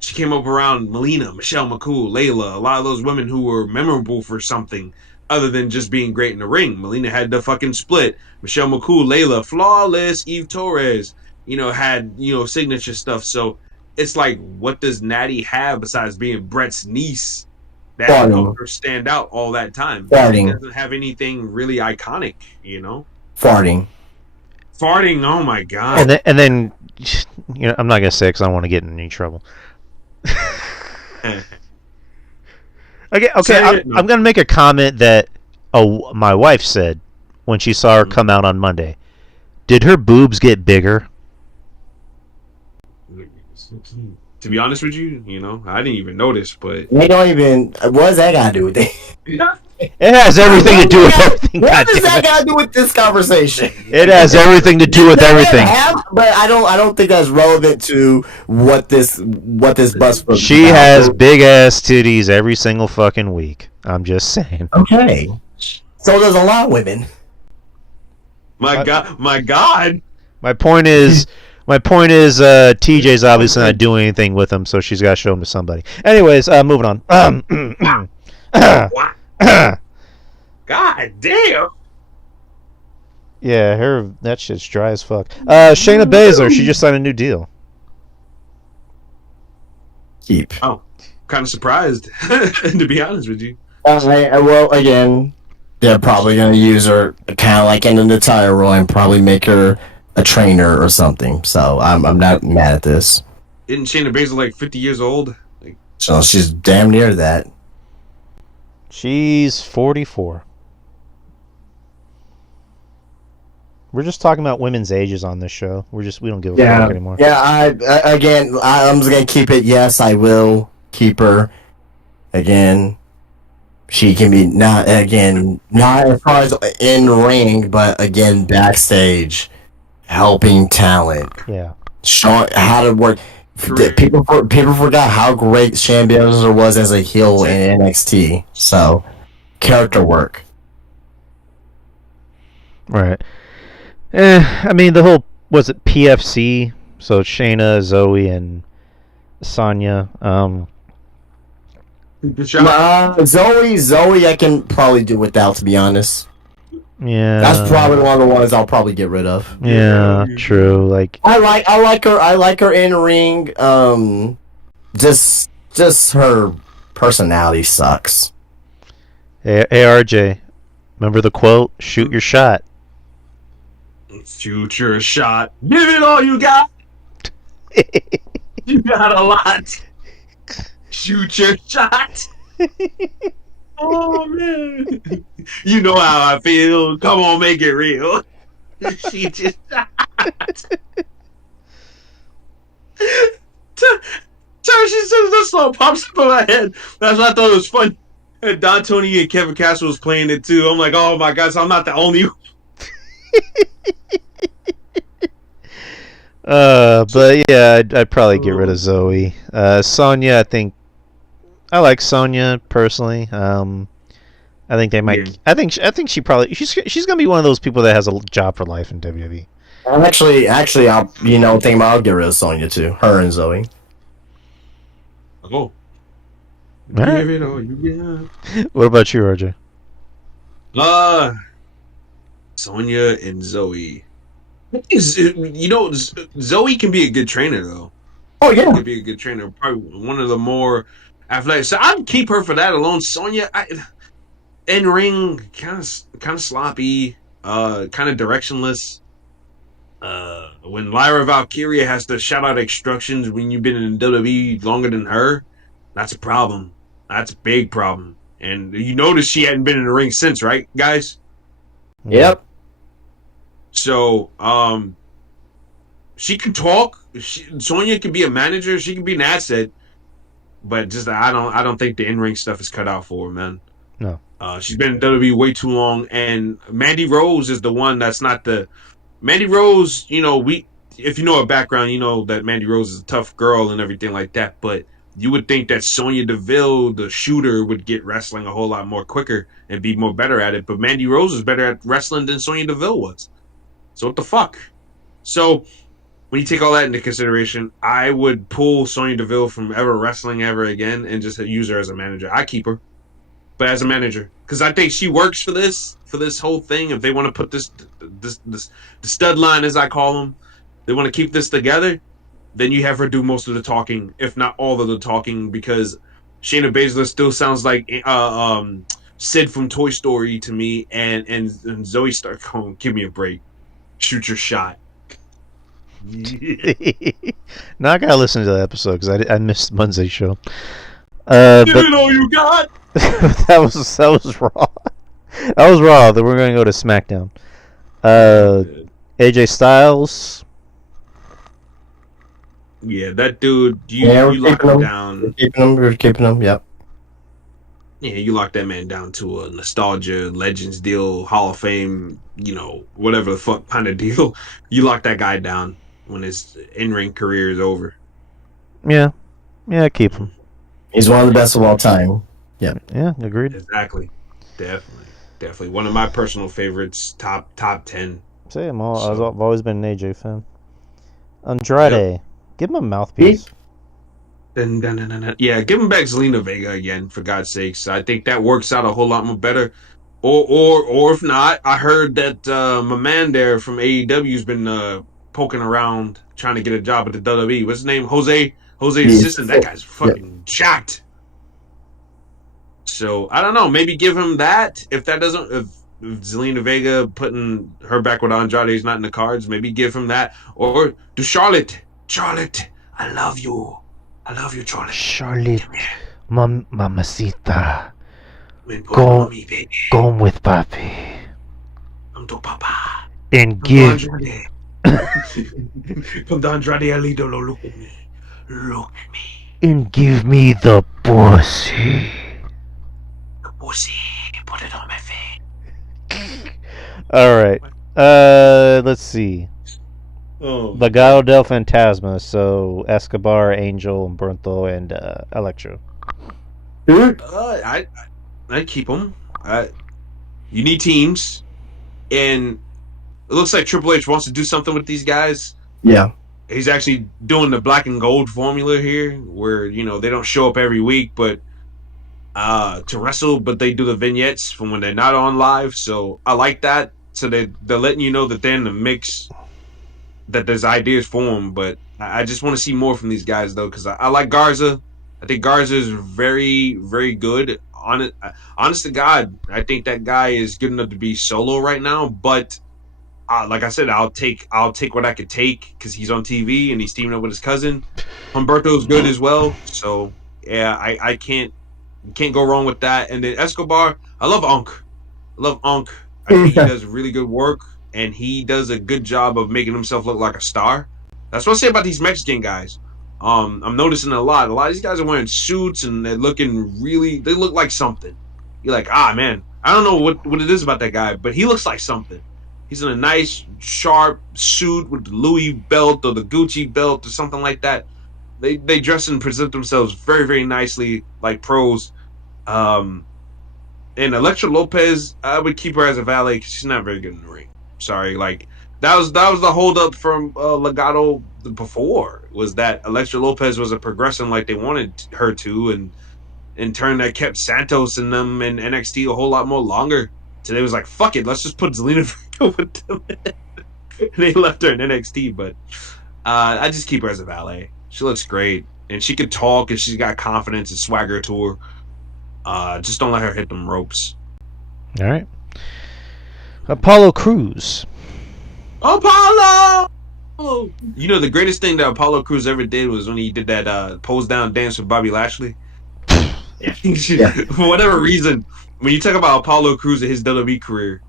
She came up around Melina, Michelle McCool, Layla, a lot of those women who were memorable for something. other than just being great in the ring. Melina had the fucking split. Michelle McCool, Layla, flawless. Eve Torres, had signature stuff. So it's like, what does Natty have besides being Brett's niece that helped her stand out all that time? She doesn't have anything really iconic, Farting. Oh my god. And then I'm not gonna say because I don't want to get in any trouble. Okay. I'm gonna make a comment that my wife said when she saw her come out on Monday. Did her boobs get bigger? To be honest with you, I didn't even notice, but they don't even. What does that got to do with it? It has everything to do with everything. What does that got to do with this conversation? It has everything to do with everything. But I don't think that's relevant to what this bus. She has big ass titties every single fucking week. I'm just saying. Okay. So does a lot of women. My God. My point is, TJ's obviously not doing anything with them, so she's got to show them to somebody. Anyways, moving on. God damn. Yeah, that shit's dry as fuck. Shayna Baszler, she just signed a new deal. Keep. Oh, kind of surprised, to be honest with you. Well, again, they're probably going to use her kind of like in the Natalia role and probably make her a trainer or something. So I'm not mad at this. Isn't Shayna Baszler like 50 years old? So she's damn near that. She's 44. We're just talking about women's ages on this show. We don't give a fuck anymore. Yeah, I'm just gonna keep it. Yes, I will keep her. Again, she can be not as far as in ring, but again backstage, helping talent. Yeah, showing how to work. People forgot how great Shayna Baszler was as a heel in NXT. So, character work. Right. I mean, the whole, was it PFC? So Shayna, Zoe, and Sonya. Zoe, I can probably do without, to be honest. Yeah, that's probably one of the ones I'll probably get rid of. Yeah, true. Like I like her in ring. Just her personality sucks. Hey, RJ, remember the quote? Shoot your shot. Shoot your shot. Give it all you got. You got a lot. Shoot your shot. Oh man, you know how I feel. Come on, make it real. She just she says this song pops up in my head. That's why I thought it was funny. And Don Tony and Kevin Castro was playing it too. I'm like, oh my god, so I'm not the only one. But yeah, I'd probably get rid of Zoe. Sonya, I think I like Sonya personally. I think they might. Yeah. I think she probably she's gonna be one of those people that has a job for life in WWE. Actually, I'll think about I'll get rid of Sonya too. Her and Zoe. Oh. Right. Give it all you got. What about you, RJ? Sonya and Zoe. Zoe can be a good trainer though. Oh yeah, she can be a good trainer. Probably one of the more athletic. So I'd keep her for that alone. Sonya, in ring, kind of sloppy, kind of directionless. When Lyra Valkyria has to shout out instructions when you've been in WWE longer than her, that's a problem. That's a big problem. And you notice she hadn't been in the ring since, right, guys? Yep. So, she can talk. Sonya can be a manager. She can be an asset. But just I don't think the in-ring stuff is cut out for her, man. No. She's been in WWE way too long, and Mandy Rose is the one that's not the. Mandy Rose, if you know her background, you know that Mandy Rose is a tough girl and everything like that. But you would think that Sonya Deville, the shooter, would get wrestling a whole lot more quicker and be more better at it. But Mandy Rose is better at wrestling than Sonya Deville was. So what the fuck? So when you take all that into consideration, I would pull Sonya Deville from ever wrestling ever again and just use her as a manager. I keep her. but as a manager, because I think she works for this whole thing. If they want to put this the stud line, as I call them, they want to keep this together. Then you have her do most of the talking, if not all of the talking, because Shayna Baszler still sounds like Sid from Toy Story to me, and Zoe Stark. Oh, give me a break. Shoot your shot. Now I gotta listen to that episode because I missed Monday show. Give But it all you got. that was raw. That was raw. Then we're gonna go to SmackDown. AJ Styles. Yeah, that dude. Yeah, You lock him down. We're keeping them. Yep. Yeah, you lock that man down to a nostalgia, Legends deal, Hall of Fame, whatever the fuck kind of deal. You lock that guy down when his in-ring career is over. Yeah, keep him. He's one of the best of all time. Yeah. Yeah, agreed. Exactly. Definitely. One of my personal favorites, top 10. Say I've always been an AJ fan. Andrade, give him a mouthpiece. Yeah, give him back Zelina Vega again, for God's sakes. I think that works out a whole lot more better. Or if not, I heard that my man there from AEW's been poking around trying to get a job at the WWE. What's his name? Jose's assistant. That guy's fucking jacked. So I don't know. Maybe give him that. If that doesn't, if Zelina Vega putting her back with Andrade is not in the cards, maybe give him that. Or do Charlotte. Charlotte, I love you, Charlotte. Charlotte, mamacita, Go with papi, I'm to papa. and Come to Andrade El Idolo, look at me. Look at me. and give me the pussy. The pussy. Put it on my face. All right. Let's see. Oh. Legado del Fantasma. So Escobar, Angel, Umberto, and Electro. I keep them. You need teams, and it looks like Triple H wants to do something with these guys. Yeah. He's actually doing the black and gold formula here, where they don't show up every week, but to wrestle, but they do the vignettes from when they're not on live. So I like that. So they're letting you know that they're in the mix, that there's ideas for them. But I just want to see more from these guys, though, because I like Garza. I think Garza is very, very good. Honest to God, I think that guy is good enough to be solo right now. But like I said, I'll take what I could take because he's on TV and he's teaming up with his cousin. Humberto's good as well. So yeah, I can't go wrong with that. And then Escobar, I love Unk. I think he does really good work, and he does a good job of making himself look like a star. That's what I say about these Mexican guys. I'm noticing a lot of these guys are wearing suits and they're looking they look like something. You're like, man, I don't know what it is about that guy, but he looks like something. He's in a nice, sharp suit with the Louis belt or the Gucci belt or something like that. They dress and present themselves very, very nicely, like pros. And Elektra Lopez, I would keep her as a valet because she's not very good in the ring. Sorry, that was the holdup from Legado before, was that Elektra Lopez wasn't progressing like they wanted her to, and in turn that kept Santos and them in NXT a whole lot more longer. So they was like, fuck it, let's just put Zelina Vega with them. And they left her in NXT, but I just keep her as a valet. She looks great, and she could talk, and she's got confidence and swagger to her. Just don't let her hit them ropes. All right. Apollo Crews. Apollo! The greatest thing that Apollo Crews ever did was when he did that pose down dance with Bobby Lashley. For whatever reason, when you talk about Apollo Crews and his WWE career,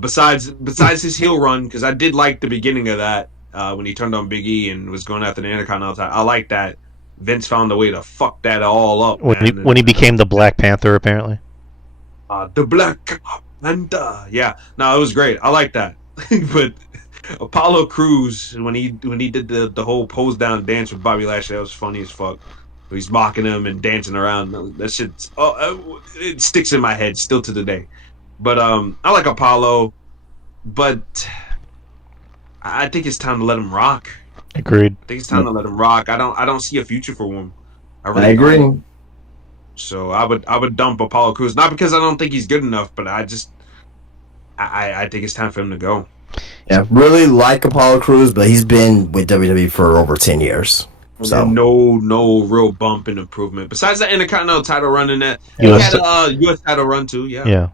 besides his heel run, because I did like the beginning of that when he turned on Big E and was going after the Intercontinental title. I like that. Vince found a way to fuck that all up. When he became the Black Panther, apparently. The Black Panther. Yeah. No, it was great. I like that. But Apollo Crews, when he did the whole pose down dance with Bobby Lashley, that was funny as fuck. He's mocking him and dancing around. That shit, it sticks in my head still to the day. But I like Apollo, but I think it's time to let him rock. Agreed. I think it's time to let him rock. I don't see a future for him. I agree. So I would dump Apollo Cruz, not because I don't think he's good enough, but I think it's time for him to go. Yeah, really like Apollo Crews, but he's been with WWE for over 10 years. So No real bump in improvement besides that Intercontinental title run and that he US had a U.S. title run too. Yeah.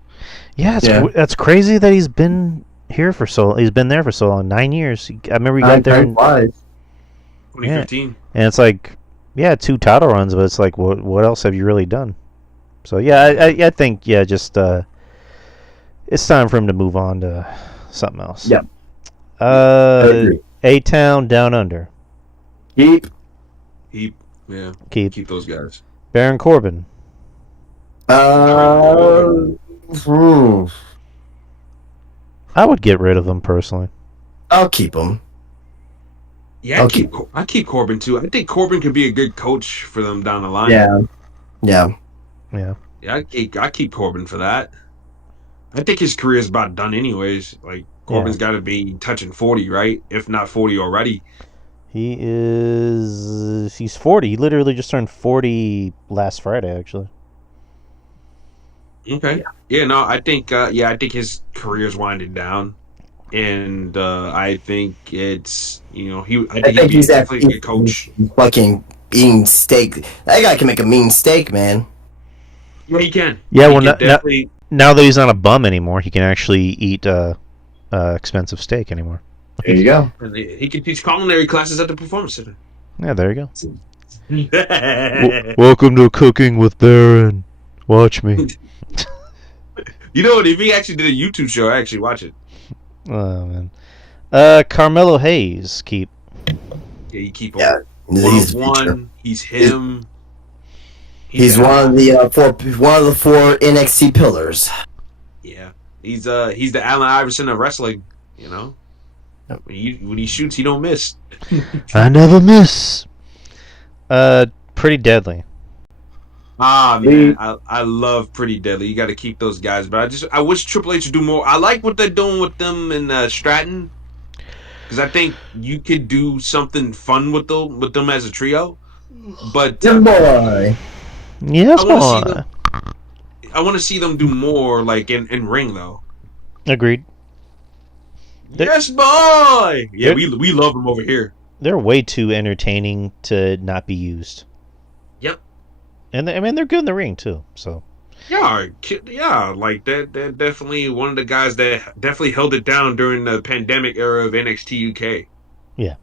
That's crazy that he's been here for so. He's been there for so long, 9 years. I remember he got there in 2015. and it's like, 2 title runs, but it's like, what else have you really done? So I think just it's time for him to move on to something else. Yep. A-Town Down Under. Keep. Keep those guys. Baron Corbin. I would get rid of him personally. I'll keep him. Yeah, I keep Corbin too. I think Corbin could be a good coach for them down the line. Yeah. I keep Corbin for that. I think his career is about done anyways. Like Corbin's got to be touching 40, right? If not 40 already. He's 40. He literally just turned 40 last Friday, actually. Okay. Yeah, no, I think I think his career's winding down. And I think it's I think he's definitely a good coach. Fucking eating steak. That guy can make a mean steak, man. Yeah, he can. Yeah, he well, can definitely... now that he's not a bum anymore, he can actually eat expensive steak anymore. There you go. And he can teach culinary classes at the Performance Center. Yeah, there you go. Welcome to Cooking with Baron. Watch me. You know what? If he actually did a YouTube show, I actually watch it. Oh man. Carmelo Hayes, keep. Yeah, you keep him. Yeah, He's one. He's him. He's one of the four NXT pillars. Yeah, he's the Allen Iverson of wrestling. When he shoots, he don't miss. I never miss. Pretty Deadly. Ah man, I love Pretty Deadly. You got to keep those guys, but I wish Triple H would do more. I like what they're doing with them in Stratton, because I think you could do something fun with them as a trio. But boy. Yes, boy. I want to see them do more, like in ring though. Agreed. Yes, boy. Yeah, we love them over here. They're way too entertaining to not be used. Yep. And they're good in the ring too. So. Yeah, like they're definitely one of the guys that definitely held it down during the pandemic era of NXT UK. Yeah.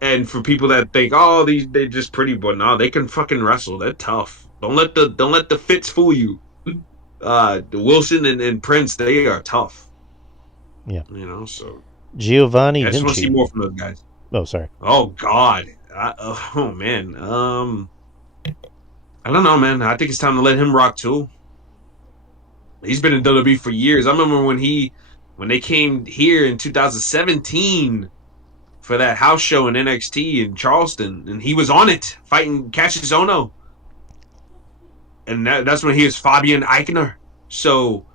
And for people that think, oh, they're just pretty, but no, they can fucking wrestle. They're tough. Don't let the fits fool you. Wilson and Prince, they are tough. Yeah. So Giovanni I just want to Vinci. see more from those guys. Oh, sorry. Oh God. Oh man. I don't know, man. I think it's time to let him rock too. He's been in WWE for years. I remember when they came here in 2017 for that house show in NXT in Charleston, and he was on it fighting Cassius Ohno, and that's when he was Fabian Eichner. So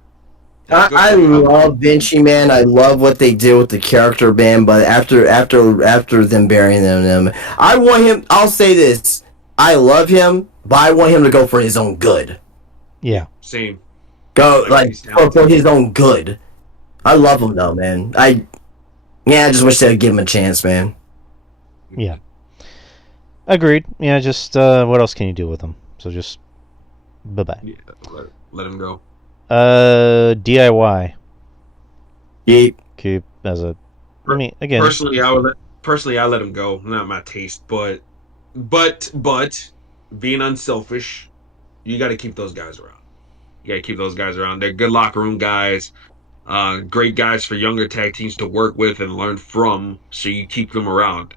I love Vinci, man. I love what they did with the character band, but after them burying them, I want him. I'll say this: I love him, but I want him to go for his own good. Yeah, same. Go for his own good. I love him though, man. I just wish they'd give him a chance, man. Yeah. Agreed. Yeah, just what else can you do with him? So just bye-bye. Yeah, let him go. DIY. Keep as a. I mean, again. Personally, I let him go. Not my taste, but being unselfish, you got to keep those guys around. They're good locker room guys. Great guys for younger tag teams to work with and learn from, so you keep them around.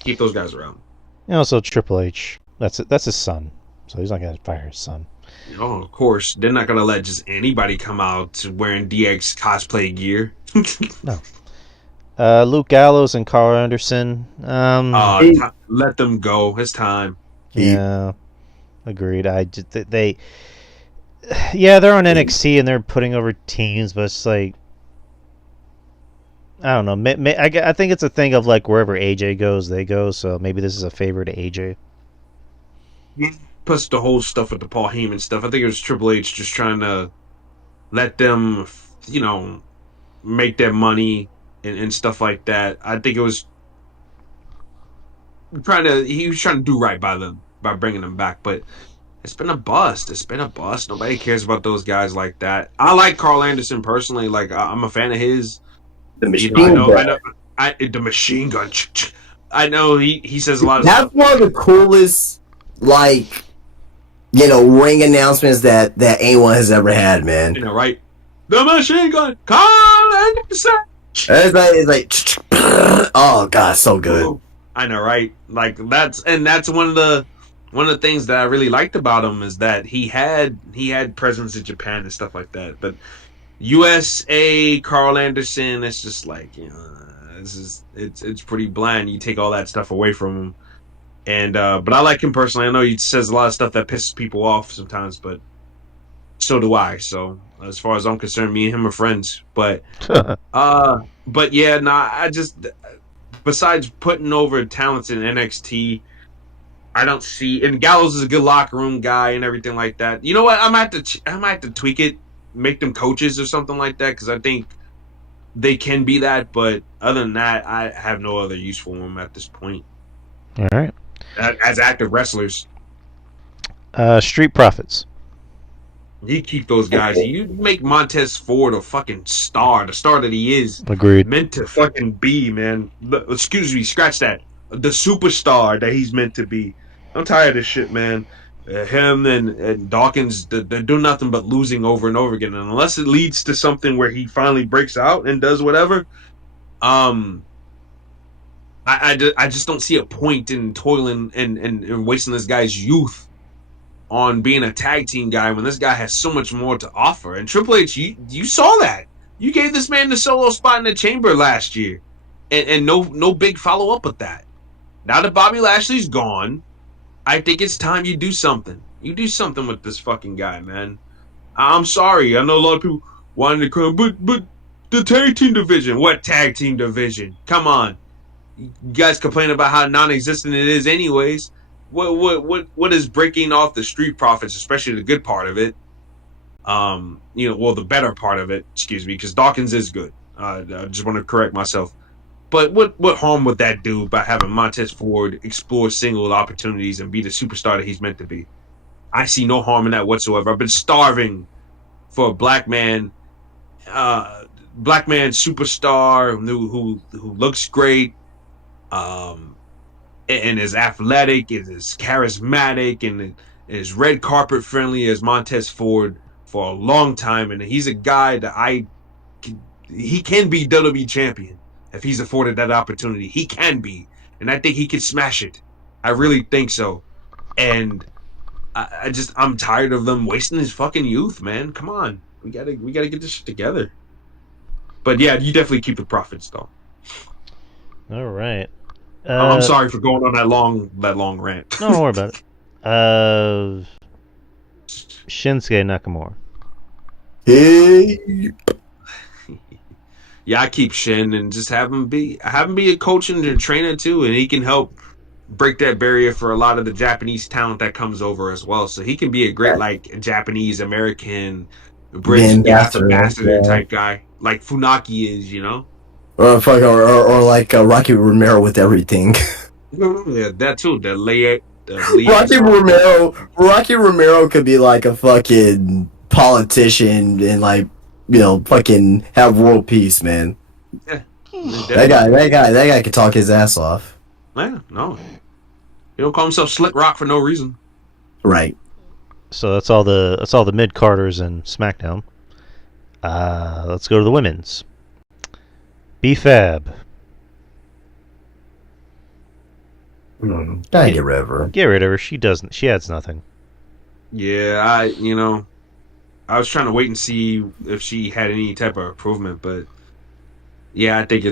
Keep those guys around. And also Triple H. That's his son, so he's not gonna fire his son. Oh, of course. They're not gonna let just anybody come out wearing DX cosplay gear. No. Luke Gallows and Carl Anderson. Let them go. It's time. Yeah. Agreed. They're on NXT and they're putting over teams, but it's like, I don't know. I think it's a thing of like wherever AJ goes, they go. So maybe this is a favor to AJ. Plus the whole stuff with the Paul Heyman stuff. I think it was Triple H just trying to let them, make their money and stuff like that. I think it was he was trying to do right by them by bringing them back, but it's been a bust. It's been a bust. Nobody cares about those guys like that. I like Carl Anderson personally. Like I'm a fan of his. The machine I know, gun. the machine gun. I know he says a lot of That's stuff. one of the coolest, like, ring announcements that anyone has ever had, man. Right? The machine gun, Carl Anderson. It's like, oh god, so good. I know, right? Like that's one of the things that I really liked about him is that he had presence in Japan and stuff like that. But USA Carl Anderson, it's just like it's pretty bland. You take all that stuff away from him, and but I like him personally. I know he says a lot of stuff that pisses people off sometimes, but so do I. So as far as I'm concerned, me and him are friends. But yeah, nah. I just besides putting over talents in NXT. I don't see, and Gallows is a good locker room guy and everything like that. You know what? I might have to tweak it, make them coaches or something like that, because I think they can be that. But other than that, I have no other use for them at this point. All right. As active wrestlers, Street Profits. you keep those guys. You make Montez Ford a fucking star, the star that he is. Agreed. Meant to fucking be, man. Excuse me, scratch that. The superstar that he's meant to be. I'm tired of this shit, man. Him and Dawkins, they're doing nothing but losing over and over again. And unless it leads to something where he finally breaks out and does whatever, I just don't see a point in toiling and wasting this guy's youth on being a tag team guy when this guy has so much more to offer. And Triple H, you saw that. You gave this man the solo spot in the chamber last year, and no big follow up with that. Now that Bobby Lashley's gone, I think it's time you do something. You do something with this fucking guy, man. I'm sorry. I know a lot of people wanted to come, but the tag team division. What tag team division? Come on. You guys complain about how non-existent it is anyways. What is breaking off the Street Profits, especially the good part of it? The better part of it, excuse me, because Dawkins is good. I just want to correct myself. But what harm would that do by having Montez Ford explore single opportunities and be the superstar that he's meant to be? I see no harm in that whatsoever. I've been starving for a black man superstar who looks great, and is athletic, and is charismatic, and is red carpet friendly as Montez Ford for a long time. And he's a guy that he can be WWE champion. If he's afforded that opportunity, he can be, and I think he could smash it. I really think so, and I'm tired of them wasting his fucking youth, man. Come on, we gotta get this shit together. But yeah, you definitely keep the Profits though. All right. I'm sorry for going on that long rant. No, don't worry about it. Shinsuke Nakamura. Hey. Yeah, I keep Shin and just have him be a coach and a trainer too, and he can help break that barrier for a lot of the Japanese talent that comes over as well. So he can be a great like Japanese American British ambassador type guy, like Funaki is, Or like Rocky Romero with everything. Yeah, that too. Rocky Romero could be like a fucking politician and like fucking have world peace, man. Yeah. That guy could talk his ass off. Yeah, no. He don't call himself Slick Rock for no reason. Right. So that's all the mid Carters and SmackDown. Let's go to the women's. B-Fab. Gotta get rid of her. Get rid of her. She adds nothing. Yeah, I was trying to wait and see if she had any type of improvement, but yeah, I think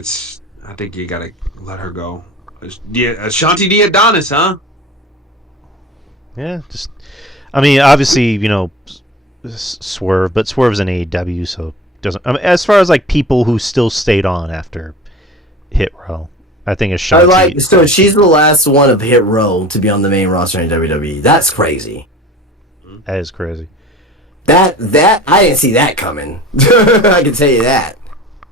you gotta let her go. Yeah, Ashanti the Adonis, huh? Yeah, obviously, Swerve, but Swerve's an AEW, so doesn't. As far as like people who still stayed on after Hit Row, I think it's I Shanti. like so she's the last one of Hit Row to be on the main roster in WWE. That's crazy. That is crazy. That I didn't see that coming. I can tell you that.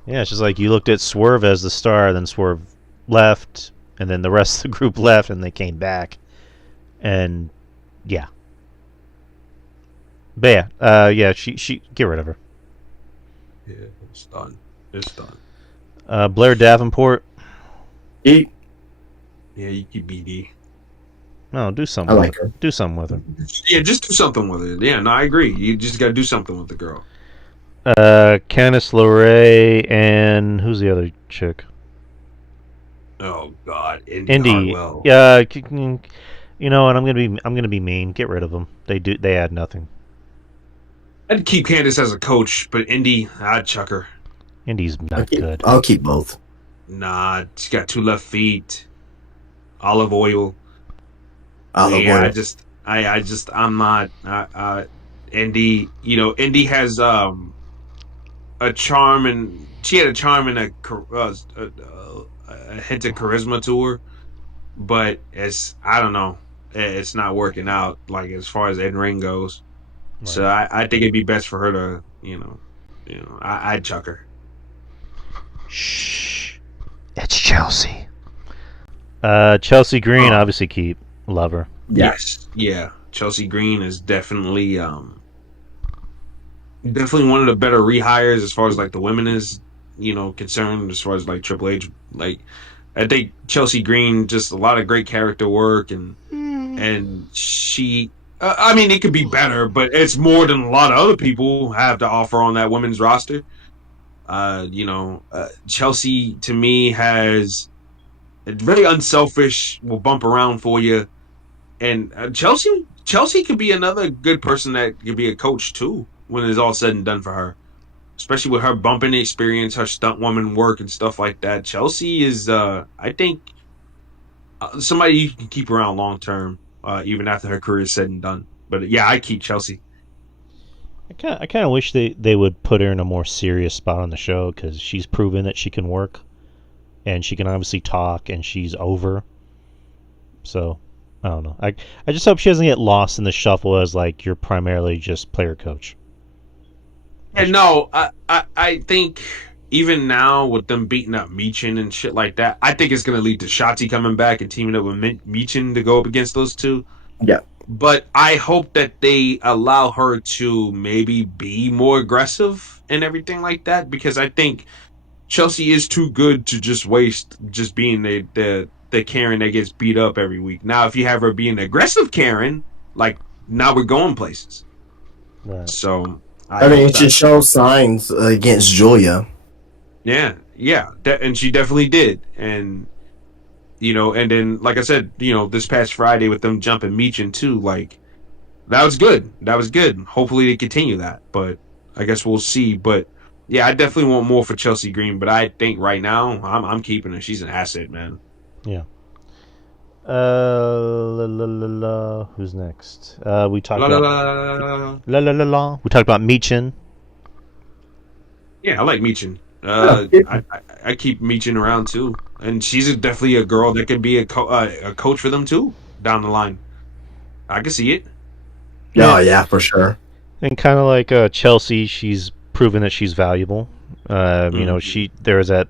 Yeah, it's just like you looked at Swerve as the star, then Swerve left, and then the rest of the group left, and they came back, and yeah. But yeah, she get rid of her. Yeah, it's done. It's done. Blair Davenport. Yeah, you keep BD. No, do something. I like her. Do something with her. Yeah, just do something with it. Yeah, no, I agree. You just gotta do something with the girl. Candice LeRae and who's the other chick? Oh God, Indy. Hartwell. Yeah, you know what? I'm gonna be mean. Get rid of them. They add nothing. I'd keep Candace as a coach, but Indy, I'd chuck her. Indy's not good. I'll keep both. Nah, she's got 2 left feet. Olive oil. Olive Yeah, oil. I'm not. Indy, you know, Indy has a charm, and she had a charm and a hint of charisma to her, but I don't know, it's not working out like as far as in ring goes. Right. So I think it'd be best for her to, I'd chuck her. Shh. It's Chelsea. Chelsea Green, obviously keep. Love her. Yes, yeah. Chelsea Green is definitely definitely one of the better rehires as far as like the women is, concerned, as far as like Triple H. Like, I think Chelsea Green, just a lot of great character work, and she. I mean, it could be better, but it's more than a lot of other people have to offer on that women's roster. Chelsea to me has very unselfish, will bump around for you, and Chelsea could be another good person that could be a coach too when it's all said and done for her, especially with her bumping experience, her stunt woman work and stuff like that. Chelsea is, I think, somebody you can keep around long term, even after her career is said and done. But yeah, I keep Chelsea. I kind of wish they would put her in a more serious spot on the show, because she's proven that she can work, and she can obviously talk, and she's over. So, I don't know. I just hope she doesn't get lost in the shuffle as like you're primarily just player coach. And no, I think even now with them beating up Meechin and shit like that, I think it's going to lead to Shotzi coming back and teaming up with Meechin to go up against those two. Yeah. But I hope that they allow her to maybe be more aggressive and everything like that, because I think Chelsea is too good to just waste just being the Karen that gets beat up every week. Now, if you have her being aggressive Karen, like, now we're going places. Right. So, I mean, she showed signs against Julia. Yeah, and she definitely did. And, and then, like I said, this past Friday with them jumping Meechin too, like, that was good. Hopefully they continue that, but I guess we'll see. But yeah, I definitely want more for Chelsea Green, but I think right now I'm keeping her. She's an asset, man. Yeah. Who's next? We talked about We talked about Meechin. Yeah, I like Meechin. I keep Meechin around too, and she's definitely a girl that could be a coach for them too down the line. I can see it. Oh yeah, for sure. And kind of like Chelsea, she's proven that she's valuable. There was that.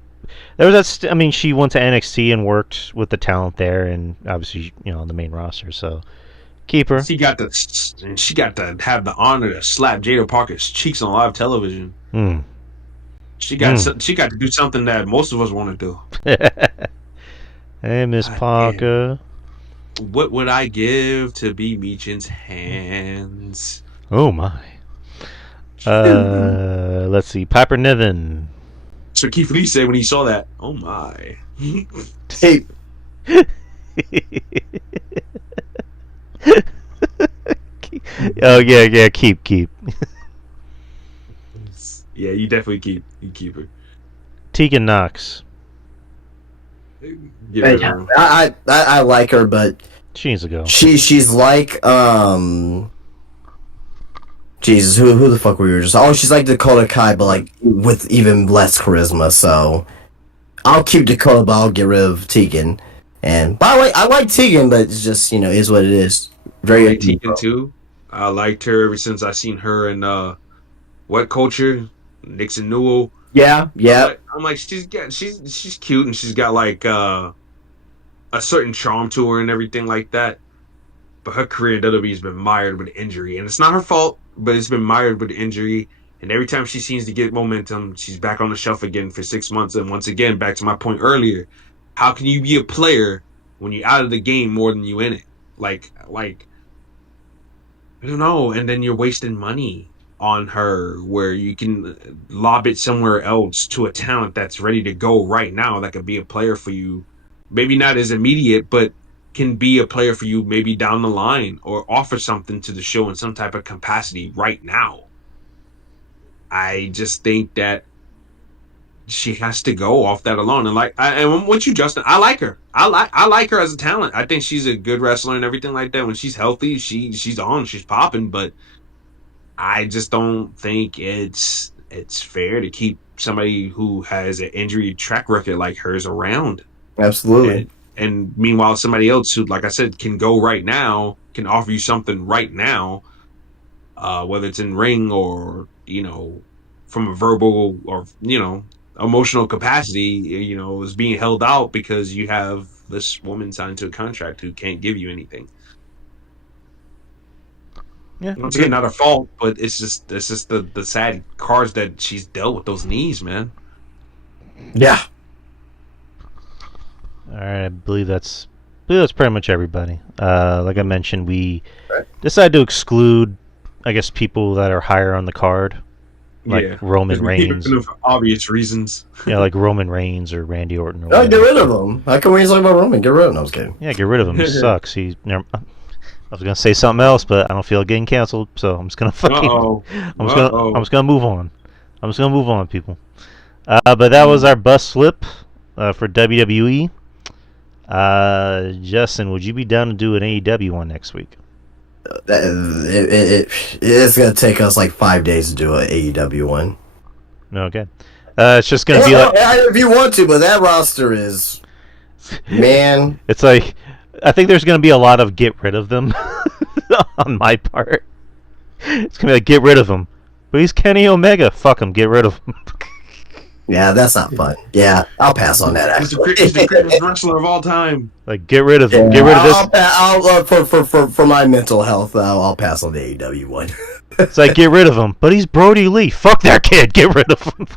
I mean, she went to NXT and worked with the talent there, and obviously, on the main roster. So, keep her. She got to have the honor to slap Jada Parker's cheeks on live television. She got to do something that most of us want to do. Hey, Miss Parker. What would I give to be Meechin's hands? Oh my. Let's see. Piper Niven. So Keith Lee said when he saw that, "Oh my." Hey. Oh yeah. Keep. Yeah, you definitely keep her. Tegan Knox. I like her, but She needs to go. she's like Jesus, who the fuck were you just? Oh, she's like Dakota Kai, but like with even less charisma. So I'll keep Dakota, but I'll get rid of Tegan. And by the way, I like Tegan, but it's just is what it is. I Very like Tegan too. I liked her ever since I seen her in What Culture, Nixon Newell. yeah. I'm like she's cute and she's got like a certain charm to her and everything like that. But her career in WWE has been mired with injury, and it's not her fault, but it's been mired with injury. And every time she seems to get momentum, she's back on the shelf again for 6 months. And once again, back to my point earlier, how can you be a player when you're out of the game more than you in it? Like I don't know. And then you're wasting money on her where you can lob it somewhere else to a talent that's ready to go right now that could be a player for you. Maybe not as immediate, but can be a player for you maybe down the line or offer something to the show in some type of capacity right now. I just think that she has to go off that alone. And once you Justin, I like her. I like her as a talent. I think she's a good wrestler and everything like that. When she's healthy, she's on, she's popping. But I just don't think it's fair to keep somebody who has an injury track record like hers around. Absolutely. And meanwhile, somebody else who, like I said, can go right now, can offer you something right now, whether it's in ring or from a verbal or emotional capacity, is being held out because you have this woman signed to a contract who can't give you anything. Yeah, once again, not her fault, but it's just the sad cards that she's dealt with those knees, man. Yeah. All right, I believe that's pretty much everybody. Like I mentioned, we decided to exclude, I guess, people that are higher on the card. Like Roman Reigns. For obvious reasons. Yeah, like Roman Reigns or Randy Orton. Or get rid of him. How come we talk about Roman? Get rid of him. I was kidding. Yeah, get rid of him. He sucks. I was gonna say something else, but I don't feel like getting canceled, so I'm just gonna fucking. I'm just gonna move on. I'm just gonna move on, people. But that was our bus slip for WWE. Justin, would you be down to do an AEW one next week? It's gonna take us like 5 days to do an AEW one. Okay. It's just gonna be like if you want to, but that roster is, man. It's like I think there's gonna be a lot of get rid of them on my part. It's gonna be like get rid of him, but he's Kenny Omega. Fuck him, get rid of him. Yeah, that's not fun. Yeah, I'll pass on that. Actually, he's the greatest wrestler of all time. Like, get rid of him. Get rid of this. I'll for my mental health, I'll pass on the AEW one. It's like, get rid of him. But he's Brody Lee. Fuck that kid. Get rid of him.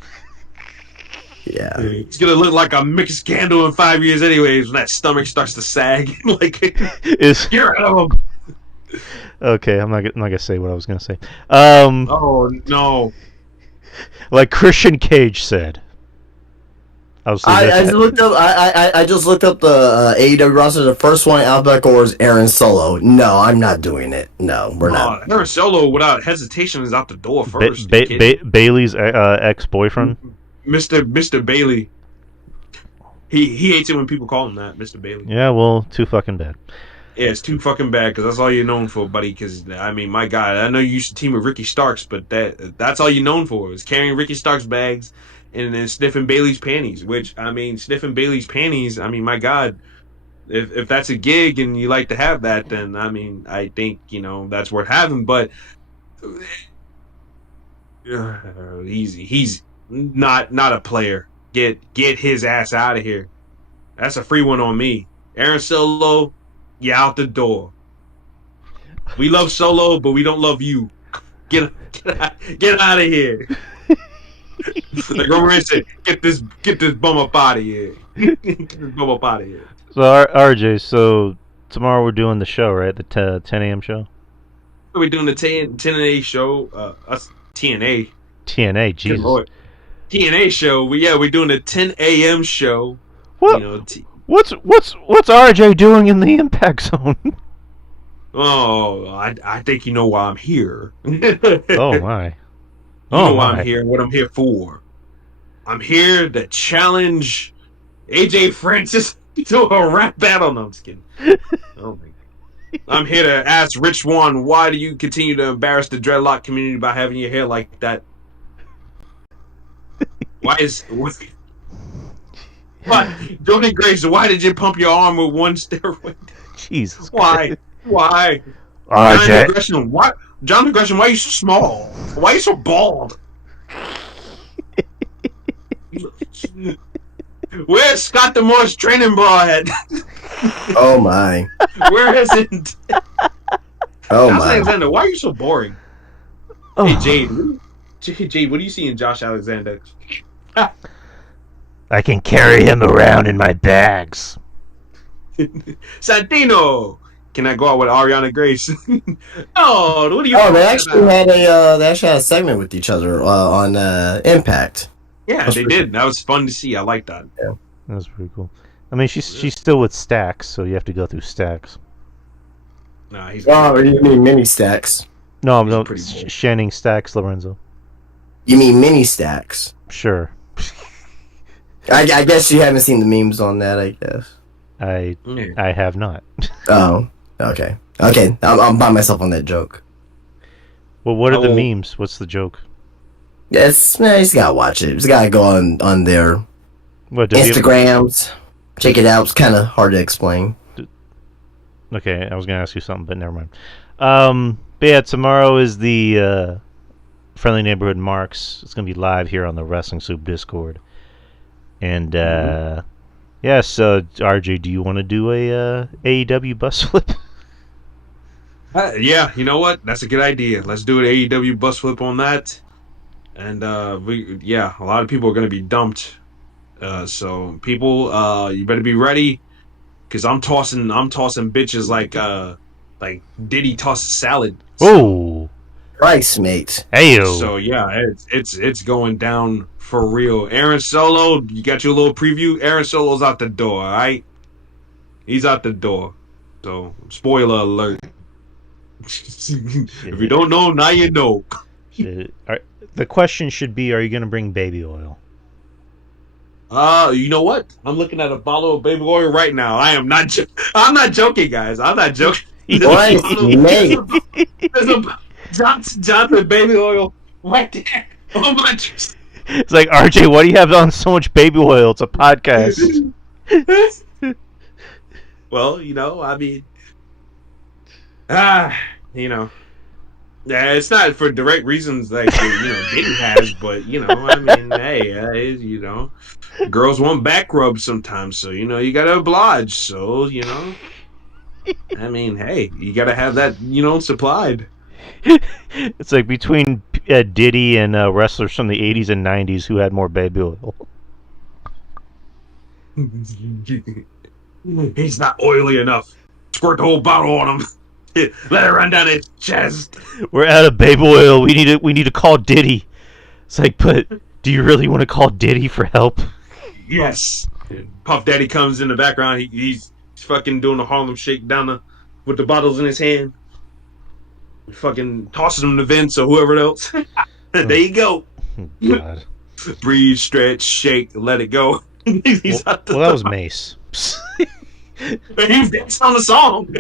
Yeah, he's gonna look like a mixed scandal in 5 years, anyways. When that stomach starts to sag, like, get rid of him. Okay, I'm not gonna say what I was gonna say. Oh no. Like Christian Cage said. I just looked up. I just looked up the AEW roster. The first one alphabetical was Aaron Solo. No, I'm not doing it. No, we're not. Aaron Solo, without hesitation, is out the door first. Bailey's ex-boyfriend, Mr. Bailey. He hates it when people call him that, Mr. Bailey. Yeah, well, too fucking bad. Yeah, it's too fucking bad because that's all you're known for, buddy. Because I mean, my God, I know you used to team with Ricky Starks, but that's all you're known for is carrying Ricky Starks' bags and then sniffing Bailey's panties. Which I mean, sniffing Bailey's panties. I mean, my God, if that's a gig and you like to have that, then I mean, I think that's worth having. But he's not a player. Get his ass out of here. That's a free one on me. Aaron Solo. You out the door. We love Solo, but we don't love you. Get out of here. Like Roman Reigns said, get this bum up out of here. Get this bum up out of here. So RJ, so tomorrow we're doing the show, right? The 10 a.m. show. We're doing the 10 a.m. show. Us TNA. TNA, Jesus. TNA show. We're doing the 10 a.m. show. What? What's RJ doing in the Impact Zone? Oh, I think you know why I'm here. Oh my! You know why I'm here and what I'm here for. I'm here to challenge AJ Francis to a rap battle. No, I'm just kidding. Oh my God. I'm here to ask Rich Swann, why do you continue to embarrass the dreadlock community by having your hair like that? Why, Jordan Grace? Why did you pump your arm with one steroid? Jesus. Why? Why? RJ. Jonathan Gresham. Why? Jonathan Gresham. Why are you so small? Why are you so bald? Where's Scott Demore's training bra at? Oh my. Where is it? Oh Josh my. Alexander, why are you so boring? Oh. Hey Jade, what do you see in Josh Alexander? I can carry him around in my bags. Santino, can I go out with Ariana Grace? Oh, what are you? Oh, they actually had a segment with each other on Impact. Yeah, That's they pretty did. That was fun to see. I like that. That was pretty cool. I mean, she's still with Stacks, so you have to go through Stacks. Nah, he's. Oh, you mean mini stacks? No, I'm no pretty cool. Channing Stacks Lorenzo. You mean mini stacks? Sure. I guess you haven't seen the memes on that. I guess. I have not. Oh, okay. I'm by myself on that joke. Well, what are the Oh. memes? What's the joke? Yes, man, you just gotta watch it. You just gotta go on their What does he- Instagrams. Check it out. It's kind of hard to explain. Okay, I was gonna ask you something, but never mind. But yeah, tomorrow is the Friendly Neighborhood Marks. It's gonna be live here on the Wrestling Soup Discord. And yeah, so RJ, do you want to do a AEW bus flip? Yeah, you know what? That's a good idea. Let's do an AEW bus flip on that. And a lot of people are gonna be dumped. So people, you better be ready, because I'm tossing bitches like Diddy tosses salad. Oh, Christ, mate. heyo! So yeah, it's going down for real. Aaron Solo, you got your little preview. Aaron Solo's out the door. All right, he's out the door. So spoiler alert. If you don't know, now you know. The question should be: are you gonna bring baby oil? You know what? I'm looking at a bottle of baby oil right now. I'm not joking, guys. I'm not joking. What, mate? There's a Johnson baby oil right there. Oh my! It's like RJ, why do you have on so much baby oil? It's a podcast. Well, I mean, yeah, it's not for direct reasons like Diddy has, but I mean, hey, girls want back rubs sometimes, so you gotta oblige. So I mean, hey, you gotta have that supplied. It's like between Diddy and wrestlers from the 80s and 90s who had more baby oil. He's not oily enough. Squirt the whole bottle on him. Let it run down his chest. We're out of baby oil. We need to call Diddy. It's like, but do you really want to call Diddy for help? Yes. Puff Daddy comes in the background. He's fucking doing the Harlem Shake with the bottles in his hand. He fucking tosses them to Vince or whoever else. There you go. God. Breathe, stretch, shake, let it go. He's out the Well, that was Mace. He's dancing on the song.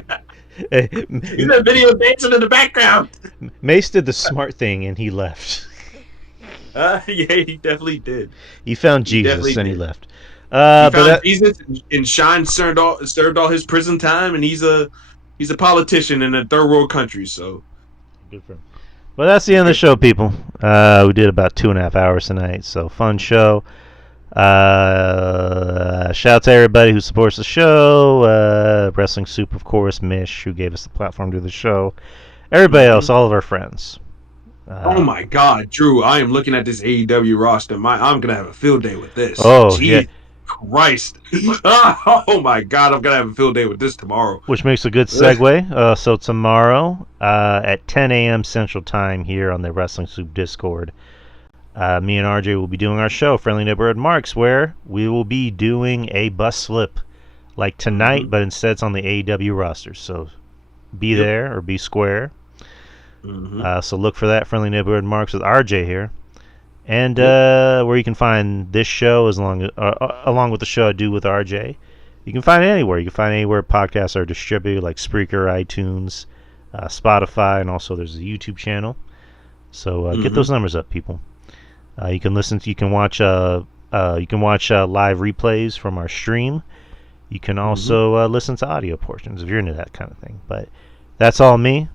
He's that video dancing in the background. Mace did the smart thing and he left. Yeah, he definitely did. He found Jesus definitely and he did. left. He But found Jesus, and Shine served all his prison time, and he's a politician in a third world country. So good for him. Well, that's the end of the show, people. We did about 2.5 hours tonight, so fun show. Shout out to everybody who supports the show. Wrestling Soup, of course. Mish, who gave us the platform to do the show. Everybody else, all of our friends. oh my God, Drew! I am looking at this AEW roster. I'm gonna have a field day with this. Oh, Jeez yeah. Christ! Oh my God, I'm gonna have a field day with this tomorrow. Which makes a good segue. So tomorrow at 10 a.m. Central Time here on the Wrestling Soup Discord, me and RJ will be doing our show, Friendly Neighborhood Marks, where we will be doing a bus flip like tonight, but instead it's on the AEW roster. So be there or be square. So look for that, Friendly Neighborhood Marks with RJ here. And where you can find this show along with the show I do with RJ. You can find it anywhere. You can find it anywhere podcasts are distributed, like Spreaker, iTunes, Spotify, and also there's a YouTube channel. So get those numbers up, people. You can watch You can watch live replays from our stream. You can also listen to audio portions if you're into that kind of thing. But that's all me.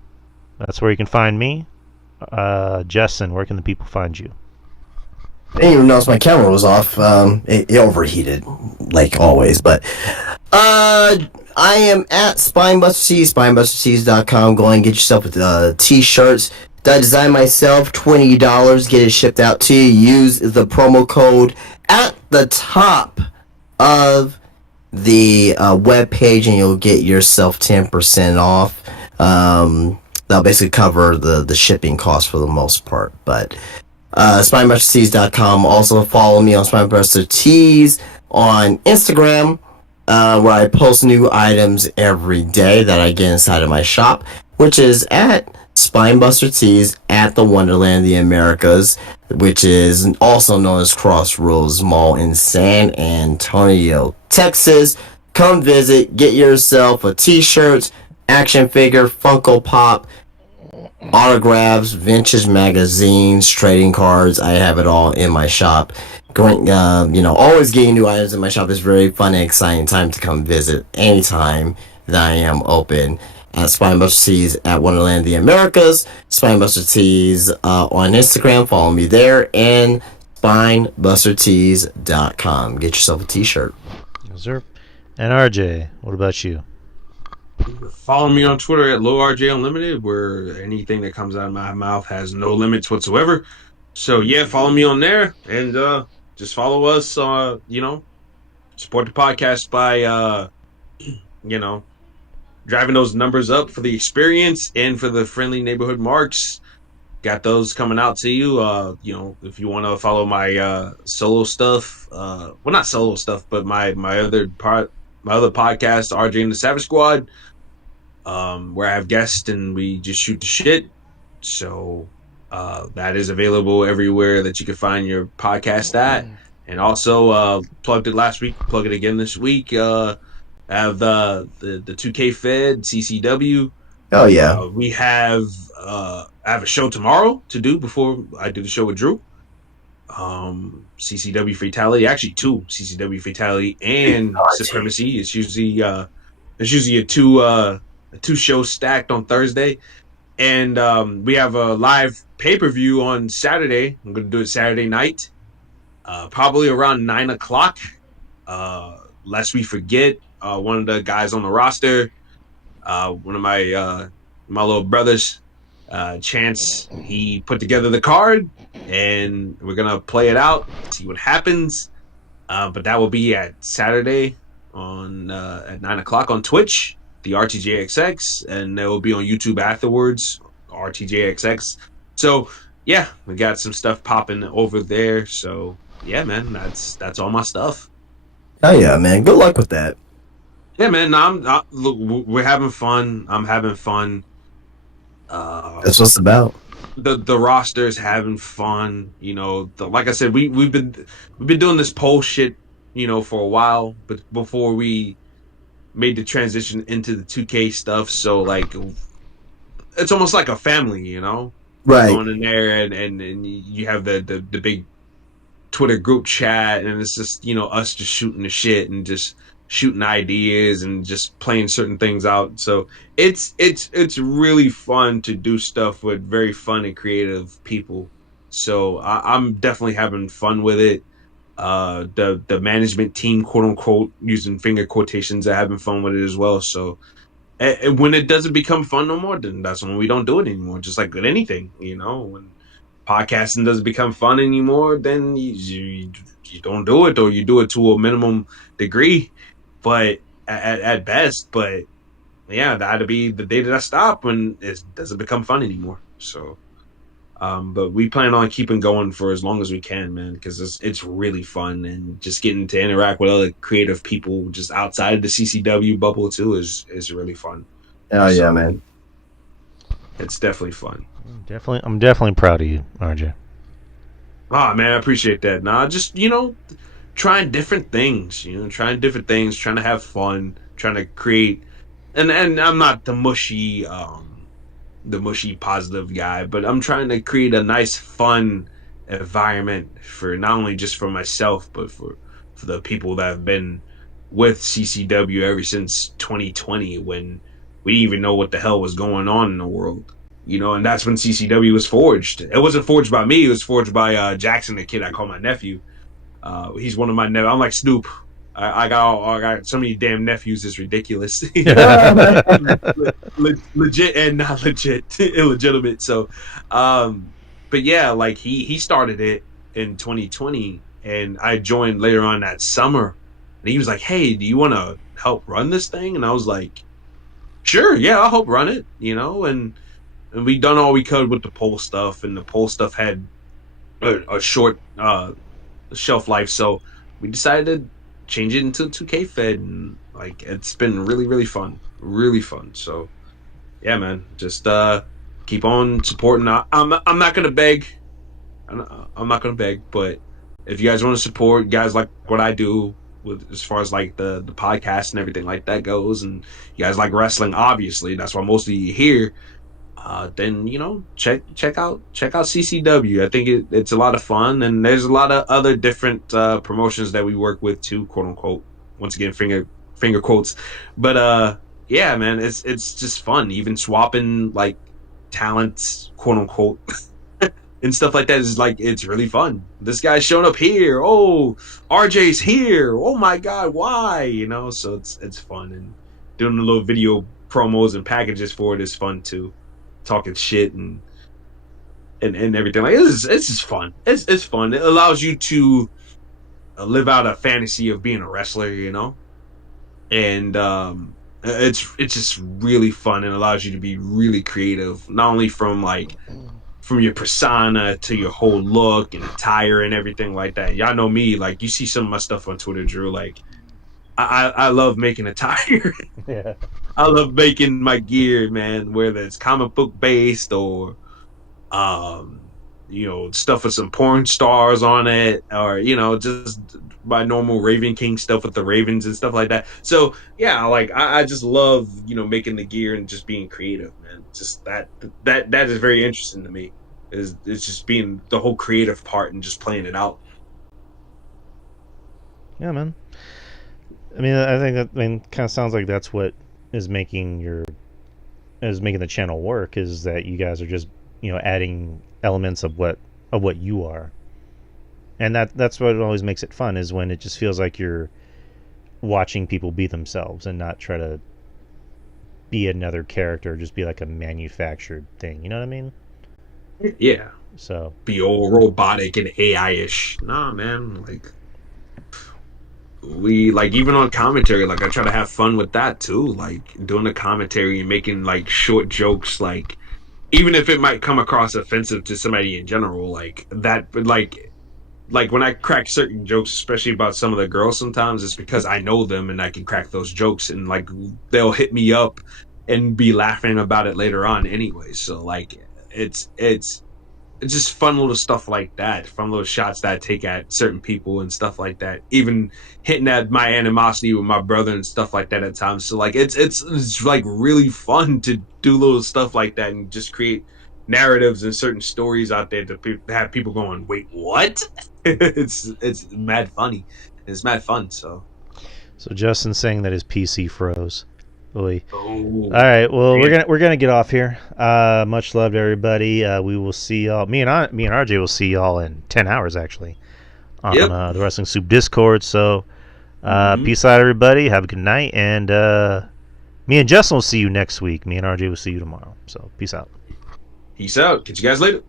That's where you can find me. Justin, where can the people find you? I didn't even notice my camera was off. It overheated, like always. But I am at SpinebusterTees, SpinebusterTees.com. Go and get yourself t-shirts that I designed myself. $20. Get it shipped out to you. Use the promo code at the top of the web page, and you'll get yourself 10% off. That'll basically cover the shipping cost for the most part. But SpinebusterTees.com. Also follow me on SpinebusterTees on Instagram, where I post new items every day that I get inside of my shop, which is at SpinebusterTees at the Wonderland of the Americas, which is also known as Crossroads Mall in San Antonio, Texas. Come visit, get yourself a t-shirt, action figure, Funko Pop, autographs, vintage magazines, trading cards. I have it all in my shop. Always getting new items in my shop is very fun and exciting time to come visit anytime that I am open. SpinebusterTees at Wonderland of the Americas, SpinebusterTees on Instagram, follow me there, and SpinebusterTees.com. Get yourself a t-shirt. Yes, sir. And RJ, what about you? Follow me on Twitter at LowRJUnlimited, where anything that comes out of my mouth has no limits whatsoever. So yeah, follow me on there, and just follow us. Support the podcast by driving those numbers up for the experience and for the friendly neighborhood marks. Got those coming out to you. If you want to follow my solo stuff, not solo stuff, but my other podcast, RJ and the Savage Squad, where I have guests and we just shoot the shit. So that is available everywhere that you can find your podcast at. And also plugged it last week, plug it again this week. I have the 2K Fed CCW. Oh yeah. We have I have a show tomorrow to do before I do the show with Drew. CCW Fatality, actually two CCW Fatality and Supremacy. It's usually a two shows stacked on Thursday, and we have a live pay-per-view on Saturday. I'm gonna do it Saturday night, probably around 9:00. Lest we forget, one of the guys on the roster, one of my little brothers, Chance, he put together the card, and we're gonna play it out, see what happens. But that will be at Saturday on at 9:00 on Twitch, the RTJXX, and it will be on YouTube afterwards, RTJXX. So yeah, we got some stuff popping over there. So yeah, man, that's all my stuff. Oh yeah, man. Good luck with that. Yeah, man. Look, we're having fun. I'm having fun. That's what it's about. The roster's having fun. Like I said, we've been doing this poll shit, for a while, but before we made the transition into the 2K stuff. So like, it's almost like a family, Right. Going in there, and you have the big Twitter group chat, and it's just us just shooting the shit and just shooting ideas and just playing certain things out. So it's really fun to do stuff with very fun and creative people. So I'm definitely having fun with it. The management team, quote unquote, using finger quotations, are having fun with it as well. So when it doesn't become fun no more, then that's when we don't do it anymore. Just like with anything, when podcasting doesn't become fun anymore, then you don't do it, or you do it to a minimum degree, but at best. But yeah, that'll be the day that I stop, when it doesn't become fun anymore. So but we plan on keeping going for as long as we can, man, because it's really fun, and just getting to interact with other creative people just outside of the CCW bubble too is really fun. Oh yeah, man. It's definitely fun. I'm definitely proud of you, RJ. Oh man, I appreciate that. Just trying different things, trying to have fun, trying to create, and I'm not the mushy positive guy, but I'm trying to create a nice, fun environment for not only just for myself, but for the people that have been with CCW ever since 2020, when we didn't even know what the hell was going on in the world. And that's when CCW was forged. It wasn't forged by me. It was forged by Jackson, the kid I call my nephew. He's one of my nephews. I'm like Snoop. I got so many damn nephews. It's ridiculous. Legit and not legit, illegitimate. So, but yeah, like he started it in 2020, and I joined later on that summer. And he was like, "Hey, do you want to help run this thing?" And I was like, "Sure, yeah, I'll help run it." And we done all we could with the poll stuff, and the poll stuff had a short shelf life, so we decided to change it into 2K Fed, and like it's been really fun, really fun. So yeah, man, just keep on supporting. I'm not gonna beg. I'm not gonna beg, but if you guys want to support guys like what I do with as far as like the podcast and everything like that goes, and you guys like wrestling, obviously that's why most of you here. Then check out CCW. I think it's a lot of fun, and there's a lot of other different promotions that we work with too, quote unquote. Once again, finger quotes. But yeah, man, it's just fun. Even swapping like talents, quote unquote, and stuff like that is like it's really fun. This guy's showing up here. Oh, RJ's here. Oh my God, why? So it's fun, and doing a little video promos and packages for it is fun too. Talking shit and everything, like it's just fun. It's fun. It allows you to live out a fantasy of being a wrestler, and it's just really fun, and allows you to be really creative, not only from your persona to your whole look and attire and everything like that. Y'all know me, like you see some of my stuff on Twitter, Drew. Like I love making attire. Yeah. I love making my gear, man, whether it's comic book based or, stuff with some porn stars on it, or, just my normal Raven King stuff with the Ravens and stuff like that. So, yeah, like, I just love, making the gear and just being creative, man. Just that is very interesting to me. It's just being the whole creative part and just playing it out. Yeah, man. I mean, I think that kind of sounds like that's what is making the channel work, is that you guys are just adding elements of what you are, and that's what always makes it fun, is when it just feels like you're watching people be themselves and not try to be another character, just be like a manufactured thing. You know what I mean? Yeah. So be all robotic and AI-ish. Nah, man, like. We like even on commentary, like I try to have fun with that too, like doing the commentary and making like short jokes, like even if it might come across offensive to somebody in general, like that. But like when I crack certain jokes, especially about some of the girls, sometimes it's because I know them and I can crack those jokes, and like they'll hit me up and be laughing about it later on anyway. So like it's just fun little stuff like that, fun little shots that I take at certain people and stuff like that, even hitting at my animosity with my brother and stuff like that at times. So like it's like really fun to do little stuff like that and just create narratives and certain stories out there to have people going, wait, what? It's mad funny. It's mad fun. So Justin's saying that his PC froze. Boy. Oh, all right, well, we're gonna get off here. Much love to everybody. We will see y'all. Me and RJ will see y'all in 10 hours actually on the Wrestling Soup Discord. So peace out, everybody. Have a good night, and me and Justin will see you next week. Me and RJ will see you tomorrow. So peace out. Peace out. Catch you guys later.